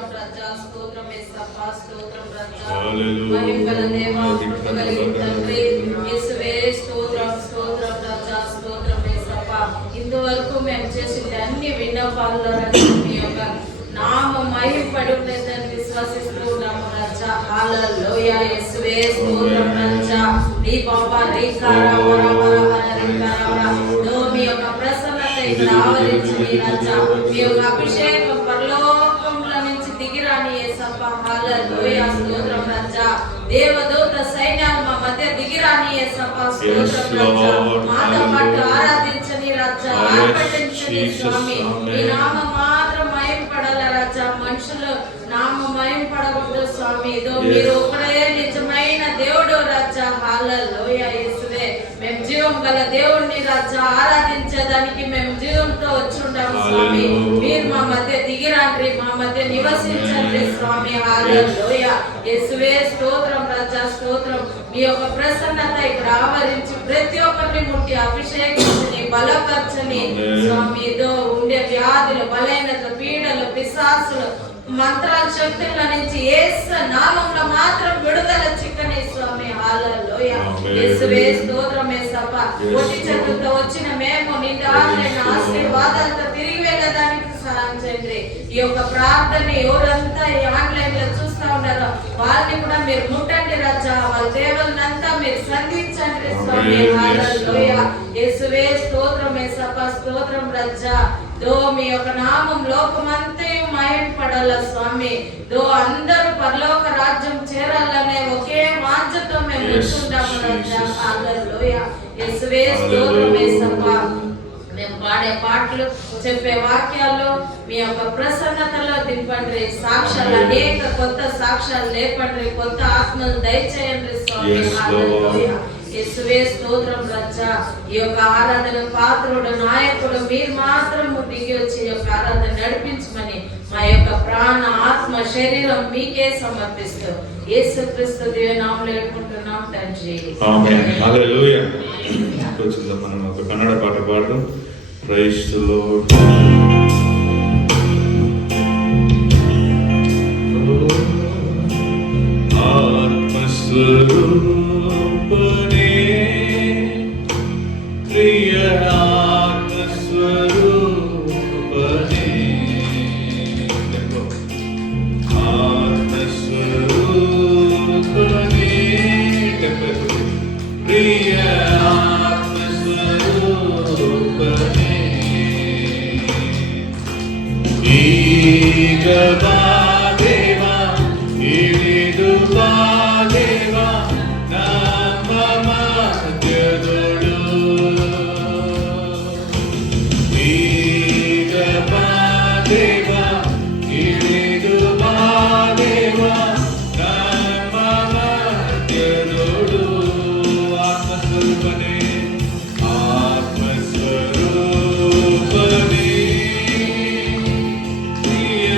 స్తోత్రం రాజా, స్తోత్రం యేసప్పా, స్తోత్రం రాజా. మహిమగల దేవా, కృపగలిగిన తండ్రి యేసువే, స్తోత్రం స్తోత్రం రాజా, స్తోత్రం యేసప్పా. ఇంతవరకు మేము చేసింది అన్ని విన్నపాల్లో మీ యొక్క నామ మహిమపడుతుందని విశ్వసిస్తూ ఉన్నాము రాజా. హల్లెలూయా. యేసువే, స్తోత్రం రాజా. నీ బాబా మీ యొక్క ప్రసన్నత ఇక్కడ ఆవరించండి రాజా. మీ యొక్క అభిషేకం పరలోకంలో నుంచి దిగిరాని యేసప్పా. హల్లెలూయా. స్తోత్రం రాజా. దేవదూత సైన్యాలు మా మధ్య దిగిరాని యేసప్పా. స్తోత్రం రాజా. మాతో పాటు ఆరాధించని రాజా, ఆర్భటించని స్వామి. మీ నామం మాత్రం మహిమపడాల రాజా, మనుషులు నామం మహిమపడకూడదు స్వామి. ఇదో మీరు ఒకడే నిజమైన దేవుడు రాజా. హల్లెలూయా. యేసువే, మేము జీవం గల దేవుణ్ణి రాజా ఆరాధించేదానికి మేము జీవంతో వచ్చి ఉంటాము స్వామి. మీరు మా మధ్య దిగిరండి, మా మధ్య నివసించండి స్వామి. హల్లెలూయా. యేసువే, స్తోత్రం రాజా, స్తోత్రం. మీ యొక్క ప్రసన్నత ఇక్కడ ఆవరించి ప్రతి ఒక్కరిని ముట్టి అభిషేకించని, బలపరచని స్వామి. ఇదో ఉండే వ్యాధులు, బలహీనతలు, పీడలు, పిశాసులు, మంత్రాల శక్తుల నుంచి యేసు నామములో మాత్రం విడుదల చిక్కని స్వామి. హల్లెలూయా. యేసువే, స్తోత్రం యేసప్పా. ఒట్టి చేతులతో వచ్చిన మేము నిండాలైన ఆశీర్వాదాలతో తిరిగి వెళ్ళడానికి సహాయం చేయండి. ఈ యొక్క ప్రార్థన ఎవరంతా ఈ ఆన్లైన్ లో చూస్తా ఉన్నారో వాళ్ళని కూడా మీరు ముట్టండి రాజా. వాళ్ళ దేవుళ్ళనంతా మీరు సంధించండి స్వామి. హల్లెలూయా. యేసువే, స్తోత్రం యేసప్పా, స్తోత్రం రాజా. దో మీ యొక్క నామం లోకమంతా మహిమపడాల స్వామి. దో అందరూ పరలోక రాజ్యం చేరాలనే ఒకే వాంఛతో మేము కూర్చుంటాము రాజా. హల్లెలూయా. యేసువే, స్తోత్రం యేసప్పా. మేము పాడే పాటలు, చెప్పే వాక్యాలు మీ యొక్క ప్రసన్నతలో దింపండి. సాక్ష్యాలు అనేక కొత్త సాక్ష్యాలు లేపండి, కొత్త ఆత్మలు దయచేయండి స్వామి. హల్లెలూయా. యేసువే, స్తోత్రం రాజా. ఈ యొక్క ఆరాధన పాత్రుడు, నాయకుడు మీరు మాత్రం దిగి వచ్చి ఈ యొక్క ఆరాధన నడిపించమని మా యొక్క ప్రాణ, ఆత్మ, శరీరం మీకే సమర్పిస్తూ యేసుక్రీస్తు దివ్యనామములో వేడుకుంటున్నాం తండ్రి. ఆమేన్. హల్లెలూయా. మనం ఒక కన్నడ పాట పాడదాం. Praise the Lord. ఆత్మస్వరూపనే ప్రియ ఆత్మస్వరూపనే ఆత్మస్వరూపనే ప్రియ ఆత్మస్వరూపనే ఈగవా దేవా ఇలిదు దేవా నామమద్యదుడు ఈగవా దేవా ఇలిదు దేవా నామమద్యదుడు ఆత్మస్వరూపనే ఆత్మస్వరూపనే ప్రియ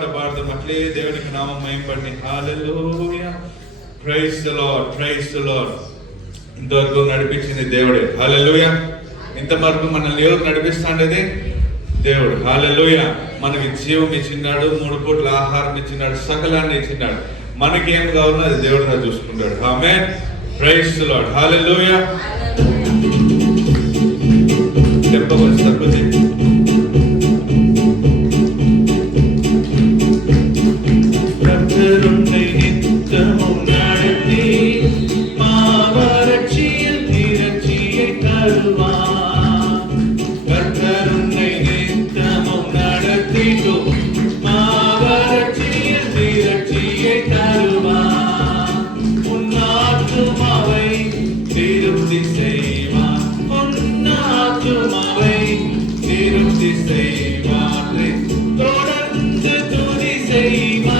పాట పాడదాం. అట్లే దేవునికి నామం మహిమపడి. Hallelujah, praise the lord, praise the Lord. ఇంతవరకు నడిపించింది దేవుడే. హల్లెలూయా. ఇంతవరకు మనల్ని ఎవరు నడిపిస్తాండేది? దేవుడు. హల్లెలూయా. మనకి జీవం ఇచ్చినాడు, 3 పూట్ల ఆహారం ఇచ్చినాడు, సకలాన్ని ఇచ్చినాడు. మనకి ఏం కావాలో అది దేవుడు చూసుకుంటాడు. ఆమేన్, ప్రైజ్ ది లార్డ్. హల్లెలూయా. చెప్పవచ్చు తగ్గుతుంది. கர்த்தருன்னை நித்தமும் நடத்தி மாவறட்சியில் திரட்சியை தருவார். கர்த்தருன்னை நித்தமும் நடத்திடும் மாவறட்சியில் திரட்சியை தருவார். உன் ஆத்துமாவை திருப்தி செய்வார், உன் ஆத்துமாவை திருப்தி செய்வார். தொடர்ந்து துதி செய்வார்.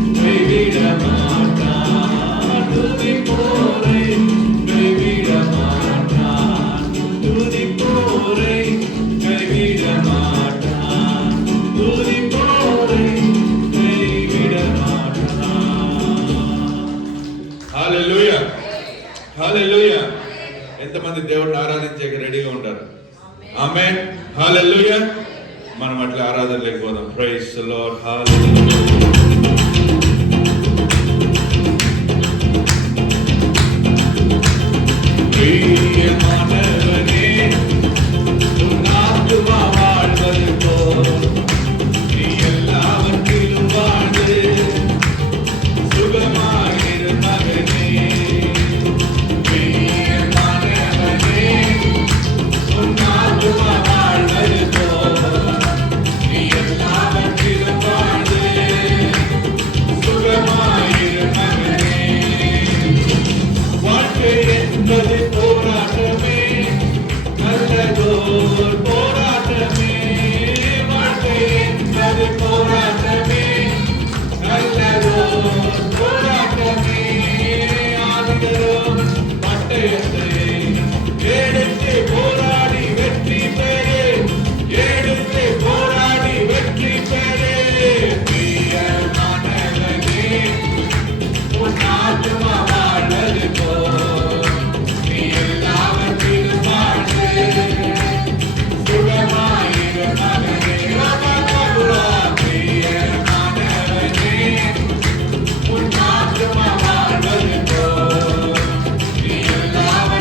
Glory. హల్లెలూయా. ఎంతమంది దేవుడిని ఆరాధించే రెడీగా ఉంటారు? ఆమేన్. హల్లెలూయా. మనం అట్లా ఆరాధన లేకపోదాం. Praise the lord. హల్లెలూయా. பிரியமானவனே, உன் ஆத்துமா வாழ்வது போல் நீ எல்லாவற்றிலும் வாழ்ந்து சுகமாயிரு மகனே. பிரியமானவனே, உன் ஆத்துமா வாழ்வது போல் நீ எல்லாவற்றிலும் வாழ்ந்து சுகமாயிரு மகனே. வாழ்க்கை என்பது போராட்டமே, நல்லதோர் போராட்டமே. வாழ்க்கை என்பது போராட்டமே, நல்லதோர் போராட்டமே. ஆதிதரும் பட்டயத்தை எடுத்து போராடி வெற்றி பெறு, எடுத்து போராடி வெற்றி பெறு. பிரியமானவனே, உன் ஆத்துமா வாழ்வது போல் நீ எல்லாவற்றிலும் வாழ்ந்து சுகமாயிரு மகனே. பிரியமானவனே, உன் ஆத்துமா வாழ்வது போல் நீ எல்லாவற்றிலும்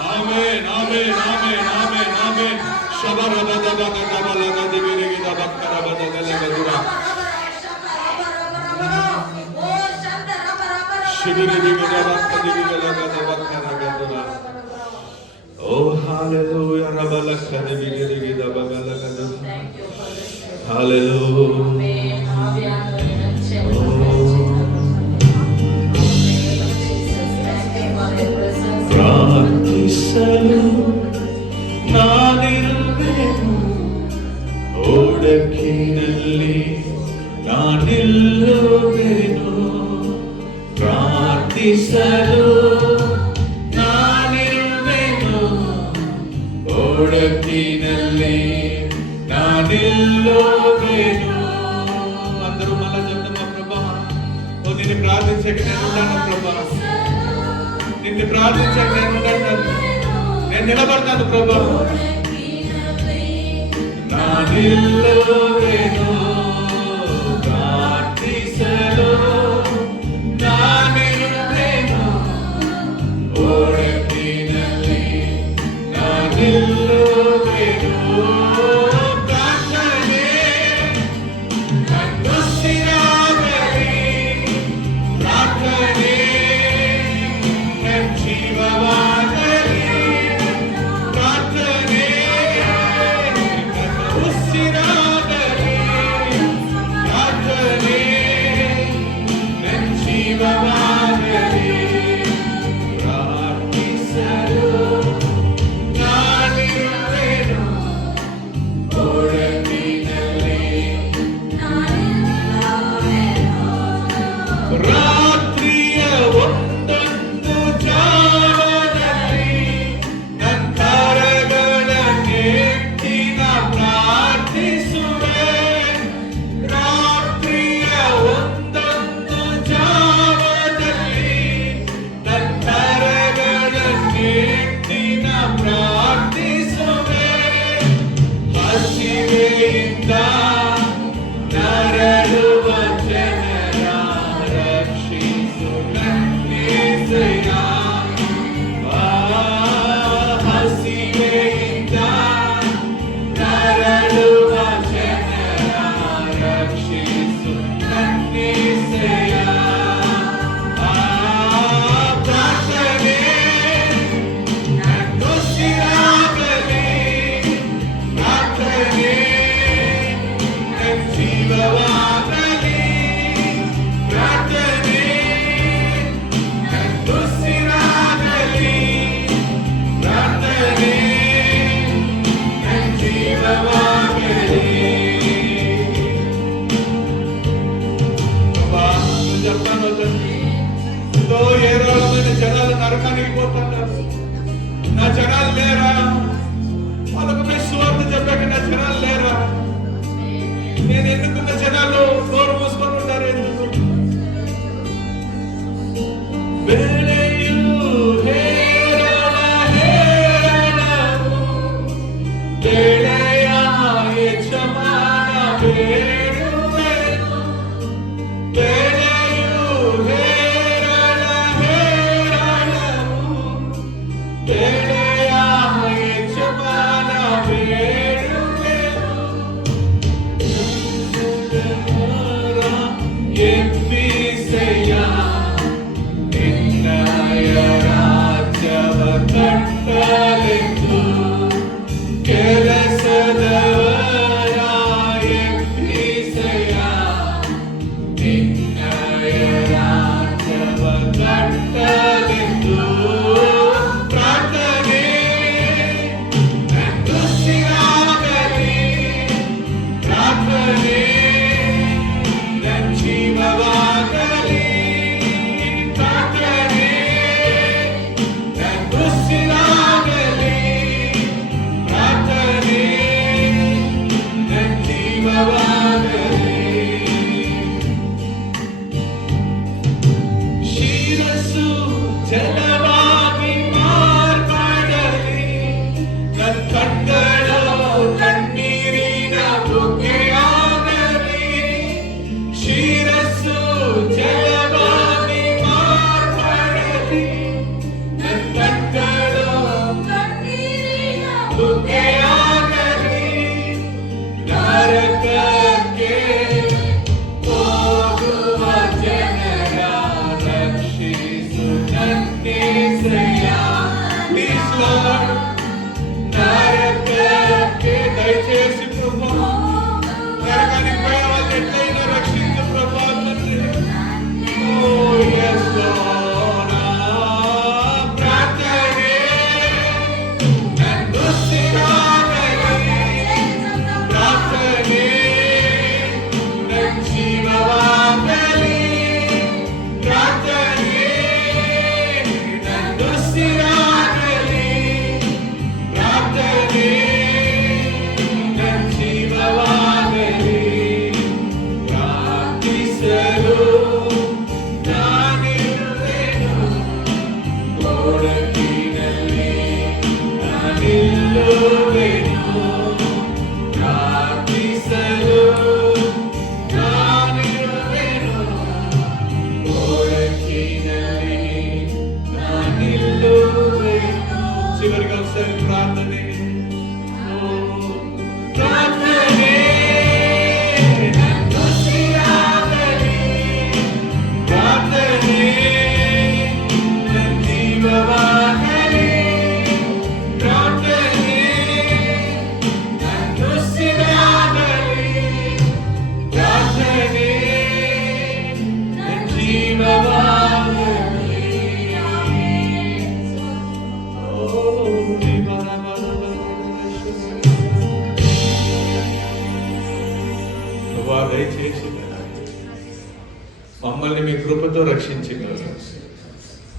Amen, amen, amen, amen, amen. Oh, hallelujah. Hallelujah. ಪ್ರಾರ್ಥಿಸಲು ನಾನಿರುವೆನು, ಒಡಕಿನಲ್ಲಿ ನಾನಿಲ್ಲುವೆನು. ಪ್ರಾರ್ಥಿಸಲು ನಾನಿರುವೆನು, ಒಡಕಿನಲ್ಲಿ నానిల్లువేను. అందరూ మళ్ళా చెప్తామా ప్రభా, ఓ నిన్ను ప్రార్థించక నేను ఉంటాను ప్రభా, నిన్ను ప్రార్థించక నేను ఉంటాను, నేను నిలబడతాను ప్రభా. నానిల్లువేను, ప్రార్థిసలు నానిల్లువేను, ఒడకిನಲ್ಲಿ నానిల్లువేను. ఏరాళమైన జనాలు నరకానికి పోతున్నారు. నా జనాలు లేరా? వాళ్ళకు మీ సువార్త చెప్పాక నా జనాలు లేరా? నేను ఎన్నుకున్న జనాలు నోరు మూసుకొని ఉంటారు. ఎందుకు? Give me say yeah,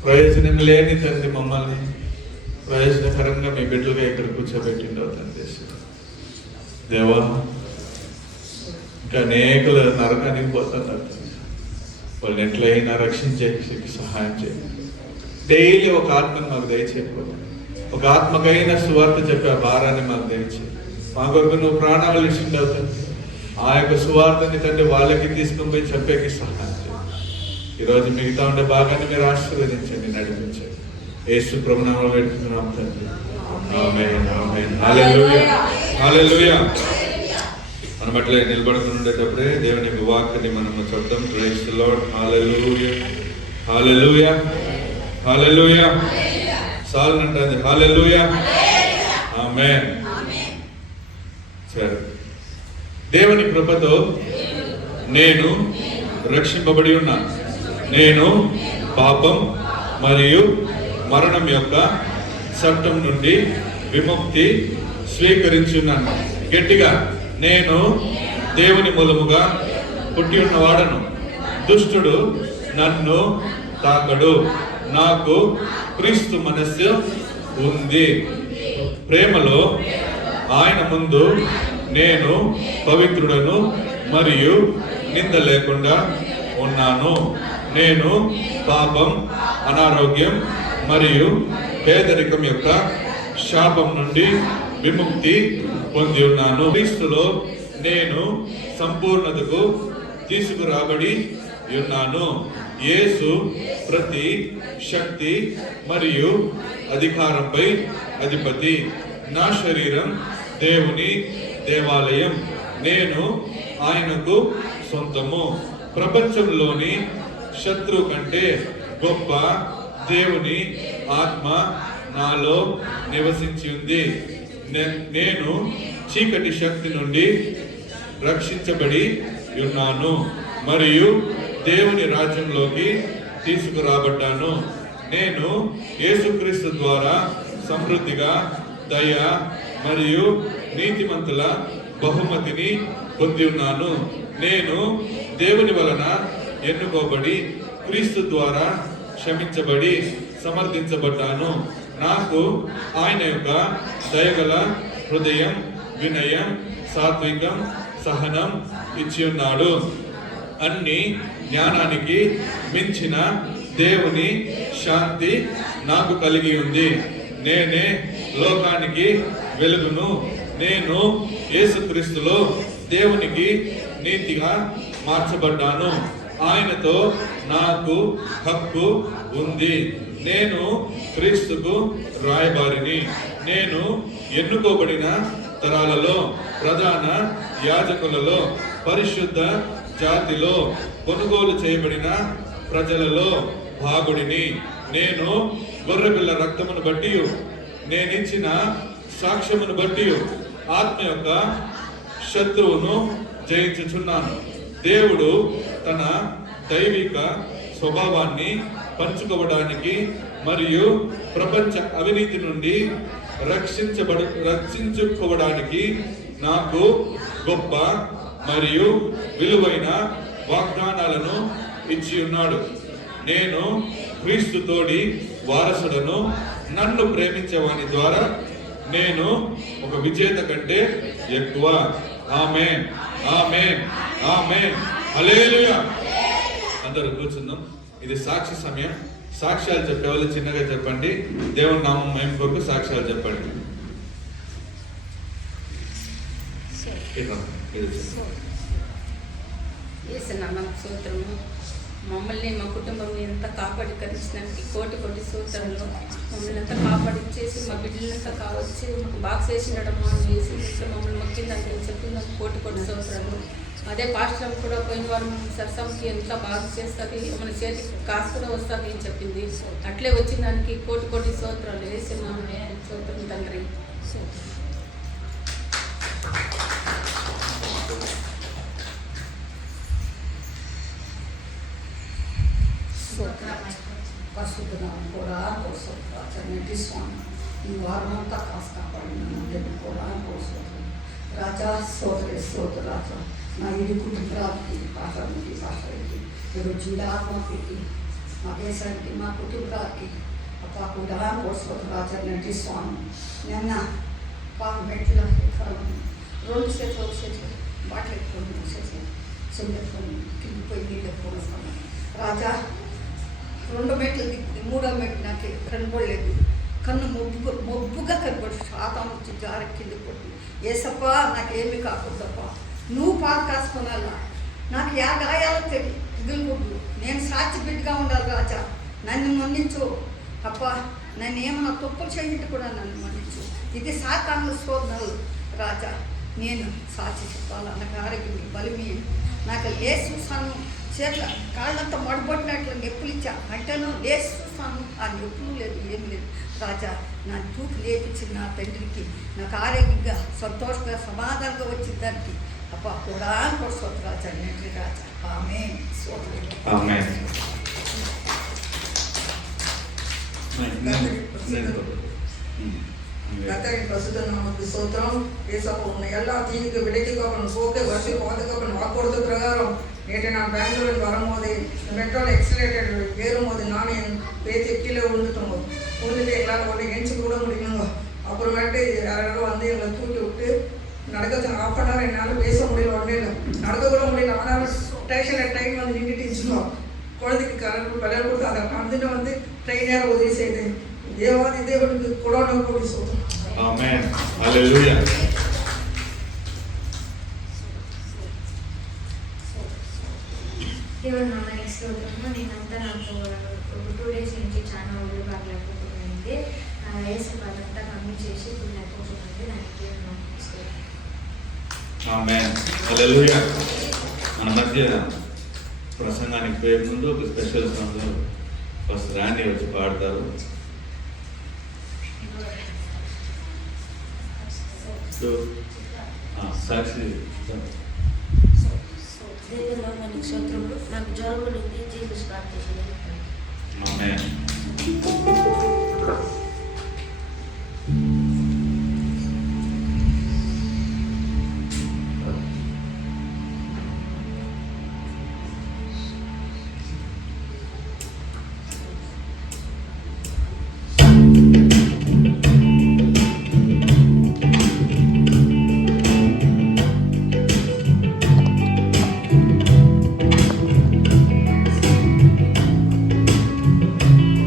ప్రయోజనం లేని తండ్రి మమ్మల్ని ప్రయోజనకరంగా మీ బిడ్డలుగా ఇక్కడ కూర్చోబెట్టిండవు తండ్రి. దేవా, ఇంకా అనేకులు నరకానికి పోతున్నారు, వాళ్ళని ఎట్లయినా రక్షించే సహాయం చేయండి. డైలీ ఒక ఆత్మను మాకు దయచేయకపోతే, ఒక ఆత్మకైనా సువార్త చెప్పే భారాన్ని మాకు దయచేయి. మా కొరకు నువ్వు ప్రాణాలు ఇచ్చిండవు తండ్రి. ఆ యొక్క సువార్తని తండ్రి వాళ్ళకి తీసుకుని పోయి చెప్పేకి సహాయం చేయండి. ఈరోజు మిగతా ఉండే భాగాన్ని మీరు ఆశీర్వదించండి, నడిపించండి. యేసు ప్రభునామములో పెట్టుకున్నాం తండ్రి. ఆమేన్, ఆమేన్. హల్లెలూయా, హల్లెలూయా. మనం అట్లే నిలబడుకుని ఉండేటప్పుడే దేవుని వాక్యాన్ని మనము చెప్తాం. Praise the lord. Hallelujah, hallelujah, hallelujah. సాల్నంటది హల్లెలూయా, ఆమేన్. సరే, దేవుని కృపతో నేను రక్షింపబడి ఉన్నాను. నేను పాపం మరియు మరణం యొక్క చట్టం నుండి విముక్తి స్వీకరించున్నాను. గట్టిగా, నేను దేవుని మూలముగా పుట్టి ఉన్నవాడను. దుష్టుడు నన్ను తాకడు. నాకు క్రీస్తు మనస్సు ఉంది. ప్రేమలో ఆయన ముందు నేను పవిత్రుడను మరియు నింద లేకుండా ఉన్నాను. నేను పాపం, అనారోగ్యం మరియు పేదరికం యొక్క శాపం నుండి విముక్తి పొంది ఉన్నాను. క్రీస్తులో నేను సంపూర్ణతకు తీసుకురాబడి ఉన్నాను. యేసు ప్రతి శక్తి మరియు అధికారంపై అధిపతి. నా శరీరం దేవుని దేవాలయం. నేను ఆయనకు సొంతము. ప్రపంచంలోని శత్రువు కంటే గొప్ప దేవుని ఆత్మ నాలో నివసించి ఉంది. నేను చీకటి శక్తి నుండి రక్షించబడి ఉన్నాను మరియు దేవుని రాజ్యంలోకి తీసుకురాబడ్డాను. నేను యేసుక్రీస్తు ద్వారా సమృద్ధిగా దయ మరియు నీతిమంతుల బహుమతిని పొంది ఉన్నాను. నేను దేవుని వలన ఎన్నుకోబడి క్రీస్తు ద్వారా క్షమించబడి సమర్థించబడ్డాను. నాకు ఆయన యొక్క దయగల హృదయం, వినయం, సాత్వికం, సహనం ఇచ్చి ఉన్నాడు. అన్ని జ్ఞానానికి మించిన దేవుని శాంతి నాకు కలిగి ఉంది. నేనే లోకానికి వెలుగును. నేను యేసుక్రీస్తులో దేవునికి నీతిగా మార్చబడ్డాను. ఆయనతో నాకు హక్కు ఉంది. నేను క్రీస్తుకు రాయబారిని. నేను ఎన్నుకోబడిన తరాలలో, ప్రధాన యాజకులలో, పరిశుద్ధ జాతిలో, కొనుగోలు చేయబడిన ప్రజలలో భాగుడిని. నేను గొర్రెపిల్ల రక్తమును బట్టి, నేనిచ్చిన సాక్ష్యమును బట్టి ఆత్మ యొక్క శత్రువును జయించుచున్నాను. దేవుడు తన దైవిక స్వభావాన్ని పంచుకోవడానికి మరియు ప్రపంచ అవినీతి నుండి రక్షించుకోవడానికి నాకు గొప్ప మరియు విలువైన వాగ్దానాలను ఇచ్చి ఉన్నాడు. నేను క్రీస్తు తోడి వారసుడను. నన్ను ప్రేమించేవాని ద్వారా నేను ఒక విజేత కంటే ఎక్కువ. ఆమేన్, ఆమేన్, ఆమేన్. హల్లెలూయా. అందరూ కూర్చుందాం. ఇది సాక్షి సమయం. సాక్ష్యాలు చెప్పేవాళ్ళు చిన్నగా చెప్పండి. దేవుని నామం మహిమ కొరకు సాక్ష్యాలు చెప్పండి. సూత్రము మమ్మల్ని, మా కుటుంబాన్ని ఎంత కాపాడి కరించినానికి కోటి కోటి సూత్రంలో మమ్మల్ని ఎంత కాపాడిచ్చేసి మా బిడ్డలంతా కావచ్చి మాకు బాక్స్ వేసినడమ్మా అని వేసి మమ్మల్ని మొక్కిందని చెప్పిందని కోటి కోటి సూత్రాలు. అదే పాస్టర్ కూడా పోయిన వారం సరసంకి ఎంత బాగా చేస్తుంది, మన చేతికి కాసు కూడా వస్తుంది అని చెప్పింది. అట్లే వచ్చిన దానికి కోటి కోటి సూత్రాలు వేసినాము. సూత్రం తండ్రి. పరిశుద్ధనామం కూడా కోసం తీసుకున్నాను. ఈ వారం అంతా కాస్త కాపాడినాను కూడా కోసం రాజా స్తోత్ర రాజా. నా ఇది కుటుంబానికి పాఠానికి ఈరోజు ఆత్మకి మా దేశానికి మా కుటుంబానికి అప్పా కూడా కోసం రాజా నటిస్తాను. నిన్న మెట్ల ఎక్కాలని 2 చేతులు ఒక చేతులు బాటలు ఎత్తుకొని చేతులు చెందెత్తుకొని కింది పోయి నీళ్ళు ఎత్తుకొని రాజా 2 మెట్లు దిక్కు 3వ మెట్టు నాకు కనబడలేదు. కన్ను మొబ్బుగా కనబడి శాతం వచ్చి జారి కింద పడుతుంది. ఏసప్ప నాకేమి కాకూడదప్ప, నువ్వు పాలు కాసుకొనాలా, నాకు యా గాయాలో తెగులుకూడదు, నేను సాక్షి బిడ్డగా ఉండాలి రాజా, నన్ను మన్నించు అప్ప, నన్ను ఏమన్నా తప్పులు చేయించి కూడా నన్ను మన్నించు. ఇది సాతాను శోధనలు రాజా, నేను సాక్షి చెప్పాలా, నాకు ఆరోగ్యం బలిమి, నాకు లేచి చూస్తాను, చేతుల కాళ్ళంతా మడబడినట్లు నొప్పులు ఇచ్చా అంటేనో లేచి చూస్తాను, ఆ నొప్పులు లేదు ఏం లేదు రాజా. నా చూపు లేపించిన నా తండ్రికి నాకు ఆరోగ్యంగా సంతోషంగా సమాధానంగా వచ్చిన దానికి అప్ప కూడా కొడుకోవచ్చు రాజా, తండ్రి రాజా. ఆమేన్. கர்த்தரின் பரிசுத்த நாமத்துக்கு ஸ்தோத்திரம். ஏசப்பா உன்னை எல்லா தீங்குக்கு விலக்கிக்கொள்ளணும், போக்கை வருஷி பாதுகாக்கணும். வாக்குறுதி பிரகாரம் நேற்று நான் பெங்களூரில் வரும்போது மெட்ரோல் எக்ஸலேட்டர் ஏறும்போது நான் என் பேத்தி கீழே விழுந்துட்டு எங்களால் ஒன்று எஞ்சி கூட முடியணுங்க. அப்புறமேட்டு யாராலும் வந்து எங்களை தூக்கி விட்டு நடக்க 1/2 hour என்னால் பேச முடியல, ஒன்றும் இல்லை, நடக்க கூட முடியல. ஆனாலும் ஸ்டேஷனில் ட்ரெயின் வந்து நின்றுட்டு இருந்துச்சுங்க. குழந்தைக்கு கலர் விளையாட கொடுத்து அதை நடந்துட்டு வந்து ட்ரெயினாக உதவி செய்தேன். தேவாதி தேவனுக்கு கொரோனா கூடி சொல்றோம். ఆమేన్. హల్లెలూయా. దేవుడు నామానికి స్తోత్రము. నేనంతా నాకు ఒక 2 days నుంచి చాలా ఒళ్ళు బాగలేకపోతుంది. ఏసు పదంతా కమ్మి చేసి ఇప్పుడు లేకపోతుంది. దానికి దేవుడు నామానికి స్తోత్రం. ఆమేన్. హల్లెలూయా. మన మధ్య ప్రసంగానికి పోయే ముందు ఒక స్పెషల్ సాంగ్ ఫస్ట్ రాణి వచ్చి పాడతారు. సాక్షి దేవుడు నామానికి స్తోత్రములు. నాకు జ్వరం ఉంది, జీసస్ ప్రార్థించాను. ఆమేన్.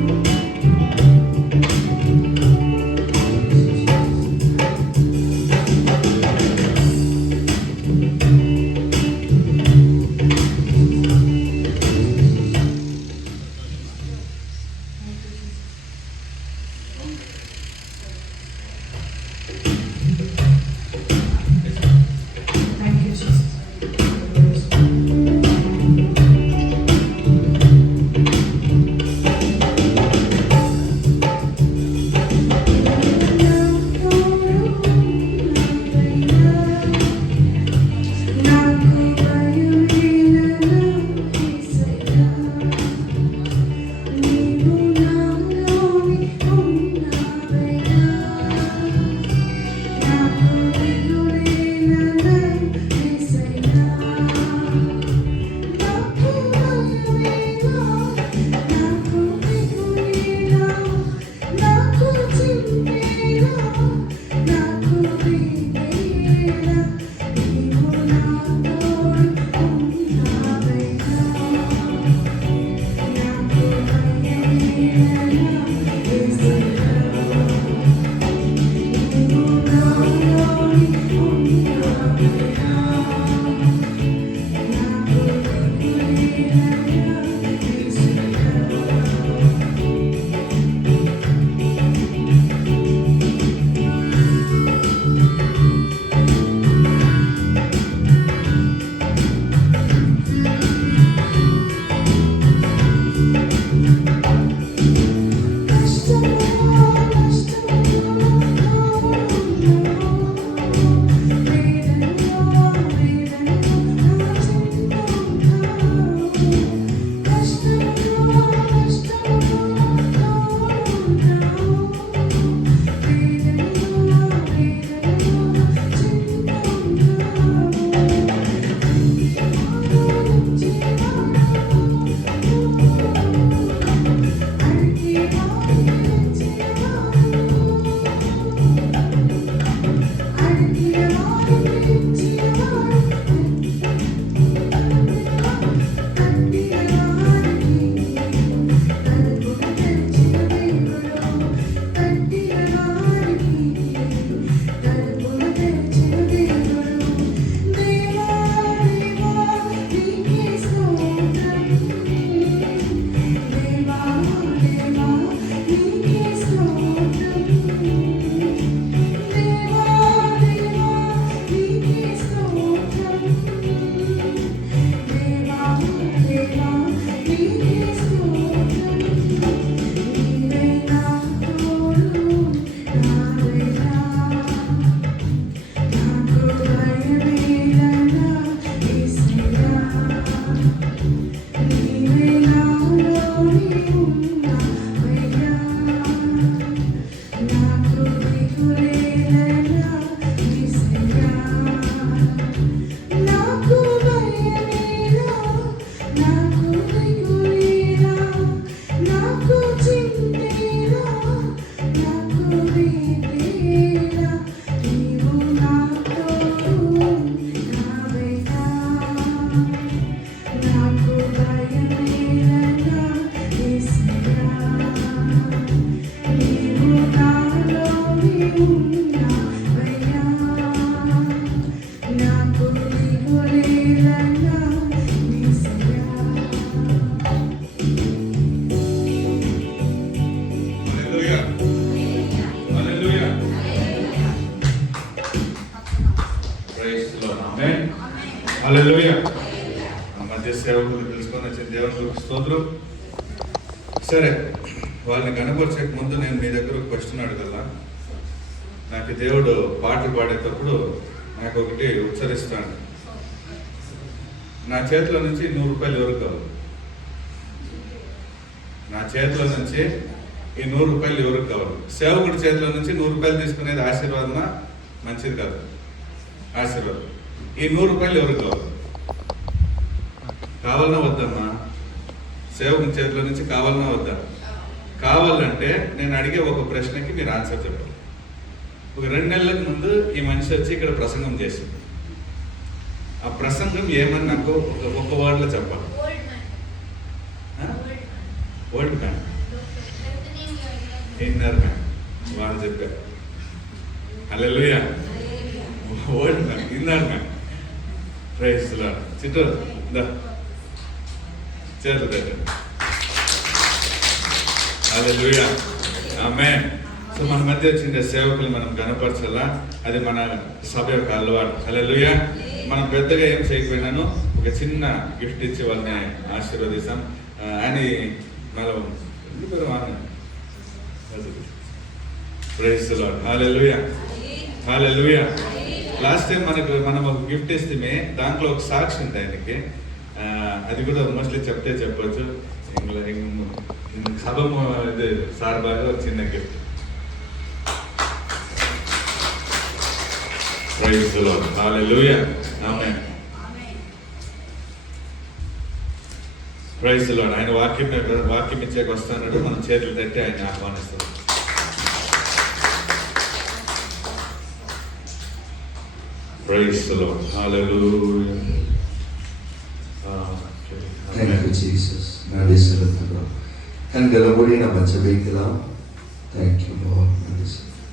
నా హల్లెలూయా. ఆ మధ్య సేవకులు తెలుసుకొని వచ్చిన దేవునికి స్తోత్రం. సరే, వాళ్ళని కనపరిచే ముందు నేను మీ దగ్గర ఒక క్వశ్చన్ అడగల. నాకు దేవుడు పాటలు పాడేటప్పుడు నాకు ఒకటి ఉచ్చరిస్తాడు. నా చేతిలో నుంచి 100 రూపాయలు ఎవరికి కావాలి? నా చేతిలో నుంచి ఈ 100 రూపాయలు ఎవరికి కావాలి? సేవకుడి చేతిలో నుంచి 100 రూపాయలు తీసుకునేది ఆశీర్వాదమా? మంచిది కాదు, ఆశీర్వాదం. ఈ 100 రూపాయలు ఎవరికి కావాలి? కావాలన్నా వద్దమ్మా? సేవకుడి చేతిలో నుంచి కావాలన్నా వద్దా? కావాలంటే నేను అడిగే ఒక ప్రశ్నకి మీరు ఆన్సర్ చెప్పాలి. ఒక 2 నెలలకు ముందు ఈ మనిషి వచ్చి ఇక్కడ ప్రసంగం చేసింది. ఆ ప్రసంగం ఏమని నాకు ఒక వర్డ్లో చెప్పాలి. ఓల్డ్ మ్యాన్, ఇన్నర్ మ్యాన్, వాళ్ళు చెప్పారు. Hallelujah. Old man, inner man. Praise the Lord. చిట్టు చేతులు పెట్టండి. హల్లెలూయా. ఆమేన్. సో మన మధ్య వచ్చిన సేవకులు మనం కనపరచాలా, అది మన సభ యొక్క అలవాటు. హల్లెలూయా. మనం పెద్దగా ఏం చేయకపోయినాను ఒక చిన్న గిఫ్ట్ ఇచ్చి వాళ్ళని ఆశీర్వదిస్తాం అని మనం praise the lord. Hallelujah. Hallelujah. Last time మనం ఒక గిఫ్ట్ ఇస్తే దాంట్లో ఒక సాక్షి ఉంది ఆయనకి. అది కూడా మోస్ట్లీ చెప్తే చెప్పొచ్చు. సభ ఇది సార్ బాగా ఒక చిన్న gift. Praise the lord. Hallelujah. ఆమేన్. Praise the Lord. ఆయన వాక్యం ఇచ్చేకి వస్తున్నాడు. మనం చేతులు తట్టి ఆయన ఆహ్వానిస్తాం. Praise the lord. Hallelujah. Thank you, Jesus. நன்றி செலுத்துகிறோம். கண்களை மூடி நம்ம ஜெபிக்கலாம். Thank you, Lord.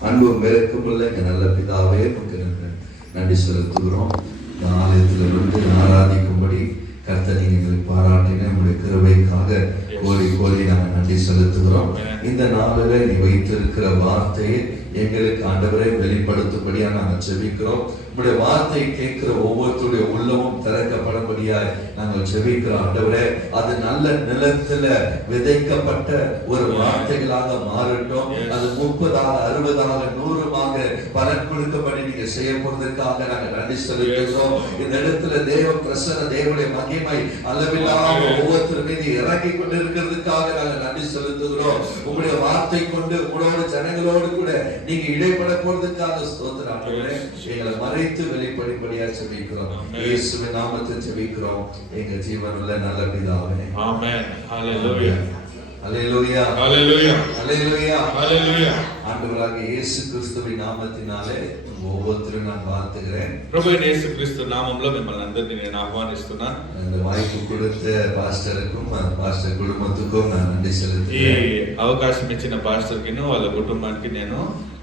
அன்பு மிரக்கமுள்ள எங்கள் நல்ல பிதாவே உங்களுக்கு நன்றி செலுத்துகிறோம். இந்த ஆலயத்திலிருந்து ஆராதிக்கும்படி கர்த்தர் எங்களுக்கு பாராட்டின உங்களுடைய கிருபைக்காக கோடி கோடி நாங்கள் நன்றி செலுத்துகிறோம். இந்த நாளில் நீ வைத்திருக்கிற வார்த்தையை எங்களுக்கு ஆண்டவரை வெளிப்படுத்தும்படியா நாங்கள் ஜெபிக்கிறோம். உங்களுடைய வார்த்தை கேட்கிற ஒவ்வொருத்தருடைய உள்ளமும் திறக்கப்படும்படியாய் நாங்கள் ஜெபிக்கிறோம். ஆண்டவரே, அது நல்ல நிலத்துல விதைக்கப்பட்ட ஒரு வார்த்தைகளாக மாறட்டும். அது 30, 60, 100 பலன் கொடுக்கப்படி நீங்க செய்ய போறதுக்காக நாங்கள் நன்றி செலுத்துகிறோம். இந்த இடத்துல தேவ பிரசன்ன தேவனுடைய மகிமை அளவில்லாம ஒவ்வொருத்தர் மீது இறங்கி கொண்டிருக்கிறதுக்காக நாங்கள் நன்றி செலுத்துகிறோம். உங்களுடைய வார்த்தை கொண்டு உங்களோட ஜனங்களோடு கூட நீங்க இடைப்பட போறதுக்காக ஸ்தோத்திரம். ஆண்டவரே, எங்களை மறைத்து வெளிப்படும்படியா ஜெபிக்கிறோம். இயேசுவின் நாமத்தில் ஜெபிக்கிறோம் எங்க ஜீவனுள்ள நல்ல பிதாவே. ஆமென். ஹalleluya. ஹalleluya. ஹalleluya. ஹalleluya. ஹalleluya. ஆண்டவராகிய இயேசு கிறிஸ்துவின் நாமத்தினாலே ஒவ்வொருத்தரும் நான் வாழ்த்துகிறேன். ప్రభు యేసు క్రీస్తు నామములో మిమ్మల్ని అందరినీ నేను ఆహ్వానిస్తున్నాను. இந்த வாய்ப்பு கொடுத்த பாஸ்டருக்கும் பாஸ்டர் குடும்பத்துக்கும் நான் நன்றி ఈ செலுத்துகிறேன். అవకాశం ఇచ్చిన పాస్టర్ కి వాళ్ళ కుటుంబానికి నేను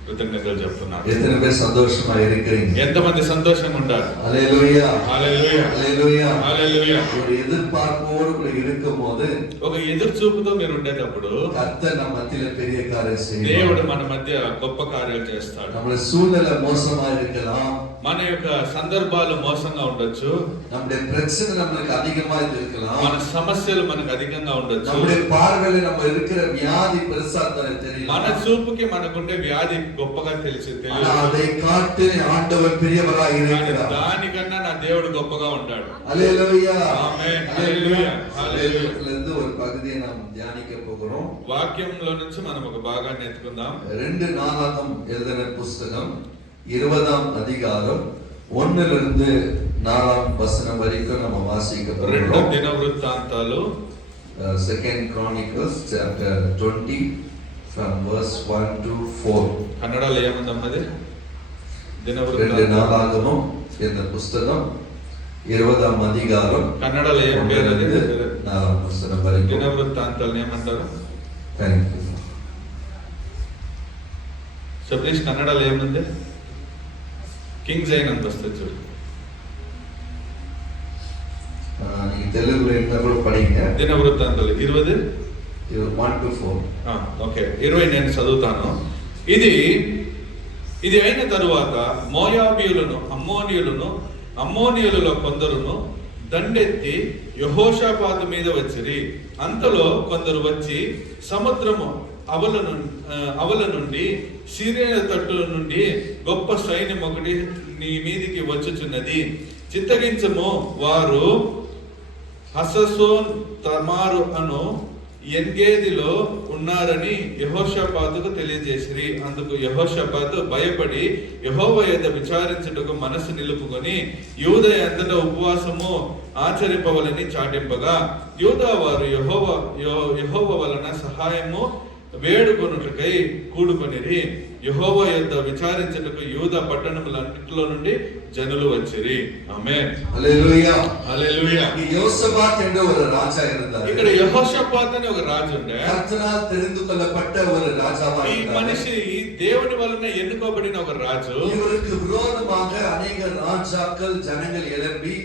కృతజ్ఞతలు చెప్తున్నాను. எத்தனை பேர் சந்தோஷமா இருக்கிறீங்க? ఎంతమంది సంతోషంగా ఉంటారు? ஹalleluya. హalleluya. ஹalleluya. హalleluya. ஒரு எதிர்பார்ப்போடு கூட இருக்கும்போது ఒక ఎదురు చూపుతో మీరు ఉండేటప్పుడు கர்த்தர் நம்ம மத்தியில பெரிய காரியம் செய்வார். దేవుడు మన మధ్య గొప్ప కార్యాలు చేస్తాడు. நம்முடைய சூழ்நிலை மோசமா இருக்கலாம், మన యొక్క సందర్భాలు మోసంగా ఉండొచ్చు, நம்முடைய பிரச்சனை நம்மளுக்கு அதிகமா இருக்கலாம், మన సమస్యలు మనకు అధికంగా ఉండొచ్చు, நம்முடைய பார்வையில நம்ம இருக்கிற வியாதி பெருசா தெரியல, మన చూపుకి మనకుండే వ్యాధి గొప్పగా ஆனா அதை காட்டு ஆண்டவர் பெரியவராக இருக்கிறார். దానికన్నా నా దేవుడు గొప్పగా ఉంటాడు. ஹalleluya. ఆమేన్. హల్లెలూయా. హల్లెలూయా. இதிலிருந்து ஒரு பகுதியை நாம் தியானிக்க போகிறோம். వాక్యంలో నుంచి మనం ఒక భాగాన్ని ఎత్తుకుందాం. 2 நாளாகம் எழுதின புத்தகம் 20ஆம் அதிகாரம் 1 4 வசனம் வரைக்கும் நம்ம வாசிக்க 2 போகிறோம். దినవృత్తాంతాలు 2 Chronicles chapter 20 from verse 1 to 4. కన్నడలో ఏముందమ్మది? 2 దినవృత్తాంతాలు. நாளாகமும் இந்த புத்தகம் 20ஆம் அதிகாரம் కన్నడలో ఏం పేరు అది? 4 వచనం వరకు. దినవృత్తాంతాలు ఏమంటారు? Thank you. సతీష్, కన్నడలో ఏముంది? కింగ్ జైన్ ಅಂತ వస్తుంది చూడు. நீங்க தெலுங்குல இருந்தா கூட படிங்க. దినవృత్తాంతాలు 20 1 to 4. ఓకే, 20 నేను చదువుతాను. ఇది అయిన తరువాత మోయాబీయులను, అమ్మోనీయులను, అమ్మోనియులలో కొందరును దండెత్తి యెహోషాపాతు మీద వచ్చిరి. అంతలో కొందరు వచ్చి సముద్రము అవల నుండి సిరియా తట్టు నుండి గొప్ప సైన్యం ఒకటి నీ మీదికి వచ్చుచున్నది, చిత్తగించము, వారు హససోన్ తమారు అను ఎన్గేదిలో ఉన్నారని యెహోషాపాతుకు తెలియజేసిరి. అందుకు యెహోషాపాతు భయపడి యెహోవా యొద్ద విచారించుటకు మనసు నిలుపుకొని యూదా అంతటా ఉపవాసము ఆచరింపవలని చాటింపగా యూదా వారు యెహోవా వలన సహాయము వేడుకొనుటకై కూడుకొనిరి. యెహోవా యొద్ద విచారించుటకు యూదా పట్టణములన్నిటిలో నుండి జనులు వచ్చిరి. ఆమేన్. హల్లెలూయా. హల్లెలూయా. ఈ யோசபாத் என்ற ஒரு ராஜா இருந்தார். ఇక్కడ యెహోషాపాత్ అనే ఒక రాజు ఉండే. கர்த்தரால் தெரிந்து கொள்ளப்பட்ட ஒரு ராஜாவா ఈ இருந்தார். మనిషి దేవుని వలన ఎన్నుకోబడిన ఒక రాజు. இவருக்கு விரோதமாக अनेक ராஜாக்கள் ஜனங்கள் எழும்பி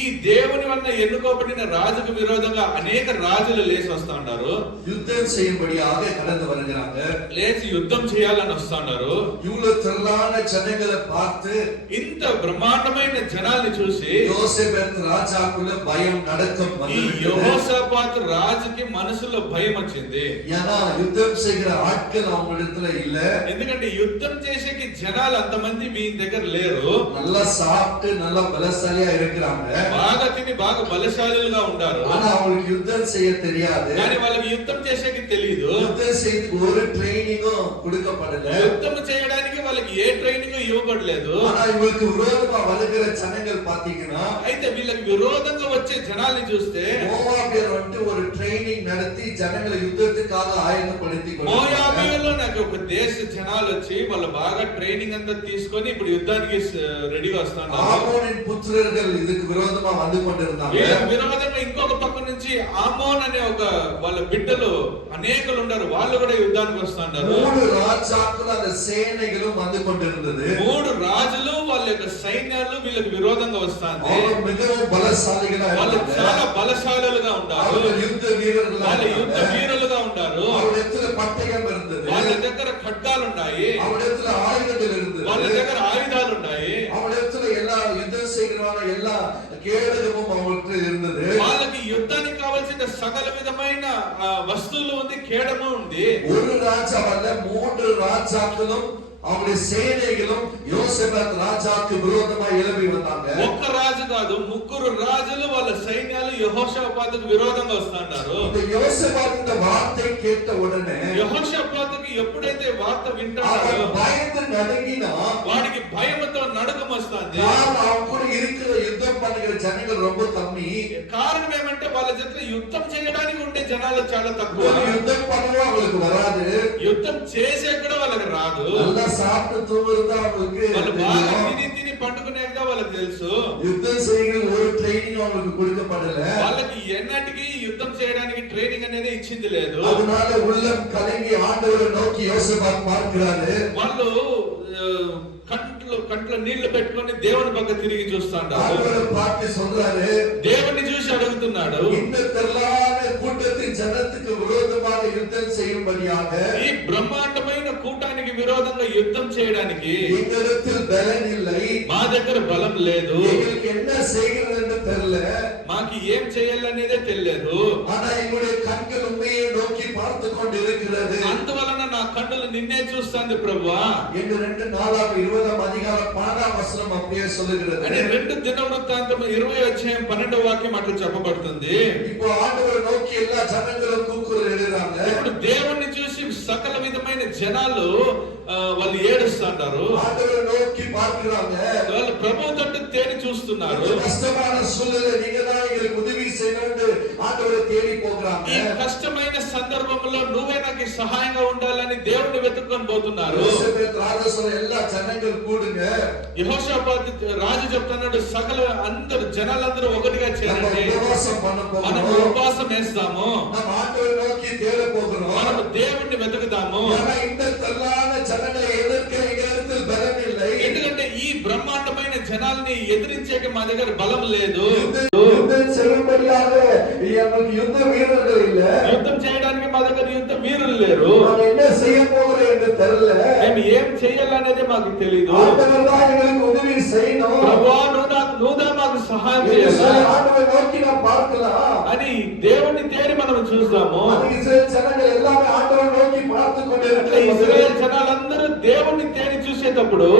ఈ దేవుని వలన ఎన్నుకోబడిన రాజుకు విరోధంగా అనేక రాజులు లేచి వస్తా ఉన్నారు. யுத்தம் செய்யும்படியாக கடந்து வருகிறாங்க. లేచి యుద్ధం చేయాలని వస్తున్నారు. இவ்வளவு திரளான ஜனங்களை பார்த்து ఇంత బ్రహ్మాండమైన జనాల్ని చూసి யோசேபத் ராஜாக்குள்ள பயம் நடுக்கம் ఈ வந்தது. యెహోషాపాతు రాజుకి మనసులో భయం వచ్చింది. ஏன்னா யுத்தம் செய்கிற ஆட்கள் அவங்க இடத்துல இல்ல. ఎందుకంటే యుద్ధం చేసేకి జనాలు అంతమంది మీ దగ్గర లేరు. நல்லா சாப்பிட்டு நல்லா பலசாலியா இருக்கிறாங்க. బాగా తిని బాగా బలశాలులుగా ఉంటారు. ஆனா அவங்களுக்கு யுத்தம் செய்ய தெரியாது. కానీ వాళ్ళకి యుద్ధం చేసేకి తెలియదు. யுத்தம் செய்ய ஒரு ட்ரைனிங்கும் கொடுக்கப்படல. యుద్ధం చేయడానికి వాళ్ళకి ఏ ట్రైనింగ్ ఇవ్వబడలేదు. ஆனா இவங்களுக்கு விரோதமா வருகிற ஜனங்கள் பாத்தீங்கன்னா అయితే వీళ్ళకి విరోధంగా వచ్చే జనాల్ని చూస్తే மோவாபியர் வந்து ஒரு ட்ரைனிங் நடத்தி ஜனங்களை யுத்தத்துக்காக ஆயத்தப்படுத்தி మోయాబీయులో నాకు ఒక దేశ జనాలు వచ్చి వాళ్ళు బాగా ట్రైనింగ్ అంతా తీసుకొని ఇప్పుడు యుద్ధానికి రెడీగా వస్తున్నారు. ஆமோனின் புத்திரர்கள் இதுக்கு விரோதமா வந்து கொண்டிருந்தாங்க. వీళ్ళకి విరోధంగా ఇంకొక పక్క నుంచి ఆమోన్ అనే ఒక వాళ్ళ బిడ్డలు అనేకులు ఉన్నారు. వాళ్ళు కూడా యుద్ధానికి వస్తున్నారు. மூணு ராஜாக்கள் அந்த சேனைகளும் வந்து கொண்டிருந்தது. 3 రాజులు వాళ్ళ యొక్క సైన్యాలు వీళ్ళకి విరోధంగా వస్తాంది. அவங்க மிகவும் பலசாலிகளா వాళ్ళు இருந்தாங்க. చాలా బలశాలులుగా ఉంటారు. அவங்க யுத்த வீரர்களா వాళ్ళ యుద్ధ இருந்தாங்க. వీరులుగా ఉంటారు. அவரிடத்துல பட்டயம் இருந்தது. వాళ్ళ దగ్గర ఖడ్గాలు ఉన్నాయి. அவரிடத்துல ஆயுதங்கள் இருந்தது. వాళ్ళ దగ్గర ఆయుధాలు ఉన్నాయి. அவரிடத்துல எல்லா யுத்தம் செய்கிறவங்க எல்லா கேடகமும் அவங்களுக்கு இருந்தது. వాళ్ళకి యుద్ధానికి కావాల్సిన సకల విధమైన వస్తువులు ఉంది, కేడము ఉంది. ஒரு ராஜாவல்ல 3 ராஜாக்களும் அவங்களுடைய சேனைகளும் யோசேபத் ராஜாக்கு விரோதமா எழும்பி வந்தாங்க. ఒక్క రాజు కాదు, 3 రాజులు వాళ్ళ సైన్యాలు యెహోషాపాతుకు విరోధంగా వస్తున్నారు. இந்த யோசேபத் இந்த வார்த்தை கேட்ட உடனே యెహోషాపాతుకు ఎప్పుడైతే వార్త వింటాడో அவன் பயந்து நடுங்கினா. వాడికి భయముతో నడుకం వస్తుంది. அவன் கூட இருக்கிற யுத்தம் பண்ணுகிற ஜனங்கள் ரொம்ப கம்மி. కారణం ఏమంటే వాళ్ళ జత యుద్ధం చేయడానికి ఉండే జనాలు చాలా తక్కువ. யுத்தம் பண்ணவும் அவங்களுக்கு வராது. యుద్ధం చేసే కూడా వాళ్ళకి రాదు. நல்லா சாப்பிட்டு தூங்குறது அவங்களுக்கு వాళ్ళు బాగా தெரியும். తిని తిని పండుకునేదిగా వాళ్ళకి తెలుసు. யுத்தம் செய்கிற ஒரு ட்ரைனிங் அவங்களுக்கு கொடுக்கப்படல. వాళ్ళకి ఎన్నటికి యుద్ధం చేయడానికి ట్రైనింగ్ అనేది ఇచ్చింది లేదు. அதனால உள்ளம் கலங்கி ஆண்டவரை நோக்கி யோசேபாத் பார்க்கிறாரு. వాళ్ళు కంట్లో నీళ్లు పెట్టుకొని దేవుని పక్క తిరిగి చూస్తాడు. ஆண்டவரை பார்த்து சொல்றாரு, దేవుని చూసి అడుగుతున్నాడు, இந்த திரளான கூட்டத்தின் ஜனத்துக்கு விரோதமாக யுத்தம் செய்யும்படியாக ఈ బ్రహ్మాండమైన కూటానికి విరోధంగా యుద్ధం చేయడానికి எங்களிடத்தில் பலன் இல்லை. మా దగ్గర బలం లేదు. எங்களுக்கு என்ன செய்கிறது என்று தெரியல. మాకు ఏం చేయాలనేదే తెలియదు. ஆனா எங்களுடைய கண்கள் உண்மையை நோக்கி பார்த்து கொண்டிருக்கிறது. అందువలన నా కన్నులు నిన్నే చూస్తాంది ప్రభువా என்று 2 நாளாக 20 அதிகாரம் 12 வசனம் அப்படியே சொல்லுகிறது. అని 2 దినవృత్తాంతము 20 అధ్యాయం 12వ వాక్యం అట్లా చెప్పబడుతుంది. இப்போ ఆండవரை నోకి எல்லா జనங்களும் కూకులు ఎడుறாங்க. ఇప్పుడు దేవుణ్ణి చూసి సకల విధమైన జనాలు వాళ్ళు ఏడుస్తున్నారు. ఆండవரை నోకి பார்க்கறாங்க. వాళ్ళు ప్రభువు తట్టు తేరి చూస్తున్నారు. కష్టమైన సూழ்நிலை நீங்க தான் எங்களுக்கு உதவி செய்யணும்னு ఆండవரை தேடி போறாங்க. ఈ కష్టమైన సందర్భంలో నువ్వే నాకు సహాయంగా ఉండాలని దేవుణ్ణి వెతుక్కొని పోతున్నారు. యోసేపు రాజసభ எல்லா జనங்கள் కూడుங்க. యెహోషాపాతు రాజు చెప్తున్నాడు, సకల అందరు జనాలందరూ ఒకటిగా చేరండి, మనం ఉపవాసం వేస్తాము, நம்ம ஆண்டவரை நோக்கி தேட போகிறோம். మనం దేవుణ్ణి వెతుకుతాము. ஆனா இந்த திரளான ஜனங்களை எதிர்க்க எங்களிடத்தில் பலம் இல்லை. ఎందుకంటే ఈ బ్రహ్మాండమైన జనాల్ని ఎదిరించేకి మా దగ్గర బలం లేదు. யுத்தம் செய்யும்படியாக எங்களுக்கு யுத்த வீரர்கள் இல்ல. యుద్ధం చేయడానికి మా దగ్గర యుద్ధ వీరులు లేరు. நாம் என்ன செய்ய போகிறோம் என்று தெரியல. మేము ఏం చేయాలనేది మాకు తెలియదు. ஆண்டவர் தான் எங்களுக்கு உதவி செய்யணும். ప్రభువా నువ్వు సహాయం இந்த చేయాలా இஸ்ரவேல் ஆண்டவரை நோக்கி நாம் பார்க்கலாம். అని దేవుణ్ణి తేరి మనం చూస్తాము. அது இஸ்ரவேல் ஜனங்கள் எல்லாமே ஆண்டவரை நோக்கி பார்த்து கொண்டே అట్లా ఇశ్రాయేల్ జనాలందరూ దేవుణ్ణి తేరి చూసేటప్పుడు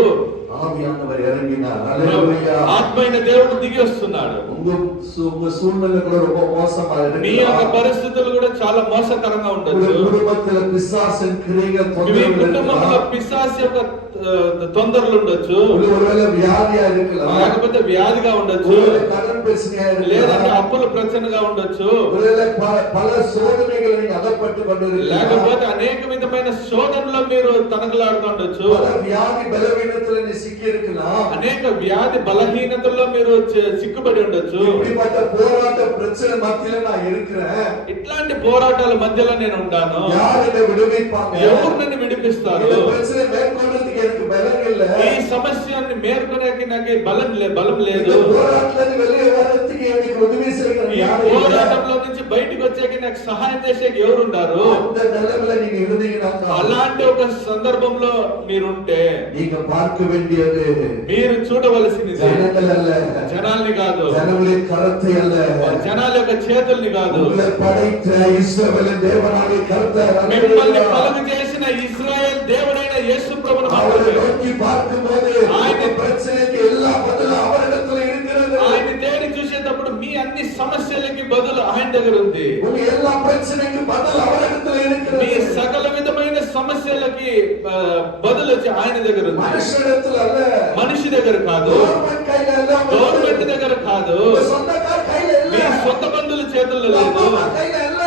ஆவியானவர் இறங்கினார். ஹalleluya. ఆత్మైన దేవుడు దిగి వస్తున్నాడు. உங்க சூழ்நிலை கூட ரொம்ப மோசமா మీ యొక్క இருக்கு. పరిస్థితులు కూడా చాలా మోసకరంగా ఉండొచ్చు. குடும்பத்துல பிசாசின் கிரியைகள் మీ தொந்தரவு కుటుంబంలో இருக்கலாம். పిశాచు యొక్క తొందరలు ఉండొచ్చు, ஒருவேளை வியாதியா இருக்கலாம். లేకపోతే వ్యాధిగా ఉండొచ్చు, ஒருவேளை கடன் பிரச்சனையா లేదంటే இருக்கலாம். అప్పుల ప్రచనగా ఉండొచ్చు, ஒருவேளை பல சோதனைகளை நீங்க அகப்பட்டு கொண்டிருக்கலாம். లేకపోతే అనేక విధమైన శోధనలో మీరు తనకలాడుతూ ఉండొచ్చు, பல வியாதி பலவீனத்துல நீ சிக்கி இருக்கலாம். అనేక వ్యాధి బలహీనతల్లో మీరు సిక్కుబడి ఉండొచ్చు. இப்படிப்பட்ட போராட்ட பிரச்சனை மத்தியில நான் இருக்கிறேன். ఇట్లాంటి పోరాటాల మధ్యలో నేను ఉంటాను. யார் என்னை விடுவிப்பாங்க? ఎవరు నన్ను విడిపిస్తారు? இந்த பிரச்சனை மேற்கொள்றதுக்கு எனக்கு பலம் இல்ல. ఈ సమస్యని మేర్కొనేకి నాకు బలం లేదు. இந்த போராட்டத்துல வெளியே வரதுக்கு எனக்கு உதவி செய்யறது ఈ யாரும் இல்ல. పోరాటంలో నుంచి బయటకు వచ్చేకి నాకు సహాయం చేసేకి ఎవరు ఉన్నారు? அந்த நிலைமையில நீங்க இருந்தீங்கன்னா అలాంటి ఒక సందర్భంలో మీరుంటే நீங்க பார்க்க வேண்டியது మీరు చూడవలసింది ஜனங்கள் அல்ல, జనాల్ని కాదు, ஜனங்களின் கரத்தை அல்ல, జనాల యొక్క చేతుల్ని కాదు, உங்களை படைத்த இஸ்ரவேலின் தேவனாகிய கர்த்தர். మిమ్మల్ని அல்லேலூயா. కలుగు చేసిన ఇశ్రాయేల్ దేవుడైన యేసు ప్రభువును அவரை మాత్రమే. நோக்கி பார்க்கும்போது ఆయన பிரச்சனைக்கு எல்லா பதிலும் அவரிடத்துல இருக்கிறது. ఆయన తేరి చూసేటప్పుడు మీ అన్ని సమస్యలకి బదులు ఆయన దగ్గర ఉంది. உங்க எல்லா பிரச்சனைக்கு பதில் அவரிடத்துல మీ இருக்கிறது. సకల విధమైన సమస్యలకి బదులు వచ్చి ఆయన దగ్గర ఉంది. மனுஷனிடத்துல அல்ல, మనిషి దగ్గర కాదు, கவர்மெண்ட் கையில அல்ல, గవర్నమెంట్ దగ్గర కాదు, உங்க சொந்தக்கார கையில మీ இல்ல, సొంత బంధువుల చేతుల్లో உங்க లేదు, அம்மா கையில இல்ல,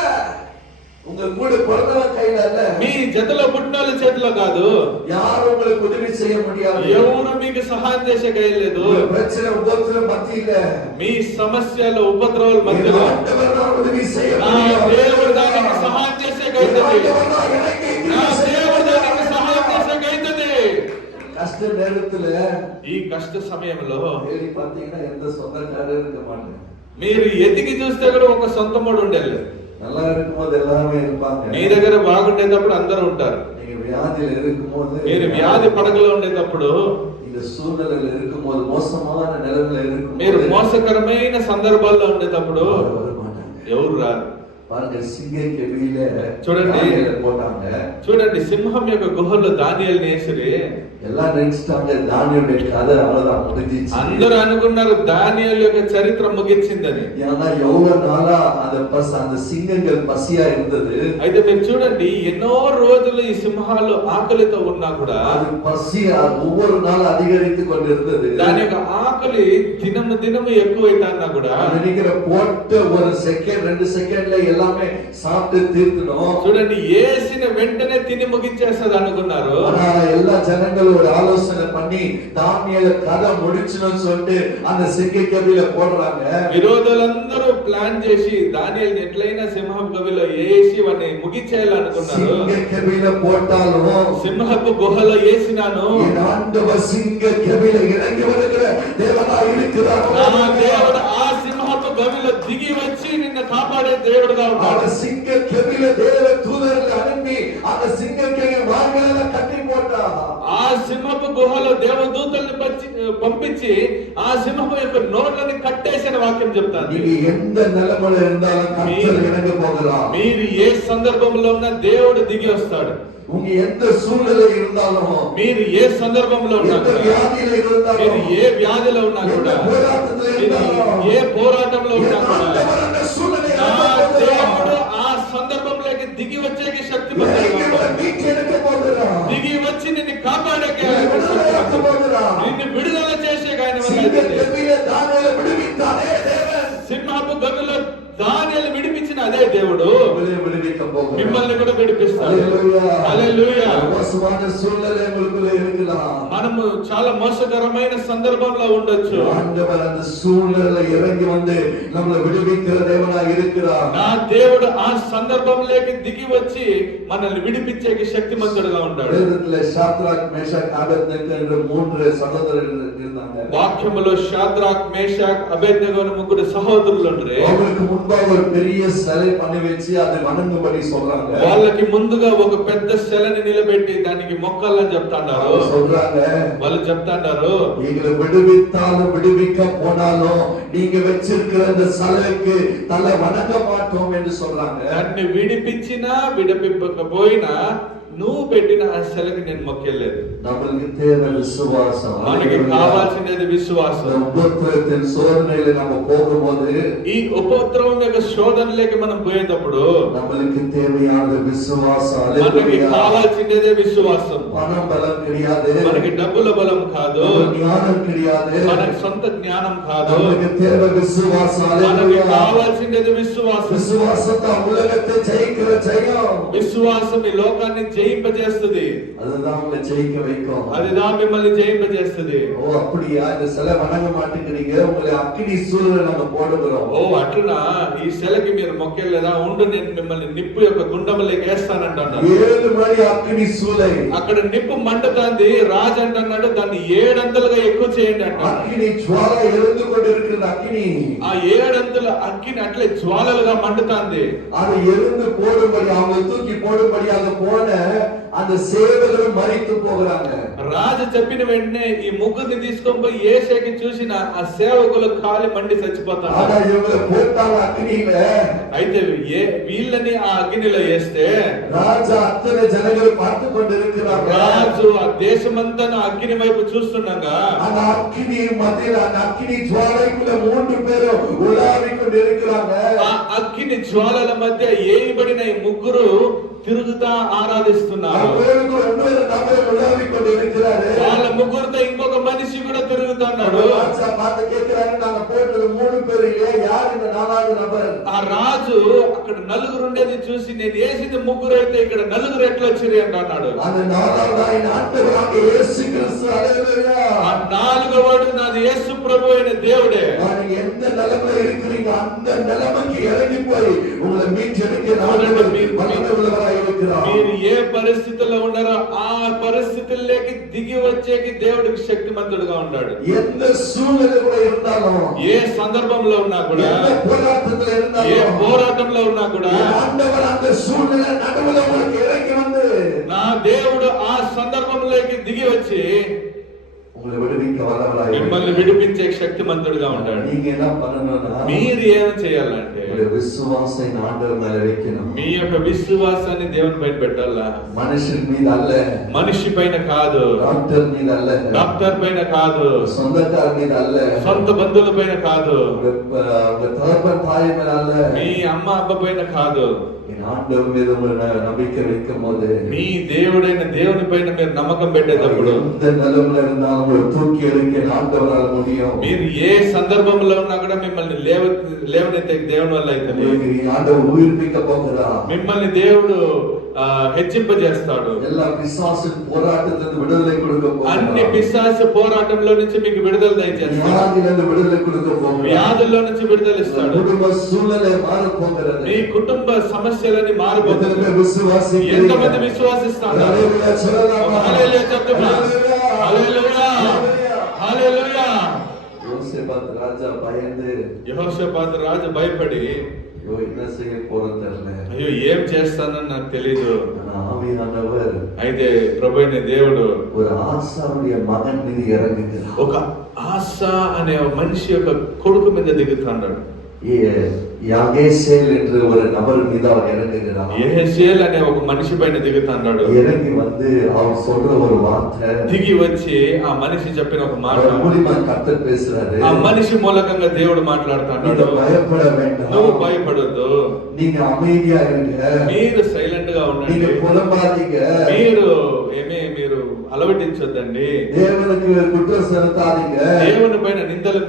உங்க கூட பிறந்தவன் கையில அல்ல. మీ జతలో పుట్టిన వాళ్ళ చేతిలో కాదు. யாரும் உங்களுக்கு உதவி செய்ய முடியாது. ఎవరు మీకు సహాయం చేసే గయలేదు. உங்க பிரச்சனை உபத்திரம் மத்தியில మీ సమస్యల ఉపద్రవాల మధ్యలో ஆண்டவர் தான் உதவி செய்ய నా முடியும். దేవుడు దానికి సహాయం చేసే గైతుంది. ஆண்டவர் தான் எனக்கு నా உதவி செய்ய దేవుడు దానికి முடியும். సహాయం చేసే గైతుంది. கஷ்ட நேரத்துல ఈ కష్ట సమయంలో தேடி பார்த்தீங்கன்னா எந்த சொந்தக்காரரும் இருக்க மாட்டாங்க. మీరు ఎతికి చూస్తే కూడా ఒక సొంతమోడు ఉండేది. நல்லா இருக்கும்போது எல்லாமே இருப்பாங்க. మీ దగ్గర బాగుండేటప్పుడు అందరూ ఉంటారు. நீங்க வியாதியில இருக்கும்போது, మీరు వ్యాధి పడకలో ఉండేటప్పుడు, இந்த சூழ்நிலையில இருக்கும்போது, மோசமான நிலைமையில మీరు இருக்கும்போது మోసకరమైన సందర్భాల్లో ఉండేటప్పుడు யாரும் வர மாட்டாங்க. ఎవరు రారు. பாருங்க, சிங்க கெபியில చూడండి. தானியேலை போட்டாங்க. చూడండి, సింహం యొక్క గుహలో దానియేలుని వేసిరి. எல்லாம் நினைச்சிட்டாங்க தானியேலுடைய கதை அவ்வளவுதான் முடிஞ்சிச்சு. అందరూ అనుకున్నారు దానియేలు యొక్క చరిత్ర ముగించిందని. ஏன்னா எவ்வளவு நாளா அந்த சிங்கங்கள் பசியா இருந்தது. అయితే మీరు చూడండి, ఎన్నో రోజులు ఈ సింహాలు ఆకలితో ఉన్నా కూడా அது பசி ஒவ்வொரு நாள் அதிகரித்து கொண்டிருந்தது. దాని యొక్క ఆకలి దినము ఎక్కువైతాన్నా కూడా நினைக்கிற போட்ட ஒரு செகண்ட் 2 செகண்ட்ல எல்லாமே சாப்பிட்டு தீர்த்தணும். చూడండి, ఏసిన వెంటనే తిని ముగించేస్తుంది అనుకున్నారు. ஆனா எல்லா ஜனங்களும் ஒரு ஆலோசனை பண்ணி தானியேல கதை முடிச்சணும்னு சொல்லிட்டு அந்த சிங்க கெபியில போடுறாங்க. విరోధులందరూ ప్లాన్ చేసి దానియేలుని ఎట్లయినా సింహపు గవిలో వేసి వాడిని ముగించేయాలనుకున్నారు. சிங்க கெபியில போட்டாலும் సింహపు గుహలో వేసినాను, என் ஆண்டவர் சிங்க கெபியில இறங்கி வருகிற தேவனாய் இருக்கிறார். నా దేవుడు ఆ సింహపు గవిలో దిగి వచ్చి నిన్ను కాపాడే దేవుడుగా ఉన్నాడు. அவர் சிங்க கெபியில தேவ தூதர்களை அனுப்பி அந்த சிங்க கெபியை வாய்களை கட்டி போட்டார். ఆ సింహపు గుహలో దేవదూతల్ని పంపించి ఆ సింహపు యొక్క నోట్లని కట్టేసిన వాక్యం చెప్తాను. நீங்க எந்த நிலைமையில இருந்தாலும் கர்த்தர் இறங்க போகிறார். మీరు ఏ సందర్భంలో ఉన్నా దేవుడు దిగి వస్తాడు. உங்க எந்த சூழ்நிலை இருந்தாலும், మీరు ఏ సందర్భంలో ఉన్నా எந்த కూడా, வியாதியில మీరు இருந்தாலும், ఏ వ్యాధిలో ఉన్నా எந்த కూడా, போராட்டத்துல మీరు இருந்தாலும், ఏ పోరాటంలో ఉన్నా என் కూడా, ஆண்டவர் அந்த சூழ்நிலையை నా இறங்க దేవుడు போகிறார். ఆ సందర్భంలోకి దిగి వచ్చేకి శక్తి இறங்கி உங்களை மீட்டெடுக்க போகிறார். దిగి వచ్చి నిన్ను కాపాడేకే, உங்களை விடுதலையாக்க போகிறார். నిన్ను విడుదల చేసే ఆయన சிங்க கெபியில தானியேலை விடுவித்தானே தேவன், సింహపు గవిలో దానియేలు విడిపించిన అదే దేవుడు உங்களை விடுவிக்க போகிறார். మిమ్మల్ని కూడా విడిపిస్తాడు. హల్లెలూయా. హల్లెలూయా. மோசமான சூழ்நிலை உங்களுக்குள்ள இருக்கலாம். మనము చాలా మోసకరమైన సందర్భంలో ఉండొచ్చు. ஆண்டவர் அந்த சூழ்நிலை இறங்கி வந்து நம்மளை விடுவிக்கிற தேவனாய் இருக்கிறார். నా దేవుడు ఆ సందర్భంలోకి దిగి వచ్చి మనల్ని విడిపించేకి శక్తిమంతుడుగా ఉంటాడు. வேதத்துல சாத்ராக் மேஷாக் ஆபேத்நேகோ என்ற 3 சகோதரர்கள் இருந்தாங்க. వాక్యములో షాద్రాక్ మేషాక్ అబేద్నెగో అనే ముగ్గురు సహోదరులు ఉంటారు. அவங்களுக்கு முன்பாக ஒரு பெரிய சிலை பண்ணி வச்சு அதை வணங்கும்படி சொல்றாங்க. వాళ్ళకి ముందుగా ఒక పెద్ద శిలని నిలబెట్టి దానికి మొక్కలని చెప్తాండారు. அவங்க சொல்றாங்க, వాళ్ళు చెప్తాండారు, நீங்க விடுவித்தாலும் விடுவிக்க போனாலும் நீங்க வச்சிருக்கிற இந்த சலைக்கு தலை வணங்க மாட்டோம் என்று சொல்றாங்க. దాన్ని విడిపించినా విడిపింపకపోయినా నువ్వు పెట్టిన ఆ శిలకి నేను మొక్కేలేదు. நம்மளுக்கு தேவை விசுவாசம். మనకి కావాల్సినది విశ్వాసం. ఉపద్రవத்தின் சோதனையில நம்ம போகும்போது, ఈ ఉపద్రవం యొక్క శోధనలోకి మనం పోయేటప్పుడు நம்மளுக்கு தேவையான விசுவாசம். మనకి కావాల్సినదే విశ్వాసం. பணம் பலம் கிடையாது, మనకి డబ్బుల బలం కాదు, ஞானம் கிடையாது, మనకి సొంత జ్ఞానం కాదు, நமக்கு தேவை விசுவாசம். మనకి కావాల్సినది విశ్వాసం. விசுவாசத்தை உலகத்தை ஜெயிக்கிற ஜெயம். విశ్వాసం ఈ లోకాన్ని జయింపజేస్తుంది. அதுதான் உங்களை ஜெயிக்க வைக்கும். అదిదా మిమ్మల్ని జయింపజేస్తుంది. ஓ அப்படியா, இந்த சிலை வணங்க மாட்டேங்கிறீங்க, உங்களை அக்கினி சூழல நம்ம போடுகிறோம். ఓ అట్లనా, ఈ శిలకి మీరు మొక్కేలేదా, ఉండు నేను మిమ్మల్ని నిప్పు యొక్క గుండములోకి వేస్తానంటున్నాడు. 7 மணி అగ్ని సూలై, అక్కడ నిప్పు మండుతాంది. రాజు అంటున్నాడు దాన్ని 7 అంతలుగా ఎక్కువ చేయండి అంటాడు. అగ్ని జ్వాల ఎరుందు కొண்டிருக்கிற అగ్ని, ఆ 7 అంతల అగ్ని అట్లే జ్వాలలుగా మండుతాంది. அது எரிந்து போடும்படி, அவங்க தூக்கி போடும்படி அங்க போன அந்த சேவகர்கள் மரித்து போகிறாங்க. రాజు చెప్పిన వెంటనే ఈ ముగ్గురిని తీసుకొని పోయి ఏసేకి చూసిన ఆ సేవకులు కాలి మండి చచ్చిపోతారు. ஆனா இவங்களை போட்டாங்க அக்னியில. అయితే వీళ్ళని ఆ అగ్నిలో వేస్తే ராஜா அத்தனை ஜனங்கள் பார்த்து கொண்டிருக்கிறாங்க. రాజు ఆ దేశమంతా అగ్ని వైపు చూస్తుండగా அந்த அக்னி மத்தியில, அந்த அக்னி ஜுவாலைக்குள்ள 3 பேரும் உலாவி கொண்டிருக்கிறாங்க. ఆ అగ్ని జ్వాలల మధ్య ఏయబడిన ఈ ముగ్గురు తిరుగుతా ఆరాధిస్తున్నారు. உலாவி கொண்டிருக்கிறாரு. వాళ్ళ ముగ్గురుతో ఇంకొక మనిషి కూడా తిరుగుతున్నాడు. ராஜா பார்த்து கேட்கிறாரு, நாங்க போட்டது 3 பேர் இல்லையா, யார் இந்த 4வது நபர்? ఆ రాజు అక్కడ నలుగురు ఉండేది చూసి నేను వేసింది ముగ్గురు అయితే ఇక్కడ నలుగురు ఎట్లా వచ్చిరి అంటున్నాడు. அந்த 4வது ఆయన ஆண்டவராகிய இயேசு கிறிஸ்து. ஹalleluya. ఆ 4వవాడు నాది యేసు ప్రభు అయిన దేవుడే. நீங்க எந்த நிலைமையில இருக்கிறீங்க அந்த நிலைமைக்கு இறங்கி போய் உங்களை மீட்டெடுக்க ஆண்டவர் வல்லமையுள்ளவராய் இருக்கிறார். మీరు ఏ పరిస్థితిలో ఉన్నారో ఆ పరిస్థితుల్లోకి దిగి వచ్చేకి దేవుడికి శక్తిమంతుడుగా ఉన్నాడు. எந்த சூழ்நிலையில இருந்தாலும், ఏ సందర్భంలో ఉన్నా కూడా, எந்த போராட்டத்துல ఏ இருந்தாலும், పోరాటంలో ఉన్నా కూడా ஆண்டவர் அந்த சூழ்நிலை நடுவுல உங்களுக்கு இறங்கி வந்து నా దేవుడు ఆ సందర్భంలోకి దిగి వచ్చి உங்களை விடுவிக்க வல்லவராய் మిమ్మల్ని విడిపించే శక్తిమంతుడుగా ఉంటాడు. நீங்க என்ன பண்ணணும்னா, మీరు ఏం చేయాలంటే உங்களுடைய விசுவாசத்தை ஆண்டவர் மேல வைக்கணும். మీ యొక్క విశ్వాసాన్ని దేవుని పైన పెట్టాలా. மனுஷன் மீது அல்ல, మనిషి పైన కాదు, டாக்டர் மீது அல்ல, డాక్టర్ పైన కాదు, சொந்தக்கார மீது அல்ல, సొంత బంధువుల పైన కాదు, உங்க தகப்பன் தாய் மேல அல்ல, మీ అమ్మ అబ్బ పైన కాదు. என் ஆண்டவர் மீது உங்களை நம்பிக்கை வைக்கும் போது, మీ దేవుడైన దేవుని పైన మీరు నమ్మకం పెట్టేటప్పుడు எந்த நிலைமையில இருந்தாலும் உங்களை தூக்கி எடுக்க ஆண்டவரால் முடியும். మీరు ఏ సందర్భంలో ఉన్నా కూడా మిమ్మల్ని లేవనెత్తే దేవుని వల్ల అవుతుంది. உங்களுக்கு ஆண்டவர் உயிர்ப்பிக்க போகிறார். మిమ్మల్ని దేవుడు హెచ్చింపజేస్తాడు. எல்லா பிசாசின் போராட்டத்திலிருந்து விடுதலை கொடுக்க అన్ని போகிறார். పిశాచ పోరాటంలో నుంచి మీకు విడుదల దయచేస్తాడు. வியாதியிலிருந்து விடுதலை கொடுக்க போகிறார். వ్యాధుల్లో నుంచి విడుదల ఇస్తాడు. குடும்ப சூழ்நிலை மாற போகிறது. మీ కుటుంబ సమస్యలని మారిపోతుంది. எத்தனை விசுவாசிக்கிறீங்க? ఎంతమంది విశ్వాసిస్తారు? హల్లెలూయా சொல்லலாமா? హల్లెలూయా చెప్తున్నా. హల్లెలూయా హల్లెలూయా. யோசேபாத் ராஜா பயந்து, యెహోషాపాతు రాజు భయపడి ஐயோ என்ன செய்ய போறோம் தெரியல, అయ్యో ఏం చేస్తానని నాకు తెలీదు. ஆனா ஆவியானவர் అయితే ప్రభువైన దేవుడు ஒரு ஆசாவுடைய மகன் மீது இறங்குகிறார். ఒక ఆశ అనే మనిషి యొక్క కొడుకు మీద దిగుతున్నాడు. யாகேசேல் என்ற ஒரு நபர் மீது அவர் இறங்குகிறார். యెహెజేల్ అనే ఒక మనిషి పైన దిగుతున్నాడు. இறங்கி வந்து அவர் சொல்ற ஒரு வார்த்தை, దిగి వచ్చి ఆ మనిషి చెప్పిన ఒక మాట, அவர் மூலியமா கர்த்தர் பேசுறாரு. ఆ మనిషి మూలకంగా దేవుడు మాట్లాడుతున్నాడు. நீங்க பயப்பட வேண்டாம், నువ్వు భయపడొద్దు, நீங்க அமைதியா இருங்க, మీరు సైలెంట్ గా நீங்க ఉండండి, புலம்பாதீங்க, మీరు అలవటించొద్దండి, தேவனுக்கு குற்றம் செலுத்தாதீங்க, దేవుని పైన నిందలు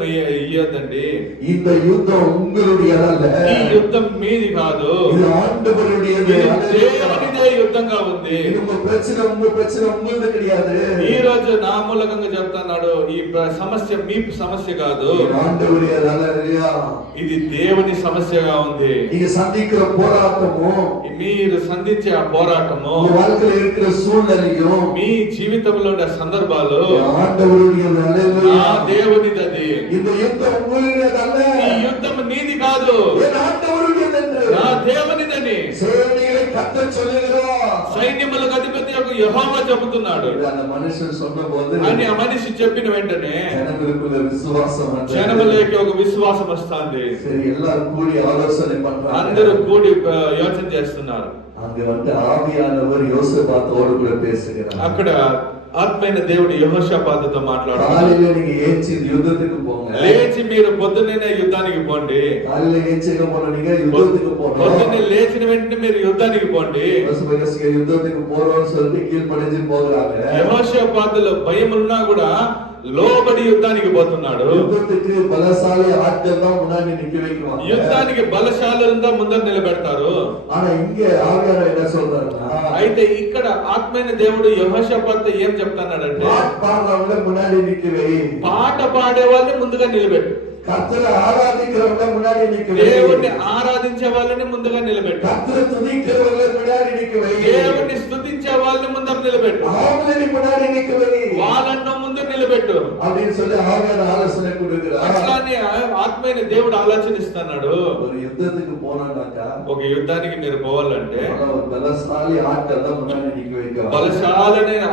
ఇయ్యొద్దండి, இந்த யுத்தம் உங்களுடையதல்ல, ఈ యుద్ధం మీది కాదు, இது ஆண்டவருடையது. ఇది దేవునిదే యుద్ధంగా ఉంది. இது உங்க பிரச்சனை உங்களுது கிடையாது. ఈ రోజు నా మూలకంగా చెప్తున్నాడు, ఈ సమస్య మీ సమస్య కాదు, இது ஆண்டவருடையது. ஹல்லேலூயா. ఇది దేవుని సమస్యగా ఉంది. நீங்க சந்திக்கிற போராட்டமும், మీరు సంధించే ఆ పోరాటము, உங்க வாழ்க்கையில இருக்கிற சூழ்நிலையும் మీ జీవితంలో ఉండే సందర్భాలు ஆண்டவருடையது. ஹல்லேலூயா. నా దేవునిదది. இந்த யுத்தம் உங்களுடையதல்ல, ఈ యుద్ధం నీది కాదు, என் ஆண்டவருடையது என்று నా దేవునిదని சேனைகளை கர்த்தர் சொல்லுகிறார். సైన్యముల యెహోవా చెబుతున్నాడు இது அந்த மனுஷன் சொன்னபோது అని ఆ మనిషి చెప్పిన వెంటనే ஜனங்களுக்குள்ள விசுவாசம் வந்தது. జనములోకి ఒక విశ్వాసం వస్తుంది. சரி எல்லாரும் கூடி ஆலோசனை பண்றாங்க. అందరూ కూడి యోచన చేస్తున్నారు. அங்க வந்து ஆவியானவர் யோசபாத்தோடு கூட பேசுகிறார். అక్కడ ఆత్మైన దేవుడు యెహోషాపాతుతో మాట్లాడుతున్నాడు. காலையில நீங்க ஏஞ்சி யுத்தத்துக்கு போங்க. లేచి మీరు పొద్దున్నే యుద్ధానికి పోండి. காலையில ஏஞ்சிக்க போன நீங்க யுத்தத்துக்கு போங்க. పొద్దున్నే లేచిన వెంటనే మీరు యుద్ధానికి పోండి. யுத்தத்துக்கு போறோம்னு சொல்லிட்டு கீழ்ப்படிஞ்சு போகிறாங்க. యెహోషాపాతులో భయం ఉన్నా కూడా లోబడి యుద్ధానికి పోతున్నాడు. యుద్ధத்துக்கு பலசாலி ஆட்கள் தான் முன்னாடி நிக்க வைக்குவாங்க. యుద్ధానికి బలశాలులంతా ముందర నిలబెడతారు. ஆனா இங்க ஆவியானவர் என்ன சொல்றாருன்னா, అయితే ఇక్కడ ఆత్మైన దేవుడు యెహోషాపాతుతో ఏం చెప్తున్నాడంటే, பாடுறவங்கள முன்னாடி நிக்க வை. పాట పాడే వాళ్ళని ముందుగా నిలబెట్టు. கர்த்தரை ஆராதிக்கிறவங்கள முன்னாடி நிக்க வை. దేవుణ్ణి ఆరాధించే వాళ్ళని ముందుగా నిలబెట్టు. கர்த்தரை துதிக்கிறவங்கள முன்னாடி நிக்க வை. దేవుణ్ణి స్తుతించే వాళ్ళని ముందర నిలబెట్టు. அவங்கள முன்னாடி நிக்க வை. వాళ్ళను ముందు నిలబెట్టు அப்படின்னு சொல்லி ஆவியானவர் ஆலோசனை கொடுக்கிறார். అట్లానే ఆత్మైన దేవుడు ఆలోచన ఇస్తున్నాడు. ஒரு யுத்தத்துக்கு போனாக்கா ఒక యుద్ధానికి మీరు పోవాలంటే ஒரு பலசாலி ஆட்கள் தான் முன்னாடி நிக்க வைக்க. బలశాలైన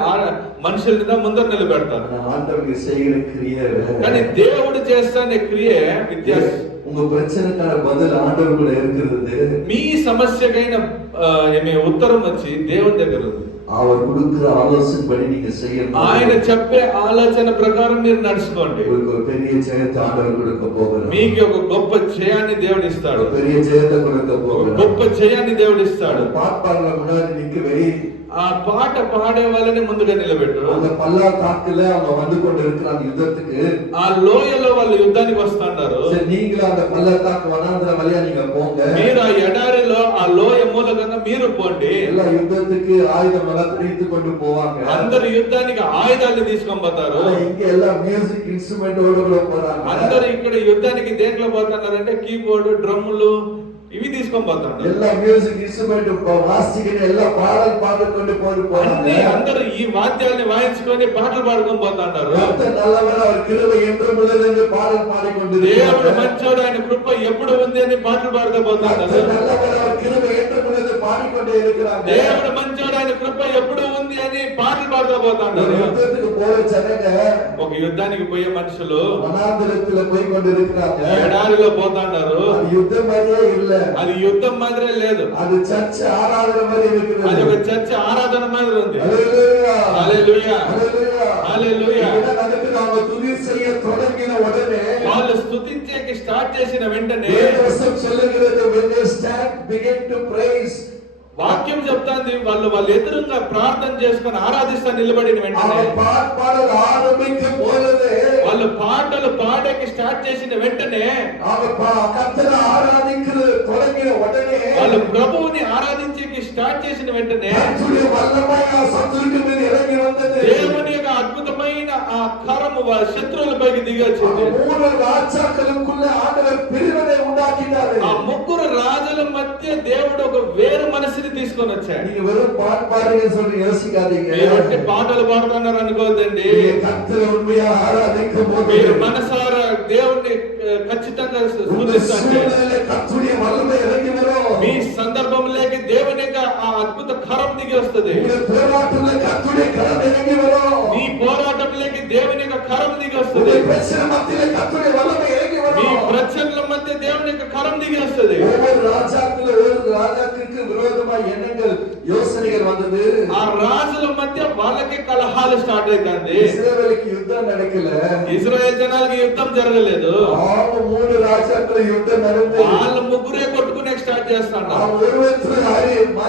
మనుషుల్ని தான் ముందర నిలబెడతారు. ஆண்டவருக்கு செய்கிற கிரியை కానీ దేవుడు చేస్తానే క్రియ వ్యత్యాసం. உங்க பிரச்சனைக்கான பதில் ஆண்டவர் கூட இருக்கிறது. మీ సమస్యకైన ఉత్తరం వచ్చి దేవుని దగ్గర ఉంది. அவர் கொடுக்கிற ஆலோசனைப்படி நீங்க செய்யணும். ఆయన చెప్పే ఆలోచన ప్రకారం మీరు నడుచుకోండి. உங்களுக்கு ஒரு பெரிய ஜெயத்தை ஆண்டவர் கொடுக்க போகிறார். మీకు ఒక గొప్ప జయాన్ని దేవుడు ఇస్తాడు. பெரிய ஜெயத்தை கொடுக்க போகிறார். గొప్ప జయాన్ని దేవుడు ఇస్తాడు. பாட்பாடுற முன்னாடி நிக்க வை. ఆ పాట పాడే వాళ్ళని ముందుగా నిలబెట్టు. அந்த பள்ளத்தாக்குல அவங்க வந்து கொண்டு இருக்கிற அந்த யுத்தத்துக்கு, ఆ లోయలో వాళ్ళు యుద్ధానికి వస్తున్నారు. நீங்களும் அந்த பள்ளத்தாக்கு வனாந்திர வழியா நீங்க போங்க. మీరు ఆ ఎడారిలో ఆ లోయ మూలకంగా మీరు పోండి. எல்லா யுத்தத்துக்கு ஆயுதம் எல்லாம் பிடித்து கொண்டு போவாங்க. అందరు యుద్ధానికి ఆయుధాలు తీసుకొని పోతారు. இங்க எல்லாம் மியூசிக் இன்ஸ்ட்ருமெంటోட போறாங்க. అందరు ఇక్కడ యుద్ధానికి దేంట్లో పోతున్నారంటే కీబోర్డ్, డ్రమ్ములు ఇవి తీసుకొని పోతారు. எல்லா மியூசிக் இன்ஸ்ட்ருமெంట్ வாசிக்கிற எல்லா பாடல் பாடிக்கொண்டு போறாங்க. అందరూ ఈ వాద్యాన్ని వాయించుకొని పాటలు పాడుకొని పోతారు. கர்த்தர் நல்லவர், அவர் கிருபை என்றும் உள்ளது என்று பாடல் பாடிக்கொண்டு దేవుడు మంచోడు, ఆయన కృప ఎప్పుడు ఉంది అని పాటలు పాడుతూ పోతారు. கர்த்தர் நல்லவர், அவர் கிருபை என்றும் உள்ளது பாடிக்கொண்டே இருக்கிறாங்க. దేవుడు మంచోడు, ఆయన కృప ఎప్పుడు ఉంది అని పాటలు పాడుతూ పోతారు. யுத்தத்துக்கு போற ஜனங்க ఒక యుద్ధానికి పోయే మనుషులు வனாந்திரத்துல போய் கொண்டிருக்கிறாங்க. ఎడారిలో పోతాండారు. அது யுத்தம் மாதிரியே இல்ல. అది యుద్ధం మాదిరే లేదు. அது சர்ச் ஆராதனை மாதிரி இருக்குது. అది ఒక చర్చ ఆరాధన మాదిరి ఉంది. ஹalleluya హల్లెలూయా ஹalleluya హల్లెలూయా. அவங்க துதி செய்ய தொடங்கின உடனே, వాళ్ళు స్తుతించేకి స్టార్ట్ చేసిన వెంటనే வேதவசனம் சொல்லுகிறது, when they begin to praise, వాక్యం చెప్తాంది వాళ్ళు ఎదురుగా ప్రార్థన చేసుకొని ఆరాధిస్తా నిలబడిన వెంటనే, பாடல் ஆரம்பிக்கும் பொழுது, వాళ్ళు పాటలు పాడేకి స్టార్ట్ చేసిన వెంటనే, கர்த்தரை ஆராதிக்கிற தொடங்கின உடனே, వాళ్ళు ప్రభువుని ఆరాధించేకి స్టార్ట్ చేసిన వెంటనే கர்த்தருடைய வல்லமையா சத்துருவின் மீது இறங்கி வந்தது. దేవుని యొక్క అద్భుతమైన ఆ కరము వాళ్ళ శత్రువులపైకి దిగి వచ్చింది. மூணு ராஜாக்களுக்குள்ள ஆண்டவர் பிரிவினை உண்டாக்கினார். ఆ ముగ్గురు రాజుల మధ్య దేవుడు ఒక వేరు మనసుని తీసుకొని వచ్చాడు. நீங்க வெறும் பாட்டு பாடுங்க சொல்லி யோசிக்காதீங்க. మీరు అంటే పాటలు పాడుతున్నారు అనుకోవద్దండి. கர்த்தரை உண்மையா ஆராதிக்கும் போது, మీరు మనసారా దేవుణ్ణి ఖచ్చితంగా స్తుతిస్తుంటే கர்த்தருடைய வல்லமை இறங்கி வரும். మీ సందర్భంలోకి దేవుని యొక్క ఆ అద్భుత కరం దిగి వస్తుంది. உங்க போராட்டத்துல கர்த்தருடைய கரம் இறங்கி வரும். మీ పోరాటంలోకి దేవుని యొక్క కరం దిగి உங்க వస్తుంది. பிரச்சனை மத்தியில கர்த்தருடைய வல்லமை இறங்கி మీ வரும். ప్రచనల మధ్య దేవుని యొక్క కరం దిగి వస్తుంది. ஒவ்வொரு ராஜாக்களுக்கு விரோதமா எண்ணங்கள், யோசனைகள் வந்தது. ఆ రాజుల మధ్య వాళ్ళకి కలహాలు స్టార్ట్ అవుతుంది. இஸ்ரவேலுக்கு யுத்தம் நடக்கல. ఇజ్రాయెల్ జనాలకి యుద్ధం జరగలేదు. மூணு ராஜாக்கள் யுத்தம் நடந்து, వాళ్ళు ముగ్గురే కొట్టుకునే స్టార్ట్ చేస్తాడు. ஒவ்வொருத்தரும்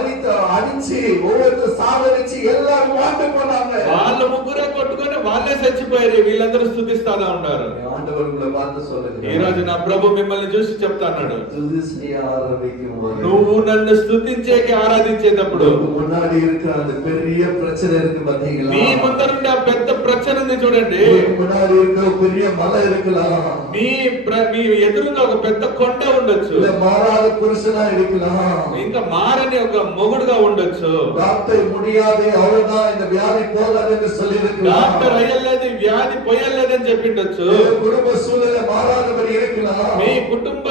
அடிச்சு ஒவ்வொருத்தர் சாவடிச்சு எல்லாரும் வாட்டு போனாங்க. వాళ్ళు ముగ్గురే కొట్టుకొని వాళ్ళే చచ్చిపోయారు. వీళ్ళందరూ స్తుతిస్తానే ఉన్నారు. ஆண்டவர் உங்களை பார்த்து சொல்லுங்க, ఈ రోజు నా ప్రభు మిమ్మల్ని చూసి చెప్తాడు, துதி செய்ய ஆரம்பிக்கும் போது, నువ్వు నన్ను స్తుతించేకి ఆరాధించేటప్పుడు முன்னாடி இருக்கிற அந்த பெரிய பிரச்சனை இருக்கு பாத்தீங்களா? మీ ముందరుండే ఆ పెద్ద ప్రచనని చూడండి. முன்னாடி இருக்கிற பெரிய மலை இருக்கலாம். మీ ఎదురుగా ఒక పెద్ద కొండ ఉండొచ్చు. இல்ல மாறாத புருஷனா இருக்கலாம். ఇంకా మారని ఒక మొగుడుగా ఉండొచ్చు. டாக்டர் முடியாதே, அவ்வளவுதான், இந்த வியாதி போகாதுன்னு சொல்லி இருக்கலாம். డాక్టర్ అయ్యలేదు, వ్యాధి పోయలేదని చెప్పిండొచ్చు. குடும்ப சூழ்நிலை மாறாதபடி இருக்கலாம். మీ కుటుంబ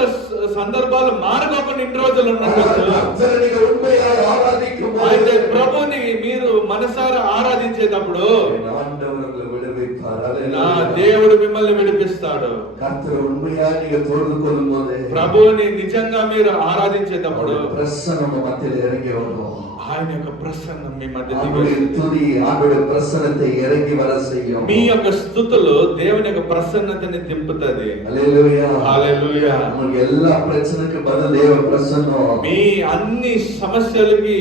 సందర్భాలు మారకోకుండా ఇన్ని రోజులు ఉండొచ్చు. கர்த்தரை நீங்க உண்மையாக ஆராதிக்கும் అయితే போது, ప్రభుని మీరు మనసారా ఆరాధించేటప్పుడు என் ஆண்டவர் உங்களை விடுவிப்பார். నా దేవుడు మిమ్మల్ని విడిపిస్తాడు. கர்த்தரை உண்மையா நீங்க தொழுது கொள்ளும் போது ప్రభువుని నిజంగా మీరు ఆరాధించేటప్పుడు பிரசன்னம் மத்தியில் இறங்கி வரும். ఆయన యొక్క ప్రసన్నం మీ మధ్య ஆண்டவருடைய துதி ஆண்டவருடைய பிரசன்னத்தை இறங்கி வர செய்யும். మీ యొక్క స్తుతులు దేవుని యొక్క ప్రసన్నతని దింపుతది. హల్లెలూయా హల్లెలూయా. நமக்கு எல்லா பிரச்சனைக்கு பதில் தேவ பிரசன்னம். మీ అన్ని సమస్యలకి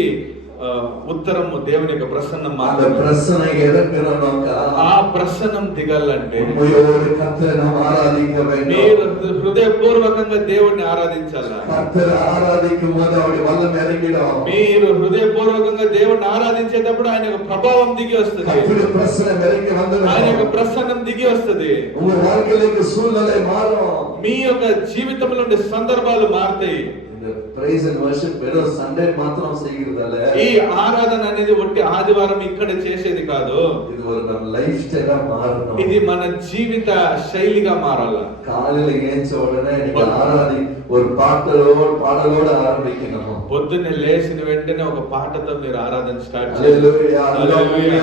ఉత్తరము దేవుని యొక్క ప్రసన్నం அந்த మాత్రమే. பிரசனை இறங்குறவங்க ఆ ప్రసన్నం దిగాలంటే உண்மையோடு கர்த்தரை நாம் ஆராதிக்க வேண்டும். మీరు హృదయపూర్వకంగా దేవుణ్ణి ఆరాధించాలా. கர்த்தரை ஆராதிக்கும் போது அவருடைய வல்லம் இறங்கிடும். మీరు హృదయపూర్వకంగా దేవుణ్ణి ఆరాధించేటప్పుడు ఆయన యొక్క ప్రభావం దిగి వస్తుంది. கர்த்தருடைய பிரசனம் இறங்கி ఆయన యొక్క வந்துடும். ప్రసన్నం దిగి వస్తుంది. உங்க வாழ்க்கையில சூழ்நிலை மாறும். మీ యొక్క జీవితంలో ఉండే సందర్భాలు మారుతాయి. இந்த praise and worship வெறும் சண்டே மாத்திரம் செய்கிறதால ఈ ఆరాధన అనేది ఒట్టి ఆదివారం ఇక్కడ చేసేది కాదు. இது ஒரு நம்ம லைஃப் ஸ்டைலா மாறணும். ఇది మన జీవిత శైలిగా మారాల. காலையில ஏஞ்ச உடனே நீங்க ஆராதி ஒரு பாடலோட ஆரம்பிக்கணும். పొద్దున్నే లేచిన వెంటనే ఒక పాటతో మీరు ఆరాధన స్టార్ట్ చేయాలి. హల్లెలూయా. హల్లెలూయా.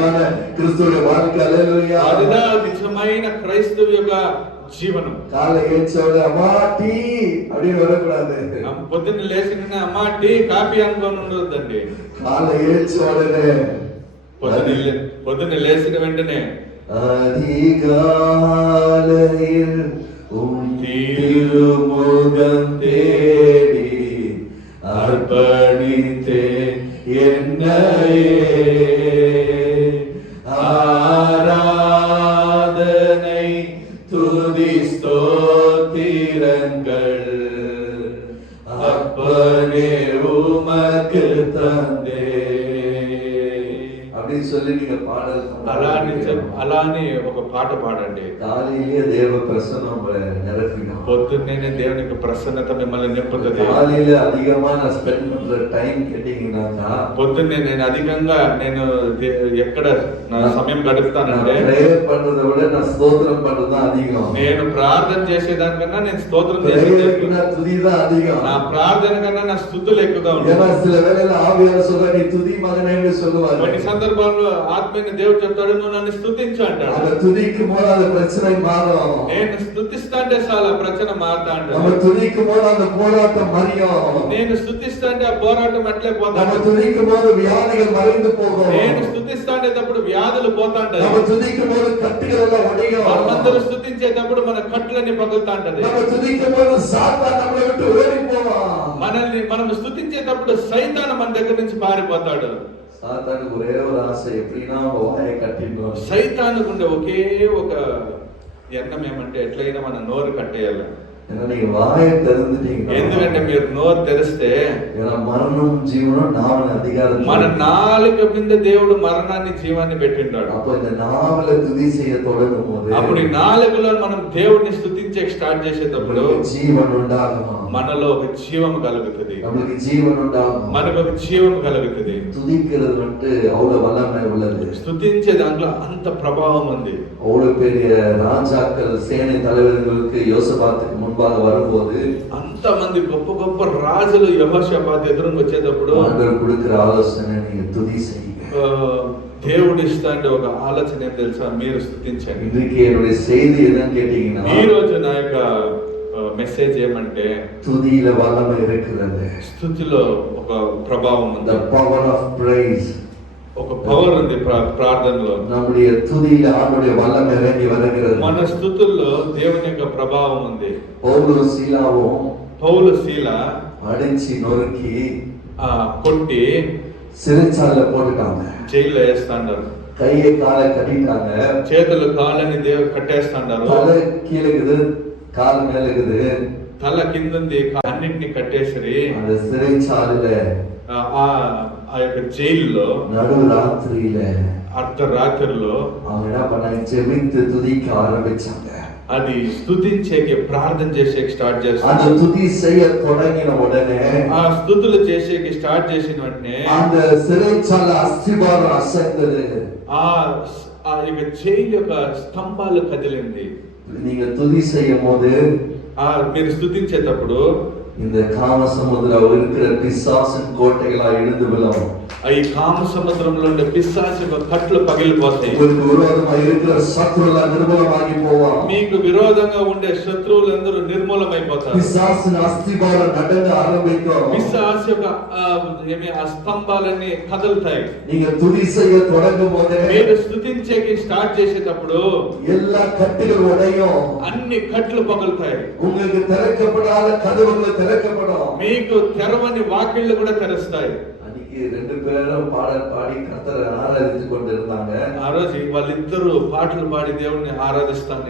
క్రీస్తు의 வாழ்க்கை హల్లెలూయా. అదిదా నిజమైన క్రైస్తవ యొక్క జీవనం. காலை ஏஞ்ச உடனே அம்மா டீ அப்படின்னு வரக்கூடாது. పొద్దున్న లేచిన అమ్మా టీ కాఫీ అనుకొని ఉండొద్దండి. காலை ஏஞ்ச உடனே పొద్దున్న లేచిన వెంటనే அதிகாலையில் உம் திருமுகம் தேடி அர்ப்பணித்தேன் என்னையே ஆராதனை துதி ஸ்தோத்திரங்கள் அப்பனே உமக்கு தந்தே அப்படின்னு சொல்லி நீங்க பாடல் అలానే ఒక పాట పాడండి. காலையிலேயே தேவ பிரசன்னம் நிரப்பிடும். పొద్దున్నే దేవుని యొక్క ప్రసన్నత మిమ్మల్ని నింపుతుంది. காலையில அதிகமா நான் ஸ்பெண்ட் பண்ற டைம் கேட்டீங்கன்னா పొద్దున్నే నేను అధికంగా ఎక్కడ నా సమయం గడుపుతానంటే ప్రేయర్ பண்றதை விட நான் ஸ்தோத்திரம் பண்றது தான் அதிகம். నేను ప్రార్థన చేసేదానికన్నా నేను స్తోత్రం ప్రేయర్కి నా తుది தான் அதிகம். నా ప్రార్థన కన్నా నా స్తుతులు ఎక్కువగా ఉంటాయి. ஏன்னா சில வேளையில ஆவியானவர் சொல்ற நீ துதி மகனேன்னு சொல்லுவாரு. కొన్ని సందర్భాల్లో ఆత్మీయ దేవుడు చెప్తాడు నువ్వు నన్ను స్తుతించు అంటాడు. அந்த துதிக்கும் போது அந்த பிரச்சனை மாறும். నేను స్తుతిస్తా అంటే చాలా ప్రచన మారుతా நம்ம అంటాడు. துதிக்கும் போது அந்த போராட்டம் மறையும். నేను స్తుతిస్తా అంటే ఆ పోరాటం అట్లే நம்ம పోతాడు. துதிக்கும் போது வியாதிகள் மறைந்து போகும். నేను స్తుతిస్తా ఉండేటప్పుడు వ్యాధులు పోతా நம்ம ఉంటాయి. துதிக்கும் போது கட்டுகள் எல்லாம் உடையும். మనమందరూ స్తుతించేటప్పుడు మన కట్లన్నీ పగులుతా ఉంటది. நம்ம துதிக்கும் போது சாத்தான் நம்மளை விட்டு ஓடி போவான். మనం స్తుతించేటప్పుడు సైతాను మన దగ్గర నుంచి పారిపోతాడు. சாத்தானுக்கு ஒரே ஒரு ஆசை எப்படின்னா வாயை கட்டிடணும். సైతానుకు ఉండే ఒకే ఒక ఎన్నం ఏమంటే ఎట్లయినా మన నోరు కట్టేయాలి. ஏன்னா நீங்க வாயை திறந்துட்டீங்க. ఎందుకంటే మీరు నోరు తెరిస్తే ஏன்னா மரணம் ஜீவனும் நாவல அதிகாரம். మన నాలుక మీద దేవుడు మరణాన్ని జీవాన్ని పెట్టిండాడు. அப்போ இந்த நாவல துதி செய்ய தொடங்கும் போது అప్పుడు ఈ నాలుకలో మనం దేవుడిని స్తుతించే స్టార్ట్ చేసేటప్పుడు జీవన్ ఉండాలి. మనలో ఒక జీవం కలుగుతుంది. நமக்கு ஜீவன் உண்டாகும். మనకు ఒక జీవం కలుగుతుంది. துதிக்கிறது வந்து அவ்வளவு வல்லமை உள்ளது. స్తుతించే దాంట్లో అంత ప్రభావం ఉంది. அவ்வளவு பெரிய ராஜாக்கள் சேனை தலைவர்களுக்கு யோசபாத்துக்கு முன்பாக வரும்போது అంత మంది గొప్ప గొప్ప రాజులు యెహోషాపాతు ఎదురుగా వచ్చేటప్పుడు ஆண்டவர் கொடுக்கிற ஆலோசனை நீங்க துதி செய்யுங்க. దేవుడు ఇస్తాంటే ఒక ఆలోచన ఏం తెలుసా, మీరు స్తుతించండి. இன்றைக்கு என்னுடைய செய்தி என்னன்னு கேட்டீங்கன்னா ఈ రోజు నా యొక్క మెసేజ్ ఏమంటే துதியில வல்லமை இருக்கிறது. స్తుతిలో ఒక ప్రభావం ఉంది. The power of praise. ఒక పవర్ ఉంది ప్రార్థనలో. நம்முடைய துதியில ஆண்டவருடைய வல்லமை இறங்கி வருகிறது. మన స్తుతుల్లో దేవుని యొక్క ప్రభావం ఉంది. பவுலும் சீலாவும் పౌలు శీల அடிச்சு நொறுக்கி కొట్టి சிறைச்சாலையில போட்டுட்டாங்க. జైల్లో వేస్తాండారు. கையை காலை கட்டிட்டாங்க. చేతులు కాళ్ళని దేవుడు కట్టేస్తాండారు. தலை கீழே இருக்குது, கால் மேல இருக்குது. తల కిందుంది, అన్నిటిని కట్టేసరి அந்த சிறைச்சாலையில ఆ యొక్క జైల్లో நடு ராத்திரியில అర్ధరాత్రిలో அவங்க என்ன பண்ணாங்க, ஜெபித்து துதிக்க ஆரம்பிச்சாங்க. అది స్తుతించేకి ప్రార్థన చేసేకి స్టార్ట్ அந்த చేస్తారు. துதி செய்ய தொடங்கின உடனே ఆ స్తుతులు చేసేకి స్టార్ట్ చేసిన వెంటనే அந்த சிறைச்சாலை அஸ்திபாரம் அசைந்தது. ఆ యొక్క జైలు యొక్క స్తంభాలు కదిలింది. நீங்க துதி செய்யும் போது మీరు స్తుతించేటప్పుడు இந்த காமசமுத்திரம் இருக்கிற பிசாசின் கோட்டைகளா இழுந்து விழும். ఈ కామ సముద్రంలో ఉండే పిశాచు యొక్క కట్లు పగిలిపోతాయి. உங்களுக்கு விரோதமா இருக்கிற சத்துருலாம் நிர்மூலமாகி போவான். మీకు విరోధంగా ఉండే శత్రువులందరూ నిర్మూలమైపోతారు. பிசாசின் அஸ்திபாரம் நடுங்க ஆரம்பிக்கும். పిశాచు యొక్క ఆ స్తంభాలన్నీ కదులుతాయి. நீங்க துதி செய்ய தொடங்கும் போதே మీరు స్తుతించేకి స్టార్ట్ చేసేటప్పుడు எல்லா கட்டுகள் உடையும். అన్ని కట్లు పగులుతాయి. உங்களுக்கு திறக்கப்படாத கதவுகள் திறக்கப்படும். మీకు తెరవని వాకిళ్ళు కూడా తెరుస్తాయి. அன்னைக்கு ரெண்டு பேரும் பாடல் பாடி கர்த்தரை ஆராதித்துக் கொண்டிருந்தாங்க. ఆ రోజు వాళ్ళిద్దరూ పాటలు పాడి దేవుణ్ణి ఆరాధిస్తాను.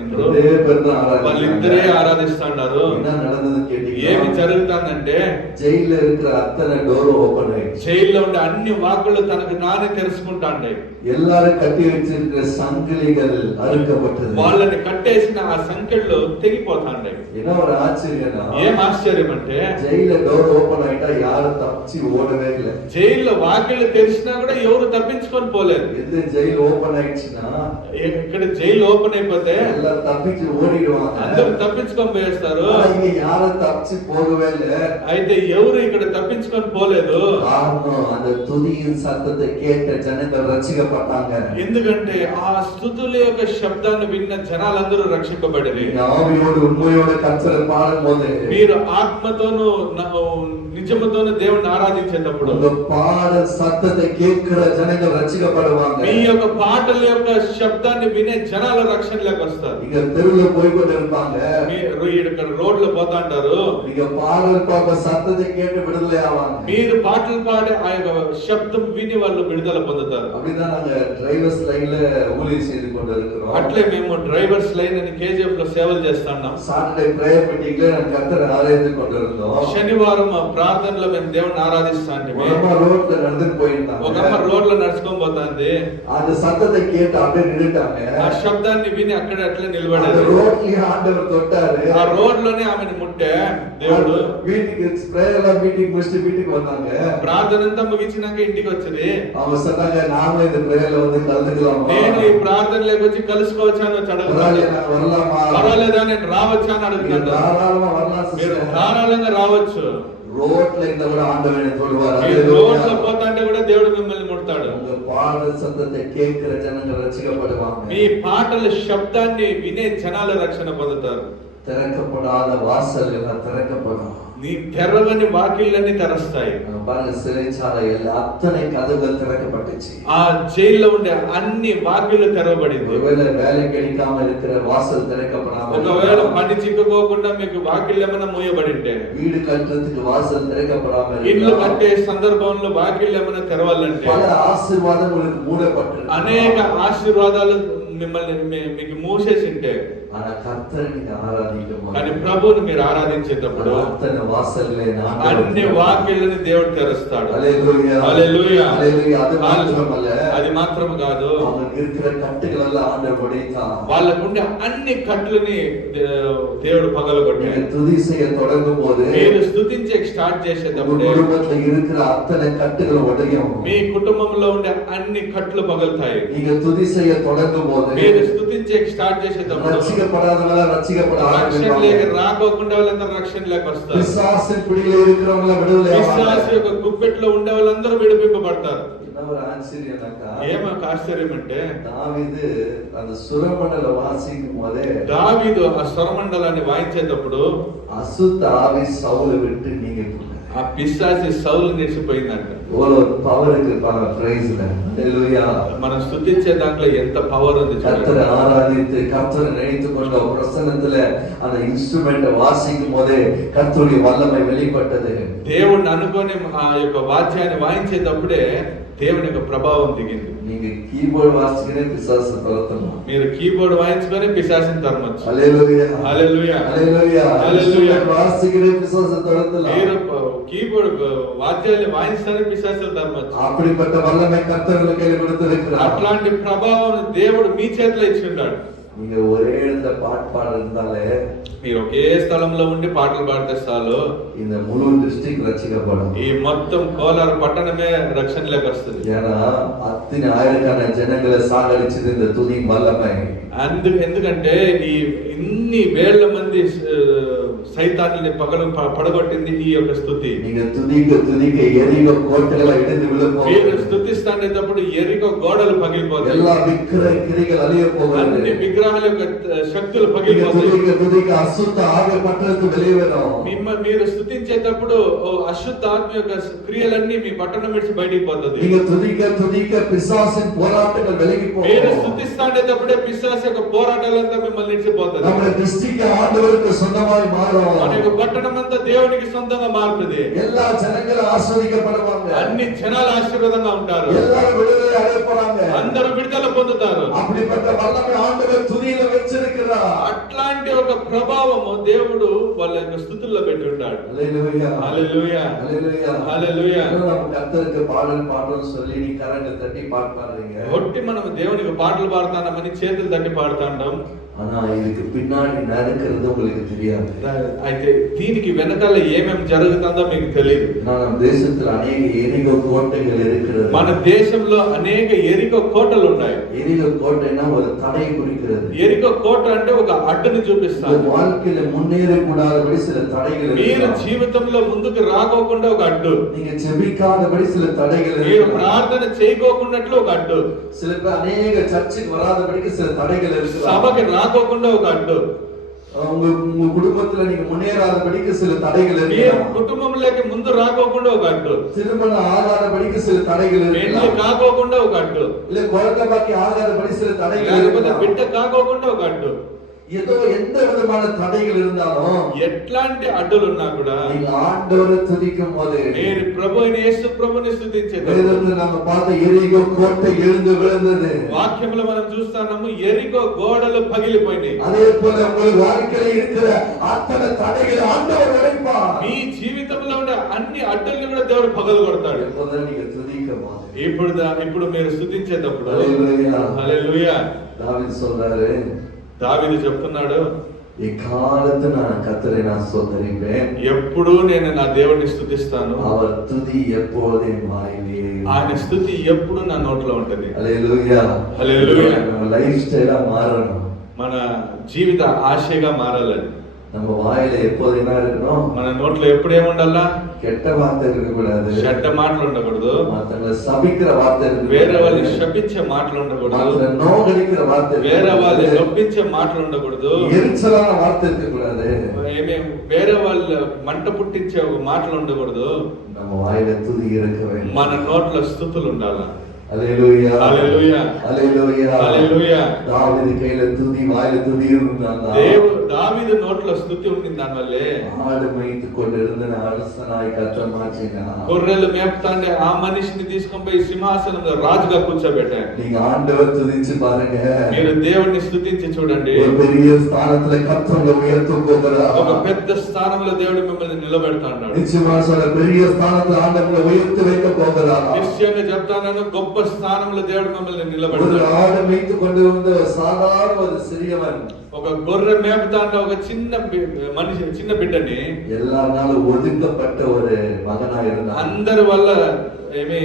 వాళ్ళిద్దరే ఆరాధిస్తున్నారు. என்ன நடந்ததுன்னு கேட்டீங்கன்னா ఏమి జరుగుతుందంటే జైల్లో இருக்கிற అத்தனை డోర్ ఓపెన్ ஆயிடுச்சு. జైల్లో ఉండే అన్ని వాకులు తనకు నానే తెరుచుకుంటాండే. எல்லாரும் கட்டி வச்சிருக்கிற சங்கிலிகள் அறுக்கப்பட்டது. వాళ్ళని కట్టేసిన ఆ సంకెళ్ళు తెగిపోతాండే. என்ன ஒரு ஆச்சரியம்னா ఏం ఆశ్చర్యం అంటే జైల్లో డోర్ ఓపెన్ ஆயிட்டா யாரும் தப்பிச்சு ஓடவே இல்லை. జైల్లో వాకిళ్ళు తెరిచినా కూడా ఎవరు తప్పించుకొని పోలేదు. எந்த ஜெயில் ஓபன் ஆயிடுச்சுன்னா ఇక్కడ జైలు ఓపెన్ అయిపోతే எல்லாரும் தப்பிச்சு ஓடிடுவாங்க. అందరూ తప్పించుకొని పోయేస్తారు. இங்க யாரும் தப்பிச்சு போகவே இல்லை. అయితే ఎవరు ఇక్కడ తప్పించుకొని పోలేదు. காரணம் அந்த துதியின் சத்தத்தை கேட்ட ஜனங்கள் ரட்சிக்கப்பட்டாங்க. ఎందుకంటే ఆ స్తుతుల యొక్క శబ్దాన్ని విన్న జనాలందరూ రక్షింపబడిరి. ஆவியோடு உண்மையோடு கர்த்தரை பாடும்போது మీరు ఆత్మతోను నిజముతోను దేవుణ్ణి ఆరాధించేటప్పుడు உங்க பாடல் சத்தத்தை கேட்கிற ஜனங்கள் ரட்சிக்கப்படுவாங்க. మీ యొక్క పాటల యొక్క శబ్దాన్ని వినే జనాల రక్షణలోకి వస్తారు. இங்க தெருவுல போய் கொண்டு இருப்பாங்க. మీరు ఇక్కడ రోడ్లో పోతాంటారు. நீங்க பாடல் பாக்க சத்தத்தை கேட்டு விடுதலை ஆவாங்க. మీరు పాటలు పాడే ఆ యొక్క శబ్దం విని వాళ్ళు విడుదల పొందుతారు. அப்படிதான் நாங்க டிரைவர்ஸ் லைன்ல ஊழியம் செய்து கொண்டு இருக்கிறோம். అట్లే మేము డ్రైవర్స్ లైన్ అని కేజీఎఫ్ లో సేవలు చేస్తున్నాం. சாட்டர்டே பிரேயர் மீட்டிங்ல நான் கர்த்தரை ஆராதித்து கொண்டிருந்தோம். శనివారం ప్రార్థనలో మేము దేవుని ఆరాధిస్తాంటే ரோட்ல நடந்து போயிருந்தாங்க. ఒక అమ్మ రోడ్లో నడుచుకొని పోతాంది. அந்த சத்தத்தை கேட்டு அப்படியே நின்னுட்டாங்க. ఆ శబ్దాన్ని విని అక్కడే అట్లే அந்த నిలబడారు. ரோட்லயே ஆண்டவர் தொட்டாரு. ఆ రోడ్ లోనే ఆమెను ముట్టే దేవుడు. வீட்டுக்கு பிரேயர் மீட்டிங் முடிச்சு வீட்டுக்கு வந்தாங்க. ప్రార్థన అంతా ముగించినాక ఇంటికి వచ్చింది. அவங்க சொன்னாங்க நாம இந்த பிரேயர்ல வந்து கலந்துக்கலாமா? నేను ఈ ప్రార్థనలోకి వచ్చి కలుసుకోవచ్చా అని பரவாயில்லையா, అడుగుతున్నాను. நான் வரலாமா? పర్వాలేదా నేను రావచ్చా అని అడుగుతున్నాను. தாராளமா வரலாம் మీరు சிஸ்டர். ధారాళంగా రావచ్చు. ரோட்ல இந்த கூட ஆண்டவனை சொல்வார். మీరు రోడ్లో పోతాంటే కూడా దేవుడు మిమ్మల్ని ముడతాడు. உங்க பாடல் சத்தத்தை கேட்கிற ஜனங்கள் ரட்சிக்கப்படுவாங்க. మీ పాటల శబ్దాన్ని వినే జనాల రక్షణ పొందుతారు. திறக்கப்படாத வாசல்கள் திறக்கப்படும். నీ తెరవని వాకిళ్ళని తెరస్తాయి. பாருங்க, சிறைச்சாலையில் அத்தனை கதவுகள் திறக்கப்பட்டுச்சு. ఆ జైల్లో ఉండే అన్ని వాకిళ్ళు తెరవబడింది. ஒருவேளை வேலை கிடைக்காம இருக்கிற வாசல் திறக்கப்படாம, ఒకవేళ పని చిక్కుకోకుండా మీకు వాకిళ్ళు ఏమైనా మూయబడి ఉంటే, வீடு కట్టడానికి వాசல் திறக்கப்படாம, ఇల్లు కట్టే సందర్భంలో వాకిళ్ళు ఏమైనా తెరవాలంటే, பல ஆசీర్వాదం உங்களுக்கு மூடப்பட்டு అనేక ఆశీర్వాదాలు మిమ్మల్ని మీకు మూసేసి ఉంటే, ஆனா கர்த்தரை நீங்க ஆராதிக்கும் కానీ ప్రభువుని మీరు ఆరాధించేటప్పుడు அத்தனை வாசல்களை అన్ని వాకిళ్ళని దేవుడు తెరుస్తాడు. హల్లెలూయా, హల్లెలూయా, హల్లెలూయా. అది మాత్రమల్ల, అది మాత్రం కాదు, அவங்க இருக்கிற கட்டுகள் எல்லாம் ஆண்டவர் உடைத்தான். వాళ్ళకుండే అన్ని కట్లని దేవుడు పగలగొట్టాడు. நீங்க துதி செய்ய தொடங்கும் போது మీరు స్తుతించే స్టార్ట్ చేసేటప్పుడు குடும்பத்துல இருக்கிற அத்தனை கட்டுகள் உடையும். మీ కుటుంబంలో ఉండే అన్ని కట్లు పగులుతాయి. நீங்க துதி செய்ய தொடங்கும் போது మీరు స్తుతించే స్టార్ట్ చేసేటప్పుడు ரட்சிக்கப்படாதவங்க ரட்சிக்கப்பட రక్షణలోకి ஆரம்பிப்பாங்க. రాకోకుండా వాళ్ళందరూ రక్షణలోకి వస్తారు. பிசாசின் பிடியில இருக்கிறவங்க விடுதலை ஆவாங்க. పిశాచు యొక్క గుప్పెట్లో ఉండే వాళ్ళందరూ విడిపింపబడతారు. என்ன ஒரு ஆச்சரியம்னாக்கா, ఏమొక ఆశ్చర్యం అంటే, தாவீது அந்த சுரமண்டல வாசிக்கும் போதே దావీదు ఆ స్వరమండలాన్ని వాయించేటప్పుడు அசுத்த ஆவி சவுலை விட்டு நீங்க ఆ పిశాచి సౌలు నిలిచిపోయిందంట. ஒரு பவருக்கு பிரைஸ்ல. ஹalleluya. మనం స్తుతించే దాంట్లో ఎంత పవర్ ఉంది கர்த்தரை చూడండి. ஆராதித்து கர்த்தரை நினைத்து கொண்ட பிரசன்னத்துல அந்த இன்ஸ்ட்ருமெண்ட்டை வாசிக்கும் போதே கர்த்தருடைய வல்லமை வெளிப்பட்டது. దేవుణ్ణి అనుకొని ఆ యొక్క వాద్యాన్ని వాయించేటప్పుడే దేవుని యొక్క ప్రభావం దిగింది. நீங்க கீபோர்டு வாசிக்கிறே பிசாசு துரத்தணும். మీరు కీబోర్డ్ వాయించుకొని పిశాచిని తరమొచ్చు. ஹalleluya, హల్లెలూయా, ஹalleluya. హల్లెలూయా. வாசிக்கிறே பிசாசு துரத்தலாம். మీరు కీబోర్డ్ వాద్యాన్ని వాయిస్తానే పిశాచులు తరమొచ్చు. அப்படிப்பட்ட வல்லமை கர்த்தருக்கு கையில கொடுத்திருக்கிறார். అట్లాంటి ప్రభావం దేవుడు మీ చేతిలో ఇచ్చిండాడు. நீங்க ஒரே இடத்துல பாட்டு பாட இருந்தாலே మీరు ఒకే స్థలంలో ఉండి పాటలు పాడితే చాలు, இந்த முழு டிஸ்ட்ரிக்ட் ரட்சிக்கப்படும். ఈ మొత్తం కోలార్ పట్టణమే రక్షణలోకి వస్తుంది. ஏன்னா அத்தனை ஆயிரக்கணக்கான ஜனங்களை சாகடிச்சது இந்த துதி வல்லமை. ఎందుకంటే ఈ ఇన్ని వేల మంది సైతాన్ని పడగొట్టింది ఈ యొక్క స్తుతి. நீங்க துதிக்க எரிகோ கோட்டைகளை இடிந்து விழ మీరు போகிறது. స్తుతిస్తానేటప్పుడు ఎరికో గోడలు పగిలిపోతాయి. எல்லா விக்கிர கிரிகள் அழிய போகிறது. అన్ని విగ్రహాల యొక్క శక్తులు நீங்க పగిలిపోతాయి. துதிக்க அசுத்த ஆவி பட்டணத்து வெளியே வரும். మీరు స్తుతించేటప్పుడు అశుద్ధ ఆత్మ యొక్క క్రియలన్నీ మీ పట్టణం విడిచి బయటికి పోతుంది. நீங்க துதிக்க பிசாசின் போராட்டங்கள் விலகி మీరు போகும். స్తుతిస్తానేటప్పుడే పిశాచ యొక్క పోరాటాలంతా మిమ్మల్ని విడిచిపోతుంది. நம்முடைய டிஸ்ட்ரிக்ட் ஆண்டவருக்கு சொந்தமாய் மாறும். మన యొక్క పట్టణం అంతా దేవునికి సొంతంగా మారుతుంది. எல்லா ஜனங்களும் ஆசீர்வதிக்கப்படுவாங்க. అన్ని జనాలు ఆశీర్వాదంగా ఉంటారు. எல்லாரும் விடுதலை அடைய போறாங்க. అందరూ విడుదల పొందుతారు. அப்படிப்பட்ட வல்லமை ஆண்டவர் துதியில வச்சிருக்கிறார். అట్లాంటి ఒక ప్రభావము దేవుడు వాళ్ళ యొక్క స్తుతుల్లో పెట్టి ఉంటాడు. ஹல்லேலூயா హల్లెలూయా ஹல்லேலூயா హల్లెలూయా. நம்ம கர்த்தருக்கு பாடல் சொல்லி நீ கரண்ட் தட்டி பாடுறீங்க. ఒట్టి మనం దేవునికి పాటలు పాడుతామని చేతులు తట్టి పాడుతాండం. ஆனா இதுக்கு பின்னாடி நடக்கிறது உங்களுக்கு தெரியாது. అయితే దీనికి వెనకాల ఏమేం జరుగుతుందో మీకు తెలియదు. நம்ம தேசத்துல அநேக எரிகோ கோட்டைகள் இருக்கிறது. మన దేశంలో అనేక ఎరికో కోటలు ఉన్నాయి. எரிகோ கோட்டைனா ஒரு தடை குறிக்கிறது. ఎరికో కోట అంటే ఒక అడ్డుని చూపిస్తాడు. வாழ்க்கையில முன்னேற கூடாதபடி சில தடைகள் మీరు இருக்கு. జీవితంలో ముందుకు రాకోకుండా ఒక అడ్డు. நீங்க ஜெபிக்காதபடி சில தடைகள் మీరు இருக்கு. ప్రార్థన చేయకోకున్నట్లు ఒక అడ్డు. சில பேர் அநேக சர்ச்சுக்கு வராதபடிக்கு சில தடைகள் இருக்கு. సభకి రాకోకుండా ఒక అడ్డు. உங்க குடும்பத்துல நீங்க முன்னேறாதபடிக்கு சில தடைகள் మీరు இருக்கு. కుటుంబంలోకి ముందు రాకోకుండా ఒక అడ్డు. திருமணம் ஆகாதபடிக்கு சில தடைகள் పెళ్లి இருக்கு. కాకోకుండా ఒక అడ్డు. இல்ல குழந்தை பாக்கி ஆகாதபடி சில தடைகள் లేకపోతే இருக்கு. బిడ్డ కాకోకుండా ఒక అడ్డు. ஏதோ எந்த விதமான தடைகள் இருந்தாலும் ఎట్లాంటి అడ్డులు ఉన్నా కూడా நீங்க ஆண்டவரை துதிக்கும் போது మీరు ప్రభు అయిన యేసు ప్రభుని స్తుతించేటప్పుడు வேதத்துல நம்ம பார்த்த எரிகோ கோட்டை எழுந்து விழுந்தது. వాక్యంలో మనం చూస్తున్నాము ఎరికో గోడలు పగిలిపోయినాయి. அதே போல உங்கள் வாழ்க்கையில இருக்கிற அத்தனை தடைகளை ஆண்டவர் உடைப்பார். మీ జీవితంలో ఉండే అన్ని అడ్డుల్ని కూడా దేవుడు పగలగొడతాడు. எப்போதும் நீங்க துதிக்கும் போது ఇప్పుడు మీరు స్తుతించేటప్పుడు ஹல்லேலூயா. హల్లెలూయా. தாவீது சொல்றாரு, దావీదు చెప్తున్నాడు, எக்காலத்து நான் கர்த்தரை நான் ஸ்தோத்தரிப்பேன். ఎప్పుడు నేను నా దేవుడిని స్తుతిస్తాను. அவர் துதி எப்போது என் வாயிலே. ఆయన స్తుతి ఎప్పుడు నా నోట్లో ఉంటది. ஹல்லேலூயா. హల్లెలూయా. நம்ம லைஃப் ஸ்டைலா மாறணும். మన జీవిత ఆశగా మారాలని நம்ம వాయిல எப்போது என்ன இருக்கணும்? మన నోట్లో ఎప్పుడు ఏముండాలా? கெட்ட வார்த்தை இருக்க கூடாது. చెడ్డ మాటలు ఉండకూడదు. மத்தவங்களை சபிக்கிற வார்த்தை இருக்க వేరే వాళ్ళని கூடாது. శపించే మాటలు ఉండకూడదు. மத்தவங்களை நோகடிக்கிற வார்த்தை இருக்க వేరే వాళ్ళని கூடாது. నొప్పించే మాటలు ఉండకూడదు. எரிச்சலான வார்த்தை இருக்க கூடாது. వేరే వాళ్ళ మంట పుట్టించే ఒక మాటలు ఉండకూడదు. நம்ம வாயில துதி இருக்க வேண்டும். మన నోట్లో స్తుతులు ఉండాలా. ஹல்லேலூயா. హల్లెలూయా. ஹல்லேலூயா. హల్లెలూయా. தாவீது கையில துதி வாயில துதி இருந்தாங்க. దావీదు నోట్లో స్తుతి ఉంది. దానివల్లే ஆடு மேய்த்து கொண்டிருந்த அரசனாய் கர்த்தர் மாற்றினார். గొర్రెలు మేపుతాండే ఆ మనిషిని తీసుకొని పోయి సింహాసనంలో రాజుగా కూర్చోబెట్టాడు. நீங்க ஆண்டவர் துதிச்சு பாருங்க. మీరు దేవుణ్ణి స్తుతించి చూడండి. ஒரு பெரிய ஸ்தானத்துல கர்த்தர் உங்களை உயர்த்த போகிறார். ఒక పెద్ద స్థానంలో దేవుడు మిమ్మల్ని నిలబెడతాడు. நிச்சயமா சொல்ற பெரிய ஸ்தானத்துல ஆண்டவரை உயர்த்தி வைக்க போகிறார். నిశ్చయంగా చెప్తాను, గొప్ప స్థానంలో దేవుడు మిమ్మల్ని ஒரு నిలబెడతాడు. ஆடு மேய்த்து கொண்டிருந்த சாதாரண ஒரு சிறியவன் ఒక గొర్రె మేపుతాండే ఒక మనిషి చిన్న బిడ్డని எல்லாராலும் ஒதுக்கப்பட்ட ஒரு மகனா இருந்தான். అందరి వల్ల ఏమి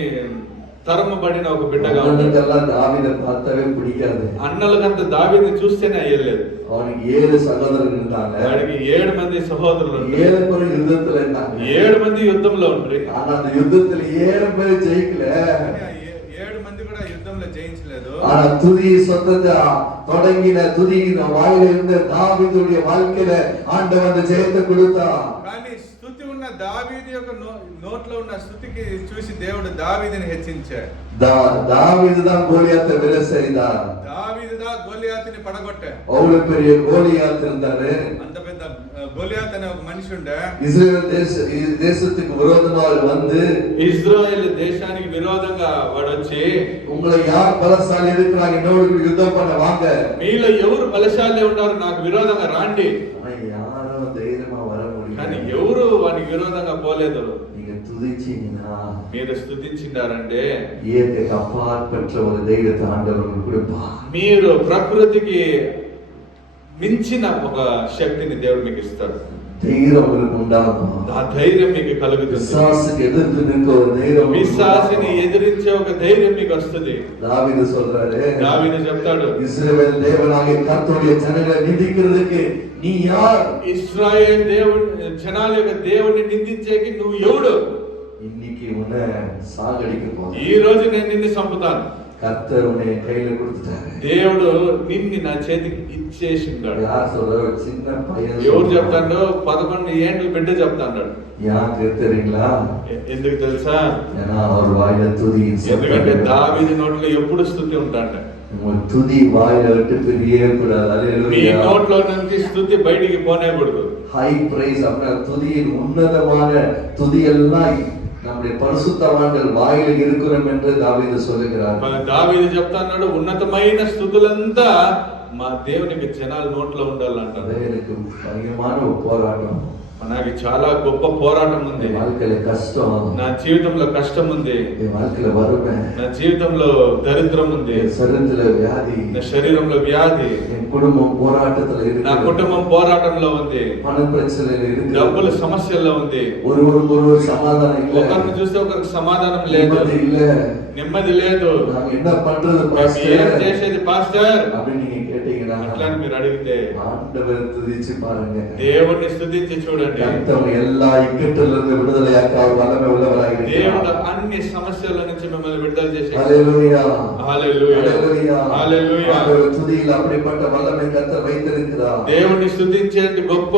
తరమబడిన ఒక బిడ్డగా ఉన్నాడు. அவனுக்கெல்லாம் தாவீதை பார்த்தாவே பிடிக்காது. అన్నలకంత దావీదుని చూస్తేనే అయ్యలేదు. அவனுக்கு 7 சகோதரர்கள் இருந்தாங்க. వాడికి 7 మంది సహోదరులు ఉన్నారు. 7 பேரும் யுத்தத்துல இருந்தாங்க. 7 మంది యుద్ధంలో ఉంటారు. ஆனா அந்த யுத்தத்துல 7 பேர் ஜெயிக்கல. 7 మంది కూడా యుద్ధంలో జయించలేదు. ஆனா துதி சொந்தத்தை தொடங்கின துதியின் வாயில இருந்த தாவீதுடைய வாழ்க்கையில ஆண்டவர் அந்த ஜெயத்தை கொடுத்தான். కానీ స్తుతి ఉన్న దావీదు యొక్క నోట్లో ఉన్న స్తుతికి చూసి దేవుడు దావీదుని హెచ్చించాడు. தாவீது தான் கோலியாத்தை விட செய்தார். దావీదు దా గొలియాతుని పడగొట్టాడు. அவ்வளவு பெரிய கோலியாத் இருந்தாரு. అంత పెద్ద గొలియాత్ అనే ఒక మనిషి ఉండే. இஸ்ரேல் தேசத்துக்கு விரோதமா வந்து ఇజ్రాయెల్ దేశానికి విరోధంగా వాడు వచ్చి, உங்களை யார் பலசாலி இருக்கிறாங்க என்னோடு யுத்தம் பண்ண வாங்க. మీలో ఎవరు బలశాలి ఉన్నారు, నాకు విరోధంగా రాండి. ஆனா யாரும் தைரியமா வர కానీ முடியாது. ఎవరు వానికి విరోధంగా పోలేదు. நீங்க துதிச்சீங்கன்னா మీరు స్తుతించిండారంటే இயற்கைக்கு அப்பாற்பட்ட ஒரு தைரியத்தை ஆண்டவர் உங்களுக்கு கொடுப்பார். మీరు ప్రకృతికి మించిన ఒక శక్తిని దేవుడు మీకు ఇస్తాడు. தைரியம் உங்களுக்கு உண்டாகும். ఆ ధైర్యం మీకు కలుగుతుంది. విశ్వాసకి ఎదురు నిற்க ஒரு தைரியம். విశ్వాసిని ఎదిరించే ఒక ధైర్యం మీకు వస్తుంది. దావీదు சொல்றாரு, దావీదు చెప్తాడు, ఇశ్రాయేలు దేవునాகிய கர்த்தருடைய ஜனங்களை நிந்திக்கிறதுக்கு நீ யார்? ఇశ్రాయేలు దేవుని జనాల యొక్క దేవుని నిందించేకి నువ్వు ఎవడు? இன்னைக்கு உன்னை சாகடிக்க போறேன். ఈ రోజు నేను నిన్ను చంపుతాను. கர்த்தர் உன்னை கையில கொடுத்துட்டாரு. దేవుడు నిన్ను నా చేతికి ఇచ్చేసిండాడు. யார் சொல்றாரு? చిన్న పయ్యన్. ఎవరు చెప్తాడో? 11 ఏళ్ల బిడ్డ చెప్తాడు. யாருக்கு தெரியுங்களா? ఎందుకు తెలుసా? ஏன்னா அவர் வாயில துதி. ఎందుకంటే దావీదు నోట్లో ఎప్పుడు స్తుతి ఉంటాడు. துதி வாயில விட்டு பிரியவே கூடாது. మీ నోట్లో నుంచి స్తుతి బయటికి పోనేకూడదు. హై ప్రైజ్ அப்படின்னா துதியின் உன்னதமான துதி எல்லாம் நம்முடைய பரிசுத்தவான்கள் வாயில இருக்கிறோம் என்று தாவீது சொல்லுகிறார். దావీదు చెప్తాడు, ఉన్నతమైన స్తుతులంతా మా దేవునికి జనాల నోట్లో ఉండాలంటారు. எனக்கு பயங்கரமான போராட்டம். నాకు చాలా గొప్ప పోరాటం ఉంది. வாழ்க்கையில కష్టం. నా జీవితంలో కష్టం ఉంది. வாழ்க்கையில வறுமை. నా జీవితంలో దరిద్రం ఉంది. శరీరంలో వ్యాధి. నా శరీరంలో వ్యాధి. என் குடும்பம் போராட்டத்துல இருக்கு. నా కుటుంబం పోరాటంలో ఉంది. பண பிரச்சனையில இருக்கு. డబ్బుల సమస్యల్లో ఉంది. ஒருவருக்கு சமாதானம் இல்ல. ఒకరిని చూస్తే ఒకరికి సమాధానం లేదు. இல்ல. నెమ్మది లేదు. நான் என்ன பண்றது ఏం பாஸ்டர்? చేసేది పాస్టర్ அப்படி நீங்க கேட்டீங்கன்னா అట్లా అని మీరు అడిగితే ஆண்டவர் துதிச்சு பாருங்க. దేవుణ్ణి స్తుతించి చూడండి. கர்த்தர் எல்லா இக்கட்டிலிருந்து விடுதலையாக்க அவர் வல்லமை உள்ளவராக దేవుడు இருக்கிறார். అన్ని సమస్యల నుంచి మిమ్మల్ని విడుదల చేసేది. ஹalleluya. హల్లెలూయా. ஹalleluya. హల్లెలూయా. ஆண்டவர் துதியில் அப்படிப்பட்ட வல்லமை கர்த்தர் வைத்திருக்கிறார். దేవుణ్ణి స్తుతించే గొప్ప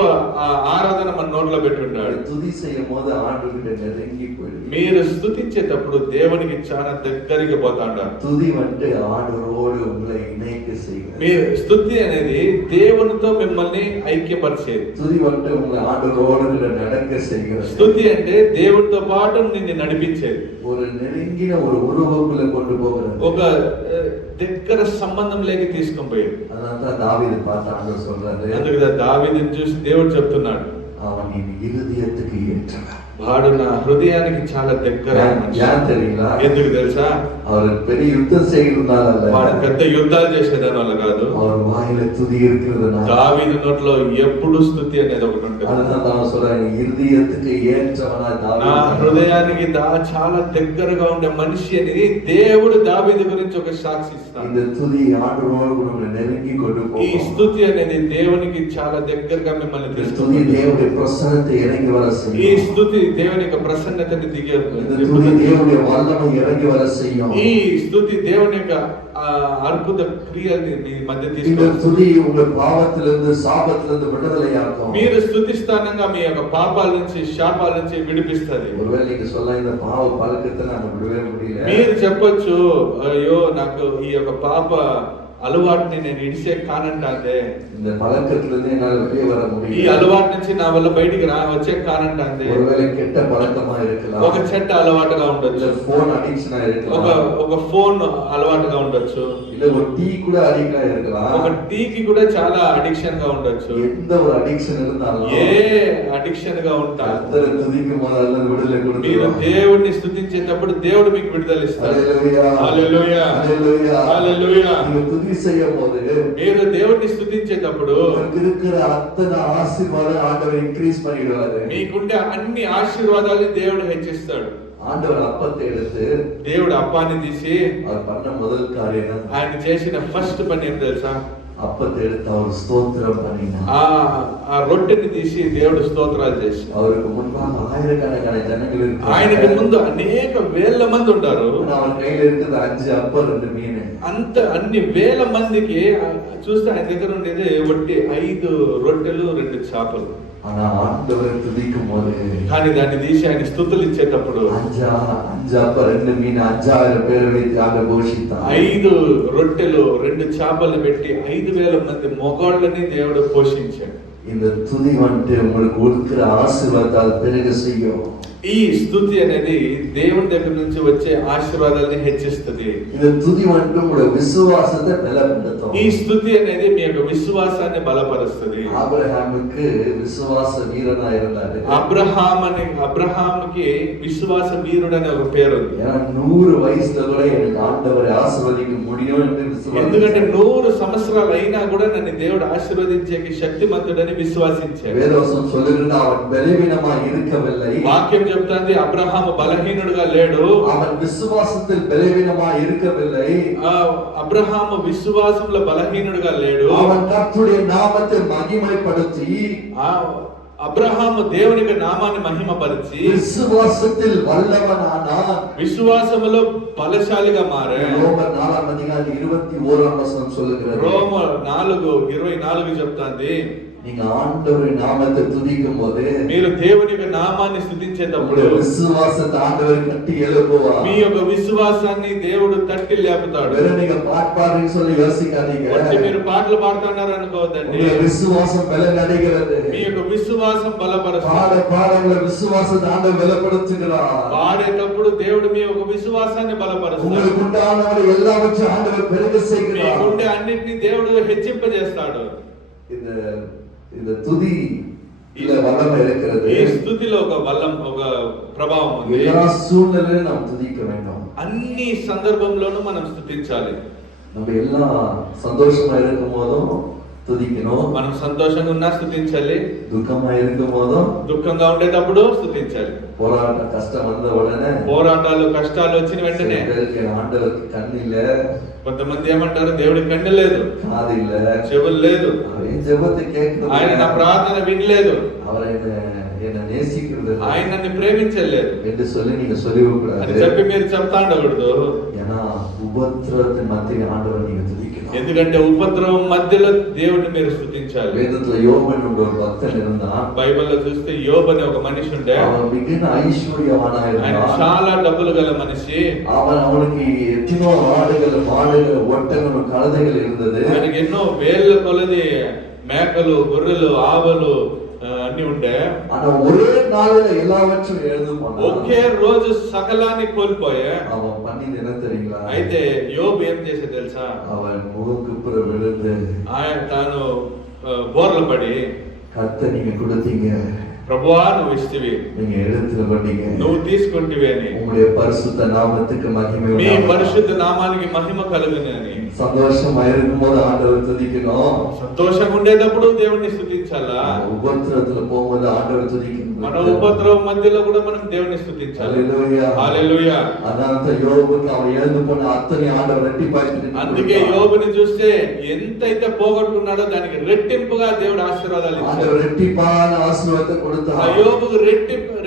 ఆరాధన మన నోట్లో పెట్టున్నాడు. துதி செய்யும் போது ஆண்டவர்கிட்ட நெருங்கி போயிடும். మీరు స్తుతించేటప్పుడు దేవునికి చాలా దగ్గరికి పోతాడు. துதி வந்து ஆண்டவரோடு உங்களை இணைக்க செய்யும். మీ స్తుతి అనేది దేవునితో మిమ్మల్ని ఐక్యపరిచేది. துதி வந்து உங்களை ஆண்டவரோடு நடக்க செய்கிறது. స్తుతి అంటే దేవుడితో పాటు నిన్ను నడిపించేది. ஒரு நெருங்கின ஒரு உருவக்குள்ள கொண்டு போகிறது. ఒక దగ్గర సంబంధంలోకి తీసుకొని పోయేది. அதான் தாவீது பார்த்து ஆண்டவர் சொல்றாரு, అందుకే దావీదుని చూసి దేవుడు చెప్తున్నాడు, அவன் என் இருதயத்துக்கு ஏற்றவன். వాడు నా హృదయానికి చాలా దగ్గర. ஏன் தெரியுங்களா? ఎందుకు తెలుసా? அவர் பெரிய யுத்தம் செய்கிறதுனால அல்ல, వాడు పెద్ద యుద్ధాలు చేసేదాని వల్ల కాదు. அவர் வாயில துதி இருக்கிறதுனால. దావీదు నోట్లో ఎప్పుడు స్తుతి అనేది ఒకటి ఉంటుంది. அதுதான் நான் சொல்றேன், இருதயத்துக்கு ஏற்றவனா నా தாவீது. హృదయానికి చాలా దగ్గరగా ఉండే మనిషి అని దేవుడు దావీదు గురించి ఒక సాక్షి ఇస్తాడు. இந்த துதி ஆண்டவரோடு நம்மை நெருங்கி கொண்டு ఈ போகும். స్తుతి అనేది దేవునికి చాలా దగ్గరగా మిమ్మల్ని இந்த துதி తీసుకుంటుంది. தேவனுடைய பிரசன்னத்தை இறங்கி வர ఈ செய்யும். స్తుతి దేవుని యొక్క ప్రసన్నతని దిగి இந்த துதி தேவனுடைய வல்லமை இறங்கி வர செய்யும். ఈ స్తుతి దేవుని యొక్క అద్భుత క్రియని మీ మధ్య இந்த తీసుకొస్తుంది. துதி உங்க பாவத்திலிருந்து சாபத்திலிருந்து விடுதலையாக்கும். మీరు స్తుతిస్తానంగా మీ యొక్క పాపాల నుంచి శాపాల నుంచి విడిపిస్తుంది. ஒருவேளை நீங்க சொல்ல, இந்த பாவ பழக்கத்தை நான் விடவே முடியல. మీరు చెప్పొచ్చు, అయ్యో నాకు ఈ యొక్క పాప అలవాటుని నేను ఇడిసే కానంటే, இந்த பழக்கத்திலிருந்து என்னால் வெளியே வர ఈ முடியல. అలవాటు నుంచి నా వల్ల బయటికి వచ్చే కానంటే, ஒருவேளை கெட்ட பழக்கமா இருக்கலாம். ఒక చెడ్డ అలవాటుగా இல்ல ఉండొచ్చు, போன் அடிக்ஷனா இருக்கலாம். ఒక ఫోన్ అలవాటుగా ఉండొచ్చు, இல்ல ஒரு டீ கூட அடிக்டா இருக்கலாம். ఒక టీకి కూడా చాలా అడిక్షన్ గా ఉండొచ్చు. எந்த ஒரு அடிக்ஷன் இருந்தாலும் ఏ అడిక్షన్ గా ఉంటా கர்த்தரை துதிக்கும் போது அதுல விடுதலை మీరు கொடுத்துருவார். దేవుడిని స్తుతించేటప్పుడు దేవుడు మీకు విడుదల ఇస్తాడు. ஹalleluya. హల్లెలూయా. ஹalleluya. హల్లెలూయా. நீங்க துதி செய்யும் போது మీరు దేవుడిని స్తుతించేటప్పుడు உங்களுக்கு இருக்கிற அத்தனை ஆசீர்வாதம் ஆண்டவர் இன்க்ரீஸ் பண்ணிடுவாரு. మీకుండే అన్ని ఆశీర్వాదాలు దేవుడు హెచ్చిస్తాడు. ஆண்டவர் அப்பத்தை எடுத்து దేవుడు అప్పాన్ని తీసి அவர் பண்ண முதல் காரியம், ఆయన చేసిన ఫస్ట్ పని ఏం తెలుసా? அப்பத்தை எடுத்து அவர் ஸ்தோத்திரம் பண்ணினார். ఆ రొట్టెని తీసి దేవుడు స్తోత్రాలు చేసి, அவருக்கு முன்பாக ஆயிரக்கணக்கான ஜனங்கள் ఆయనకి இருக்கிறாங்க. ముందు అనేక వేల మంది ఉంటారు. ஆனா அவர் கையில இருக்கிறது 5 அப்பம் 2 மீன். అన్ని వేల మందికి చూస్తే ఆయన దగ్గర ఉండేది ఒట్టి 5 రొట్టెలు 2 చేపలు. ஆனா ஆண்டவர் துதிக்கும் போது కానీ దాన్ని తీసి ఆయన స్తుతులు ఇచ్చేటప్పుడు 5 அப்பம் 2 மீன் 5000 பேரை வைத்து ஆக போஷித்தார். 5 రొట్టెలు 2 చేపలు పెట్టి 5000 మంది మొగాళ్ళని దేవుడు పోషించాడు. இந்த துதி வந்து உங்களுக்கு கொடுக்கிற ஆசீர்வாதத்தால் பெருக செய்யும். ఈ ఈ స్తుతి అనేది దేవుని దగ్గర నుంచి వచ్చే ఆశీర్వాదాన్ని హెచ్చిస్తుంది. இந்த துதி வந்து உங்களுடைய விசுவாசத்தை பலப்படுத்தும். ఈ స్తుతి అనేది మీ యొక్క విశ్వాసాన్ని బలపరుస్తుంది. ஆபிரகாமுக்கு விசுவாச வீரனா இருந்தாரு. అబ్రహాముకి విశ్వాస వీరుడు అనే ఒక పేరు ఉంది. ஏன்னா 100 వయసులో కూడా எனக்கு ஆண்டவரை ஆசீர்வதிக்க முடியும் என்று விசுவாசித்தார். ఎందుకంటే 100 సంవత్సరాలు అయినా కూడా నన్ను దేవుడు ఆశీర్వదించే శక్తిమంతుడని విశ్వాసించాడు. வேதவசனம் சொல்லுகிறது அவன் பலவீனமா இருக்கவில்லை. వాక్యం చెప్తుంది అబ్రహాము బలహీనుడుగా లేడు. அவன் விசுவாசத்தில் பலவீனமா இருக்கவில்லை. అబ్రహాము విశ్వాసంలో బలహీనుడుగా లేడు. அவன் கர்த்தருடைய நாமத்தை மகிமைப்படுத்தி అబ్రహాము దేవుని నామాన్ని మహిమపరిచి విశ్వాసத்தில் వల్లవనానాన్. విశ్వాసములో బలశాలిగా మారాడు. రోమర్ 4:21 சொல்லுகிறது. రోమర్ 4:24 చెప్తాంది, நீங்க ஆண்டவரின் நாமத்தை துதிக்கும் போது మీరు దేవుని యొక్క నామాన్ని స్తుతించేటప్పుడు విశ్వాసத்தை ஆண்டவர் கட்டி எழுப்புவார். మీ యొక్క విశ్వాసాన్ని దేవుడు తట్టి లేపుతాడు. நீங்க பாட்டு பாடுறீங்க சொல்லி யோசிக்காதீங்க. మీరు పాటలు పాడుతున్నారు అనుకోవద్దండి. விசுவாசம் பலனடைகிறது. మీ యొక్క విశ్వాసం బలపరుస్తుంది. பாடங்களை விசுவாசத்தை ஆண்டவர் பலப்படுத்துகிறார். పాడేటప్పుడు దేవుడు మీ యొక్క విశ్వాసాన్ని బలపరుస్తాడు. உங்களுக்கு உண்டானவரை எல்லாவற்றையும் ஆண்டவர் பெருக செய்கிறார். మీకుండే అన్నిటిని దేవుడు హెచ్చింపజేస్తాడు. இந்த துதி இல்ல வல்லமை இருக்கிறது. ఈ స్తుతిలో ఒక ఒక ప్రభావం ఉంది. எல்லா சூழ்நிலையிலும் நாம் துதிக்க வேண்டும். అన్ని సందర్భంలోనూ మనం స్తుతించాలి. நம்ம எல்லா சந்தோஷமா இருக்கும் போதும் துதிக்கணும். మనం సంతోషంగా ఉన్నా స్తుతించాలి. దుఃఖமா இருக்கும் போதும் దుఃఖంగా ఉండేటప్పుడు స్తుతించాలి. போராட்ட கஷ்டம் வந்த உடனே పోరాటాలు కష్టాలు వచ్చిన వెంటనే ஆண்டவருக்கு கண் இல்ல, కొంతమంది ఏమంటారు దేవుడికి కన్ను లేదు, காது இல்ல, చెవులు లేదు, அவன் ஜெபத்தை கேட்கறது, ఆయన నా ప్రార్థన వినలేదు, அவர் என்ன நேசிக்கிறது ఆయన నన్ను ప్రేమించలేదు என்று சொல்லி நீங்க சொல்லிவிட అని கூடாது. చెప్పి మీరు చెప్తా ఉండకూడదు. ஏன்னா உபத்திரவத்தின் மத்தியில் ஆண்டவர் நீங்க துதிக்கணும். ఎందుకంటే ఉపద్రవం మధ్యలో దేవుడిని మీరు స్తుతించాలి. வேதத்துல யோபன் என்ற ஒரு பக்தன் இருந்தான். బైబిల్లో చూస్తే యోబు అనే ఒక మనిషి ఉండే. அவன் மிகுந்த ஐஸ்வர்யவானா ఆయన இருந்தான். చాలా డబ్బులు గల మనిషి. அவனுக்கு எத்தனோ ஆடுகள், மாடுகள், ஒட்டகங்கள், கழுதைகள் இருந்தது. ఆయనకి ఎన్నో వేల కొలది మేకలు, గొర్రెలు, ఆవులు అన్ని ఉండే. ஆனா ஒரே நாளில எல்லாவற்றையும் எழுந்து போனான். ఒకే రోజు సకలాన్ని కోల్పోయే. அவன் பண்ணிது என்ன தெரியுங்களா? అయితే యోబు ఏం చేసే తెలుసా? அவன் முகக்குப்புற விழுந்து ఆయన తాను బోర్ల పడి, கர்த்தர் நீங்க கொடுத்தீங்க, ప్రభువా నువ్వు ఇస్తివి, நீங்க எடுத்து பண்ணீங்க, నువ్వు తీసుకుంటివి అని, உங்களுடைய பரிசுத்த நாமத்துக்கு மகிமை మీ உண்டாவதாக. పరిశుద్ధ నామానికి మహిమ కలుగును అని. சந்தோஷமா இருக்கும்போது ஆண்டவர் துதிக்கணும். సంతోషంగా ఉండేటప్పుడు దేవుణ్ణి స్తుతించాలా? உபத்திரத்துல போகும்போது ஆண்டவர் துதிக்கணும். మన ఉపద్రవం మధ్యలో కూడా మనం దేవుణ్ణి స్తుతించాలి. హల్లెలూయా. హల్లెలూయా. అదంతా యోబుకి அவன் எழுந்து போன அத்தனை ஆண்டவர் ரெட்டிப்பாய்ச்சி. అందుకే యోబుని చూస్తే ఎంతైతే పోగొట్టుకున్నాడో దానికి రెట్టింపుగా దేవుడు ఆశీర్వాదాలు ఇచ్చాడు. ஆண்டவர் ரெட்டிப்பான ஆசீர்வாதத்தை ఆ கொடுத்தார். యోబుకు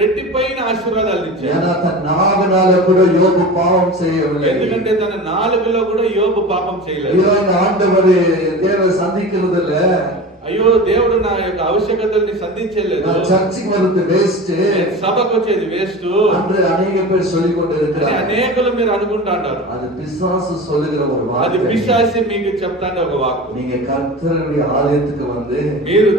రెట్టిపైన ఆశీర్వాదాలు ఇచ్చాడు. ஏன்னா தன் நாவினால கூட யோபு பாவம் செய்யவில்லை. ఎందుకంటే తన నాలుగులో కూడా యోబు పాపం చేయలేదు. ஐயோ இந்த ஆண்டவர் தேவ சந்திக்கிறது இல்ல, అయ్యో దేవుడు నా యొక్క ఆవశ్యకతల్ని సంధించలేదు, நான் சர்ச்சுக்கு வர்றது வேஸ்ட் సభకు వచ్చేది వేస్ట్ என்று अनेक பேர் சொல்லிக் అని கொண்டிருக்கிறார். అనేకులు మీరు అనుకుంటా ఉంటారు. அது பிசாசு சொல்லுகிற ஒரு అది வார்த்தை. పిశాచి మీకు చెప్తానే ఒక వాక్కు. நீங்க கர்த்தருடைய ஆலயத்துக்கு வந்து మీరు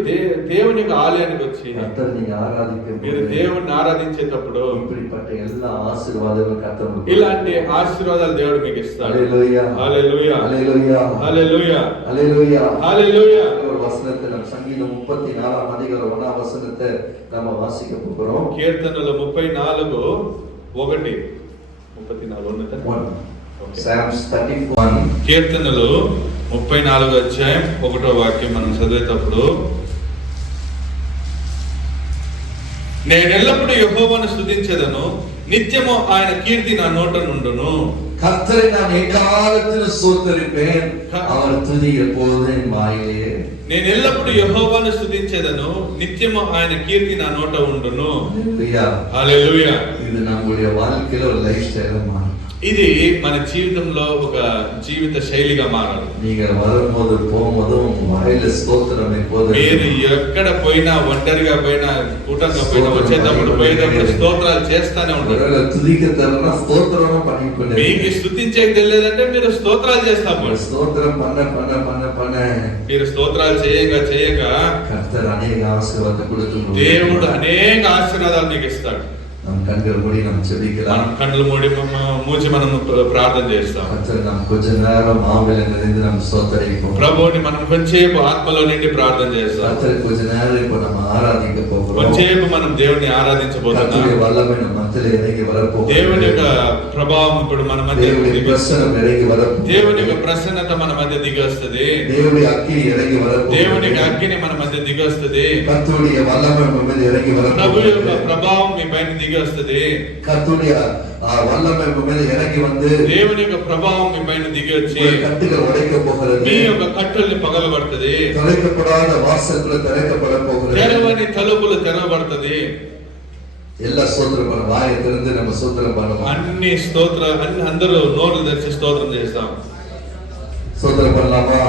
దేవుని యొక్క ఆలయానికి వచ్చి கர்த்தர் நீங்க ஆராதிக்க మీరు దేవుణ్ణి ఆరాధించేటప్పుడు இப்படிப்பட்ட எல்லா ஆசீர்வாதங்களும் கர்த்தர் உங்களுக்கு ఇలాంటి ఆశీర్వాదాలు దేవుడు మీకు ఇస్తాడు. హల్లెలూయా. హల్లెలూయా. హల్లెలూయా. హల్లెలూయా. హల్లెలూయా. హల్లెలూయా. ஒரு வசனத்தை நம்ம சங்கீதம் 34 அதிகாரம் 1 வசனத்தை நம்ம வாசிக்க போகிறோம். కీర్తనలు 34:1 34 Psalms 31. కీర్తనలు 34 అధ్యాయం 1వ వాక్యం మనం చదివేటప్పుడు, నేను ఎల్లప్పుడూ యెహోవాను స్తుతించెదను, నిత్యము ఆయన కీర్తి నా నోట నుండును. கர்த்தரை நான் எக்காலத்திலும் ஸ்தோத்தரிப்பேன், அவர் துதி எப்பொழுதும் என் வாயிலே. నేను ఎల్లప్పుడూ యెహోవాను స్తుతించెదను, నిత్యము ఆయన కీర్తి నా నోట ఉండును. ஹல்லேலூயா. హల్లెలూయా. இது நம்முடைய வாழ்க்கையில ஒரு லைஃப் ஸ்டைலா மாறும். ఇది మన జీవితంలో ఒక జీవిత శైలిగా మారాలి. நீங்க வரும்போது போகும்போது உங்க வாயில ஸ்தோத்திரம் எப்போதும் మీరు ఎక్కడ పోయినా, ఒంటరిగా పోయినా, కూటంగా పోయినా, వచ్చేటప్పుడు పోయేటప్పుడు స్తోత్రాలు చేస్తానే ఉంటారు. ஒருவேளை துதிக்க தெரியலனா ஸ்தோத்திரமும் பண்ணிக்கொண்டே మీకు స్తుతించేకి తెలియదంటే మీరు స్తోత్రాలు చేస్తాము. ஸ்தோத்திரம் பண்ண பண்ண பண்ண பண்ண మీరు స్తోత్రాలు చేయగా చేయగా கர்த்தர் அநேக ஆசீர்வாதத்தை கொடுத்து దేవుడు అనేక ఆశీర్వాదాలు నీకు ఇస్తాడు. நம் கண்கள் மூடி நாம் ஜெபிக்கலாம். మనం కళ్ళు మూసి మనం ప్రార్థన చేస్తాం. கர்த்தர் நாம் கொஞ்ச நேரம் ஆவில நிறைந்து நாம் ஸ்தோத்திரிப்போம். ప్రభువుని మనం కొంచెంసేపు ఆత్మలో నిండి ప్రార్థన చేస్తాం. கர்த்தர் கொஞ்ச நேரம் இப்போ நம்ம ஆராதிக்க போகிறோம். కొంచెంసేపు మనం దేవుని ఆరాధించబోతున్నాం. கர்த்தருடைய வல்லமை நம்ம மத்தியிலே இறங்கி வரப்போகிறது. దేవుని యొక్క ప్రభావం ఇప్పుడు మన మధ్య దేవుని ప్రసన్నం ఇறங்கி வரப்போகிறது. దేవుని యొక్క ప్రసన్నత మన మధ్య దిగి వస్తది. దేవుని అగ్ని ఇறங்கி வரப்போகிறது. దేవుని యొక్క అగ్ని మన మధ్య దిగి వస్తది. கர்த்தருடைய வல்லமை நம்ம மீது இறங்கி வரப்போகிறது. ప్రభు యొక్క ప్రభావం మీ పైన దిగి వస్తది. கர்த்தருடைய வல்லமை நம்ம மீது இறங்கி வந்து దేవుని యొక్క ప్రభావం మీ పైన దిగి వచ్చి கட்டுகள் உடைக்க போகிறது. మీ యొక్క కట్టల్ని పగలబడుతది. திறக்கப்படாத வாசல்கள் திறக்கப்பட போகிறது. తెరవని తలుపులు తెరవబడుతది. எல்லா స్తోత్రం మన వాయి తెరిచి நம்ம స్తోత్రం பண்ணுவோம். అన్ని అందరూ నోరు తెరిచి స్తోత్రం చేస్తాం. స్తోత్రం பண்ணலாமா?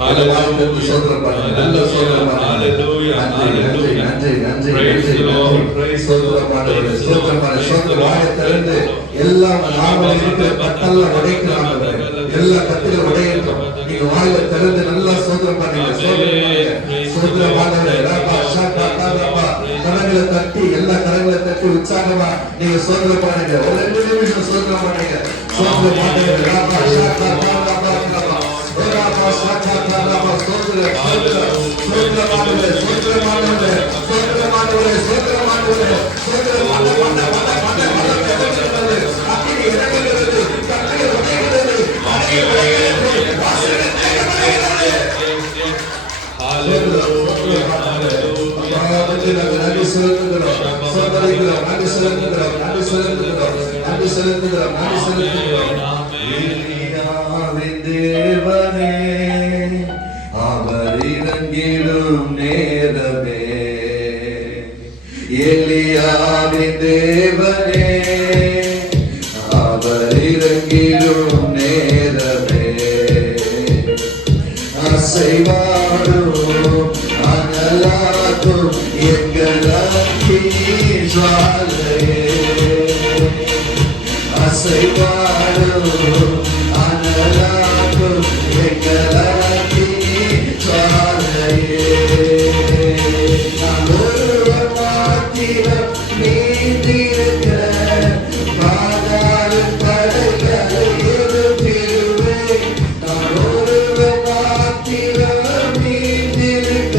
హల్లెలూయా స్తోత్రం பண்ணலாம். நல்ல స్తోత్రం பண்ணலாம். హల్లెలూయా హల్లెలూయా நன்றி praise the lord praise the స్తోత్రం பண்ணலாம். స్తోత్రం பண்ணலாம். స్తోత్రం వాయి తెరిచి எல்லா நாம இருக்கிற கட்டல்ல உடைக்கறாங்க. எல்லா கட்டுகள் உடையட்டும். நீங்க வாயில திறந்து நல்லா స్తోత్రం பண்ணுங்க. స్తోత్రం பண்ணுங்க. ரபா ஷாகா ரபா கரங்களை தட்டி எல்லா கரங்களை தட்டி உற்சாகமா நீங்க స్తోత్రం பண்ணுங்க. ஒரு 2 நிமிஷம் స్తోత్రం பண்ணுங்க. స్తోత్రం பண்ணுங்க. ரபா ஷாகா ரபா ரபா ரபா ஷாகா ரபா స్తోత్రం பண்ணுங்க. స్తోత్రం பண்ணுங்க. స్తోత్రం பண்ணுங்க. స్తోత్రం பண்ணுங்க. స్తోత్రం பண்ணுங்க. స్తోత్రం பண்ணுங்க. அக்கினி இறங்குகிறது. கட்டுகள் உடைகிறது. హల్లెలూయా நன்றி செலுத்துகிறோம். சோதரிக்கிறோம். நன்றி செலுத்துகிறோம். நன்றி செலுத்துகிறோம். நன்றி செலுத்துகிறோம். நன்றி செலுத்துகிறோம். எலியாவின் தேவனே அவர் இறங்கிடும் நேரமே. எலியாவின் தேவனே அவர் இறங்கிடும் நேரமே. அசைவாடும் அனலாகும் எங்கள் அக்கினி ஜுவாலையே. அசைவாடும் அனலாகும் எங்கள் அக்கினி ஜுவாலையே. நான் ஒருவர் மாத்திரம் நீந்திருக்க பாதாள படைகளை எதிர்த்திடுவேன். நான் ஒருவர் மாத்திரம் நீந்திருக்க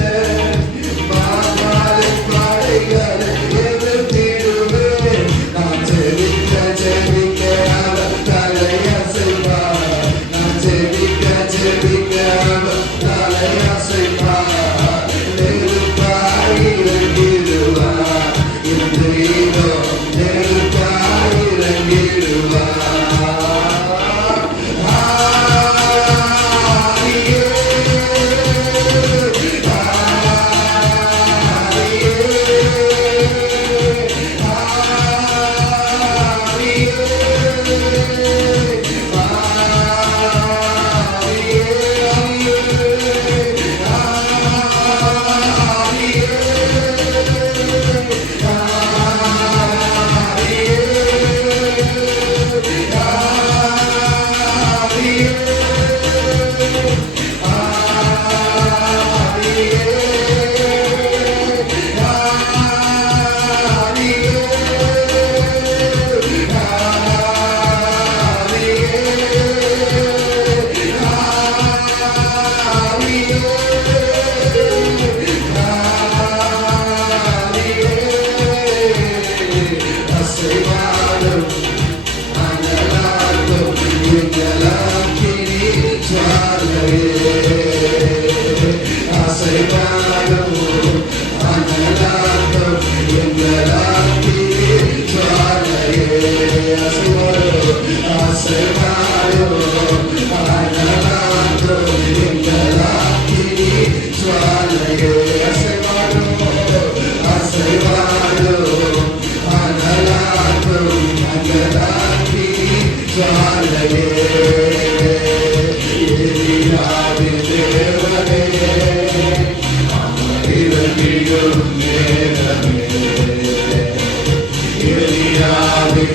பாதாள படைகளை எதிர்த்திடுவேன். நான் ஜெபிக்க ஜெபிக்க அவர் தலையசைப்பார். நான் ஜெபிக்க ஜெபிக்க அவர் தலையசைப்பார். நெருப்பாய் இறங்கிடுவார். இன்றையோ நெருப்பாய் இறங்கிடுவார்.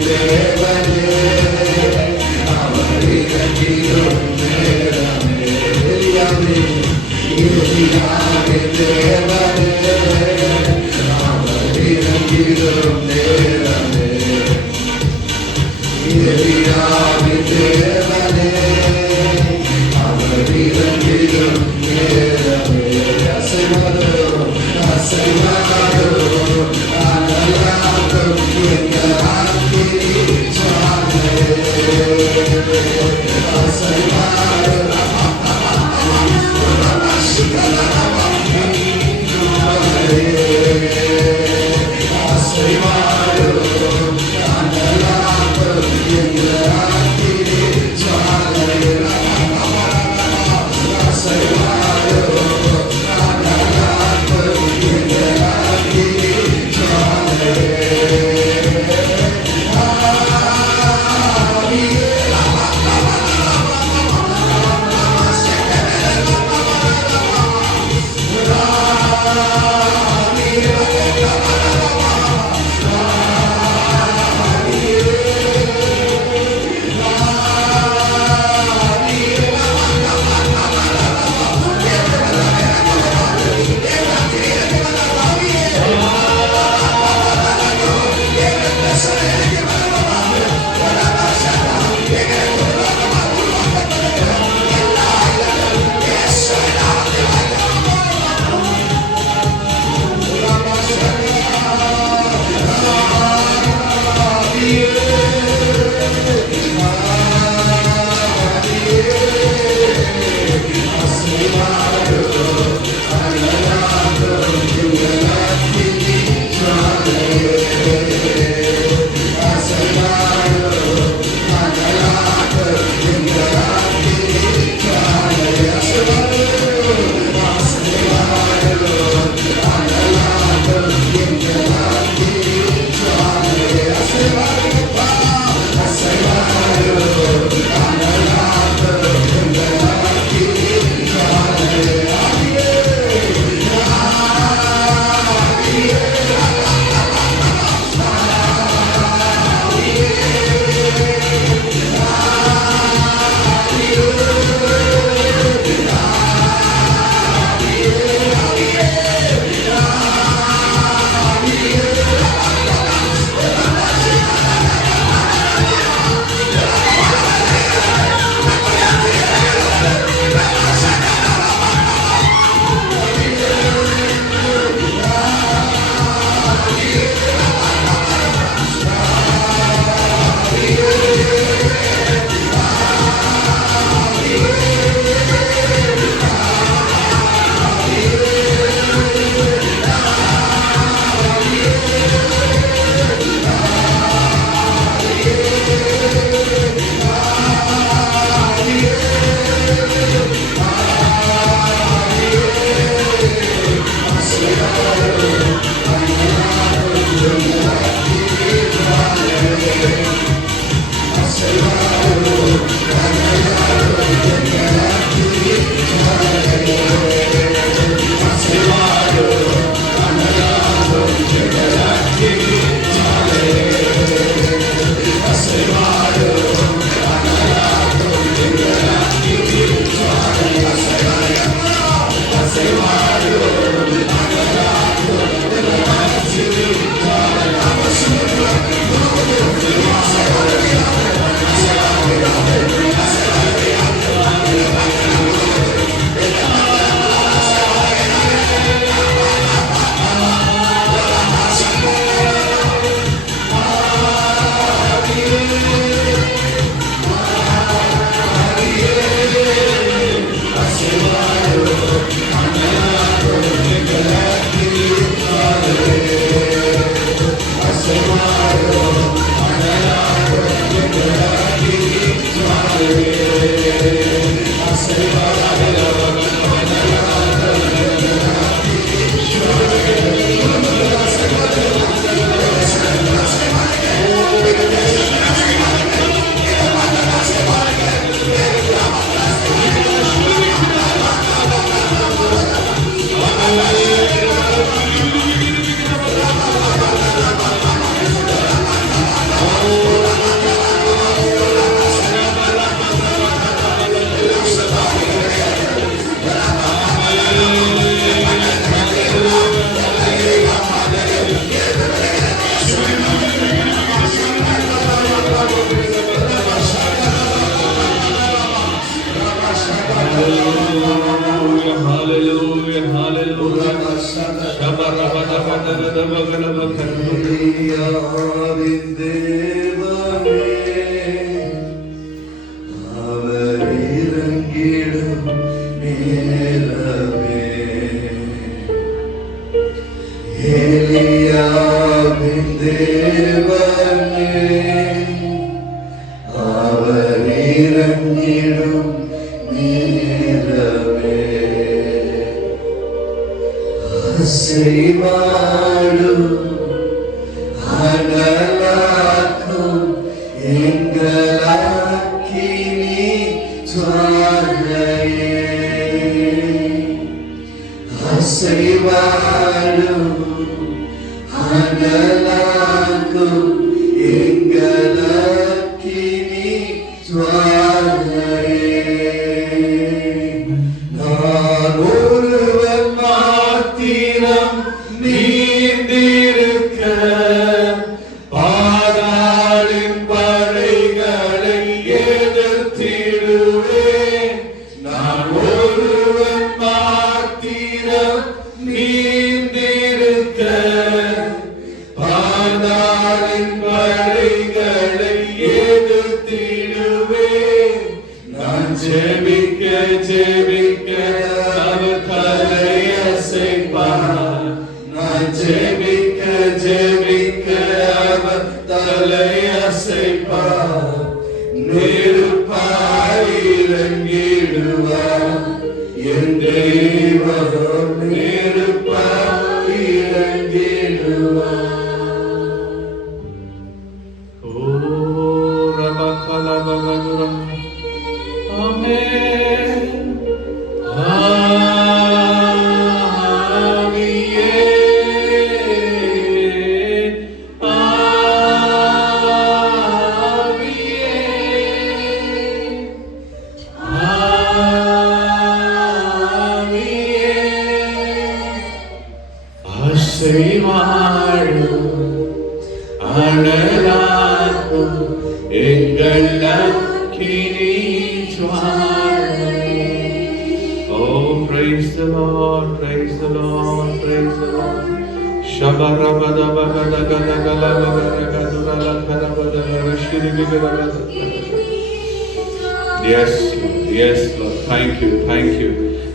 தேவனே அவர் இறங்கி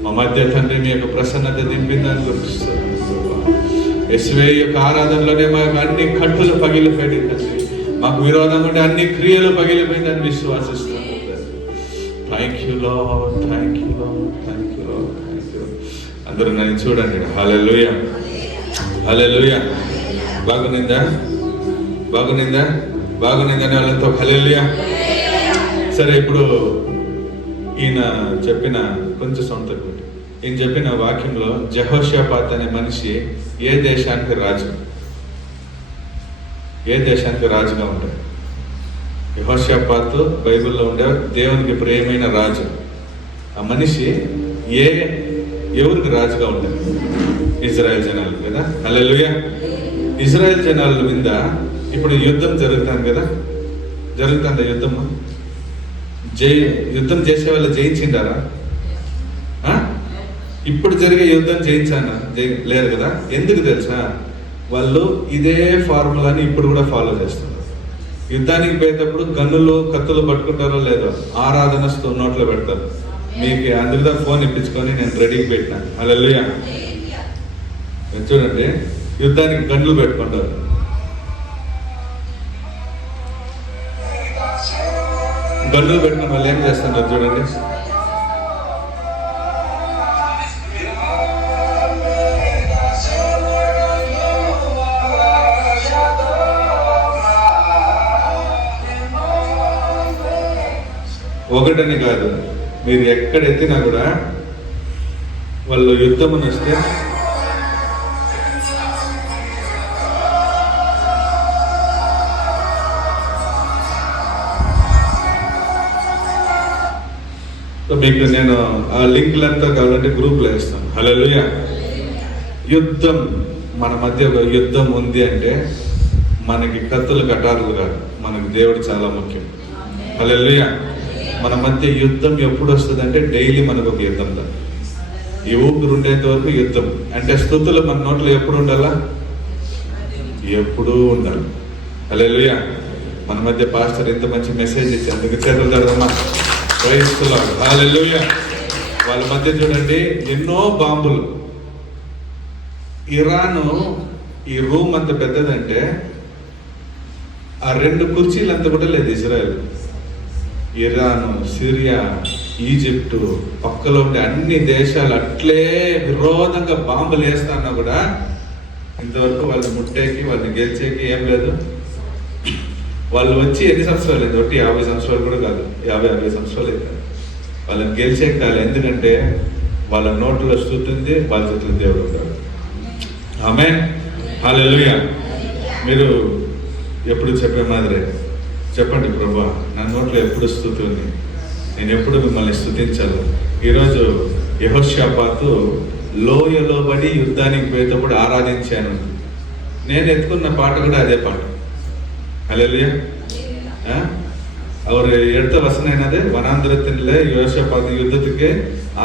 మా మధ్య తండ్రి మీ యొక్క ప్రసన్నత దింపిందని గుర్తిస్తున్నాను. యేసువే యొక్క ఆరాధనలోనే మాకు అన్ని కట్టులు పగిలిపోయింది తండ్రి. మాకు విరోధం ఉంటే అన్ని క్రియలు పగిలిపోయిందని విశ్వాసిస్తున్నాను. Thank you Lord, thank you Lord, thank you Lord, thank you. అందరూ నన్ను చూడండి. హల్లెలూయా, హల్లెలూయా. బాగునిందా? బాగునిందా? బాగునిందని వాళ్ళంతా హల్లెలూయా. సరే, ఇప్పుడు ఈయన చెప్పిన కొంచెం సొంతకు ఈయన చెప్పిన వాక్యంలో జెహోషాపాత్ అనే మనిషి ఏ దేశానికి రాజు? ఏ దేశానికి రాజుగా ఉంటాడు? యెహోషాపాత్ బైబిల్లో ఉండే దేవునికి ప్రియమైన రాజు. ఆ మనిషి ఎవరికి రాజుగా ఉంటాడు? ఇజ్రాయెల్ జనాలు కదా. హల్లెలూయా. ఇజ్రాయెల్ జనాల మీద ఇప్పుడు యుద్ధం జరుగుతుంది కదా. జరుగుతుంది యుద్ధము. యుద్ధం చేసే వాళ్ళు జయించిండారా? ఇప్పుడు జరిగే యుద్ధం జయించానా? లేరు కదా. ఎందుకు తెలుసా? వాళ్ళు ఇదే ఫార్ములాని ఇప్పుడు కూడా ఫాలో చేస్తున్నారు. యుద్ధానికి పోయేటప్పుడు గన్నులు కత్తులు పట్టుకుంటారో లేదో ఆరాధన నోట్లో పెడతారు. మీకు అందులో ఫోన్ ఇప్పించుకొని నేను రెడీకి పెట్టినా. హల్లెలూయా. చూడండి, యుద్ధానికి గన్నులు పెట్టుకుంటారు. గన్నులు పెట్టుకుని వాళ్ళు ఏం చేస్తున్నారు చూడండి. ఒకటని కాదు, మీరు ఎక్కడ ఎత్తినా కూడా వాళ్ళు యుద్ధం అని వస్తే మీకు నేను ఆ లింక్లంతా కావాలంటే గ్రూప్లో వేస్తాను. హల్లెలూయా. యుద్ధం మన మధ్య ఒక యుద్ధం ఉంది అంటే మనకి కత్తులు కటారులు కాదు, మనకి దేవుడు చాలా ముఖ్యం. హల్లెలూయా. మన మధ్య యుద్ధం ఎప్పుడు వస్తుంది అంటే డైలీ మనకు ఒక యుద్ధం దా. ఈ ఊపిరి ఉండేంత వరకు యుద్ధం అంటే స్తుతులు మన నోట్లో ఎప్పుడు ఉండాలా? ఎప్పుడూ ఉండాలి. హల్లెలూయా. మన మధ్య పాస్టర్ ఇంత మంచి మెసేజ్ ఇచ్చారు, అందుకు చేతులు తడదమ్మా. Praise the lord. హల్లెలూయా. వాళ్ళ మధ్య చూడండి ఎన్నో బాంబులు. ఇరాను ఈ రూమ్ అంత పెద్దదంటే ఆ 2 కుర్చీలు అంతా కూడా లేదు ఇజ్రాయెల్. ఇరాను, సిరియా, ఈజిప్టు పక్కలో ఉండే అన్ని దేశాలు అట్లే విరోధంగా బాంబులు వేస్తాన్నా కూడా ఇంతవరకు వాళ్ళు ముట్టేకి, వాళ్ళని గెలిచేకి ఏం లేదు. వాళ్ళు వచ్చి ఎన్ని సంవత్సరాలు లేదు, ఒకటి 50 సంవత్సరాలు కూడా కాదు, 50-60 సంవత్సరాలు కాదు. వాళ్ళని గెలిచే కాదు. ఎందుకంటే వాళ్ళ నోట్లో స్తుతుంది, వాళ్ళ చేతుల్లో దేవుడు ఉంటాడు. ఆమేన్. హల్లెలూయా. మీరు ఎప్పుడు చెప్పే మాదిరే చెప్పండి, ప్రభువా నా నోట్లో ఎప్పుడు స్తుతి ఉంది, నేను ఎప్పుడు మిమ్మల్ని స్తుతించాలి. ఈరోజు యెహోషాపాతు లోయలో పడి యుద్ధానికి పోయేటప్పుడు ఆరాధించాను. నేను ఎత్తుకున్న పాట కూడా అదే పాట. ஹல்லேலூயா. அவர் எடுத்த வசனம் என்னது? வனாந்திரத்திலே யோசபாத் யுத்தத்துக்கு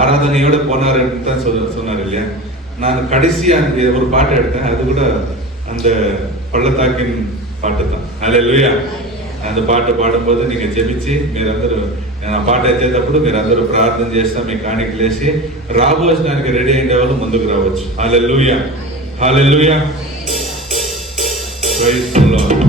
ஆராதனையோட போனாருன்னு தான் சொன்னார் இல்லையா? நான் கடைசியா ஒரு பாட்டு எடுத்தேன், அது கூட அந்த పళ్ళతాకిన్ పాట தான். హల్లెలూయా. அந்த పాట పాడుம்போது నీకు జెబిచి మీరందరూ నేను ఆ పాట ఎత్తేటప్పుడు మీరందరూ ప్రార్థన చేస్తా, మీ కాணிకలు వేసి రాబోజనానికి రెడీ అయ్యే వాళ్ళు ముందుకు రావచ్చు. Hallelujah. Hallelujah. Praise the lord.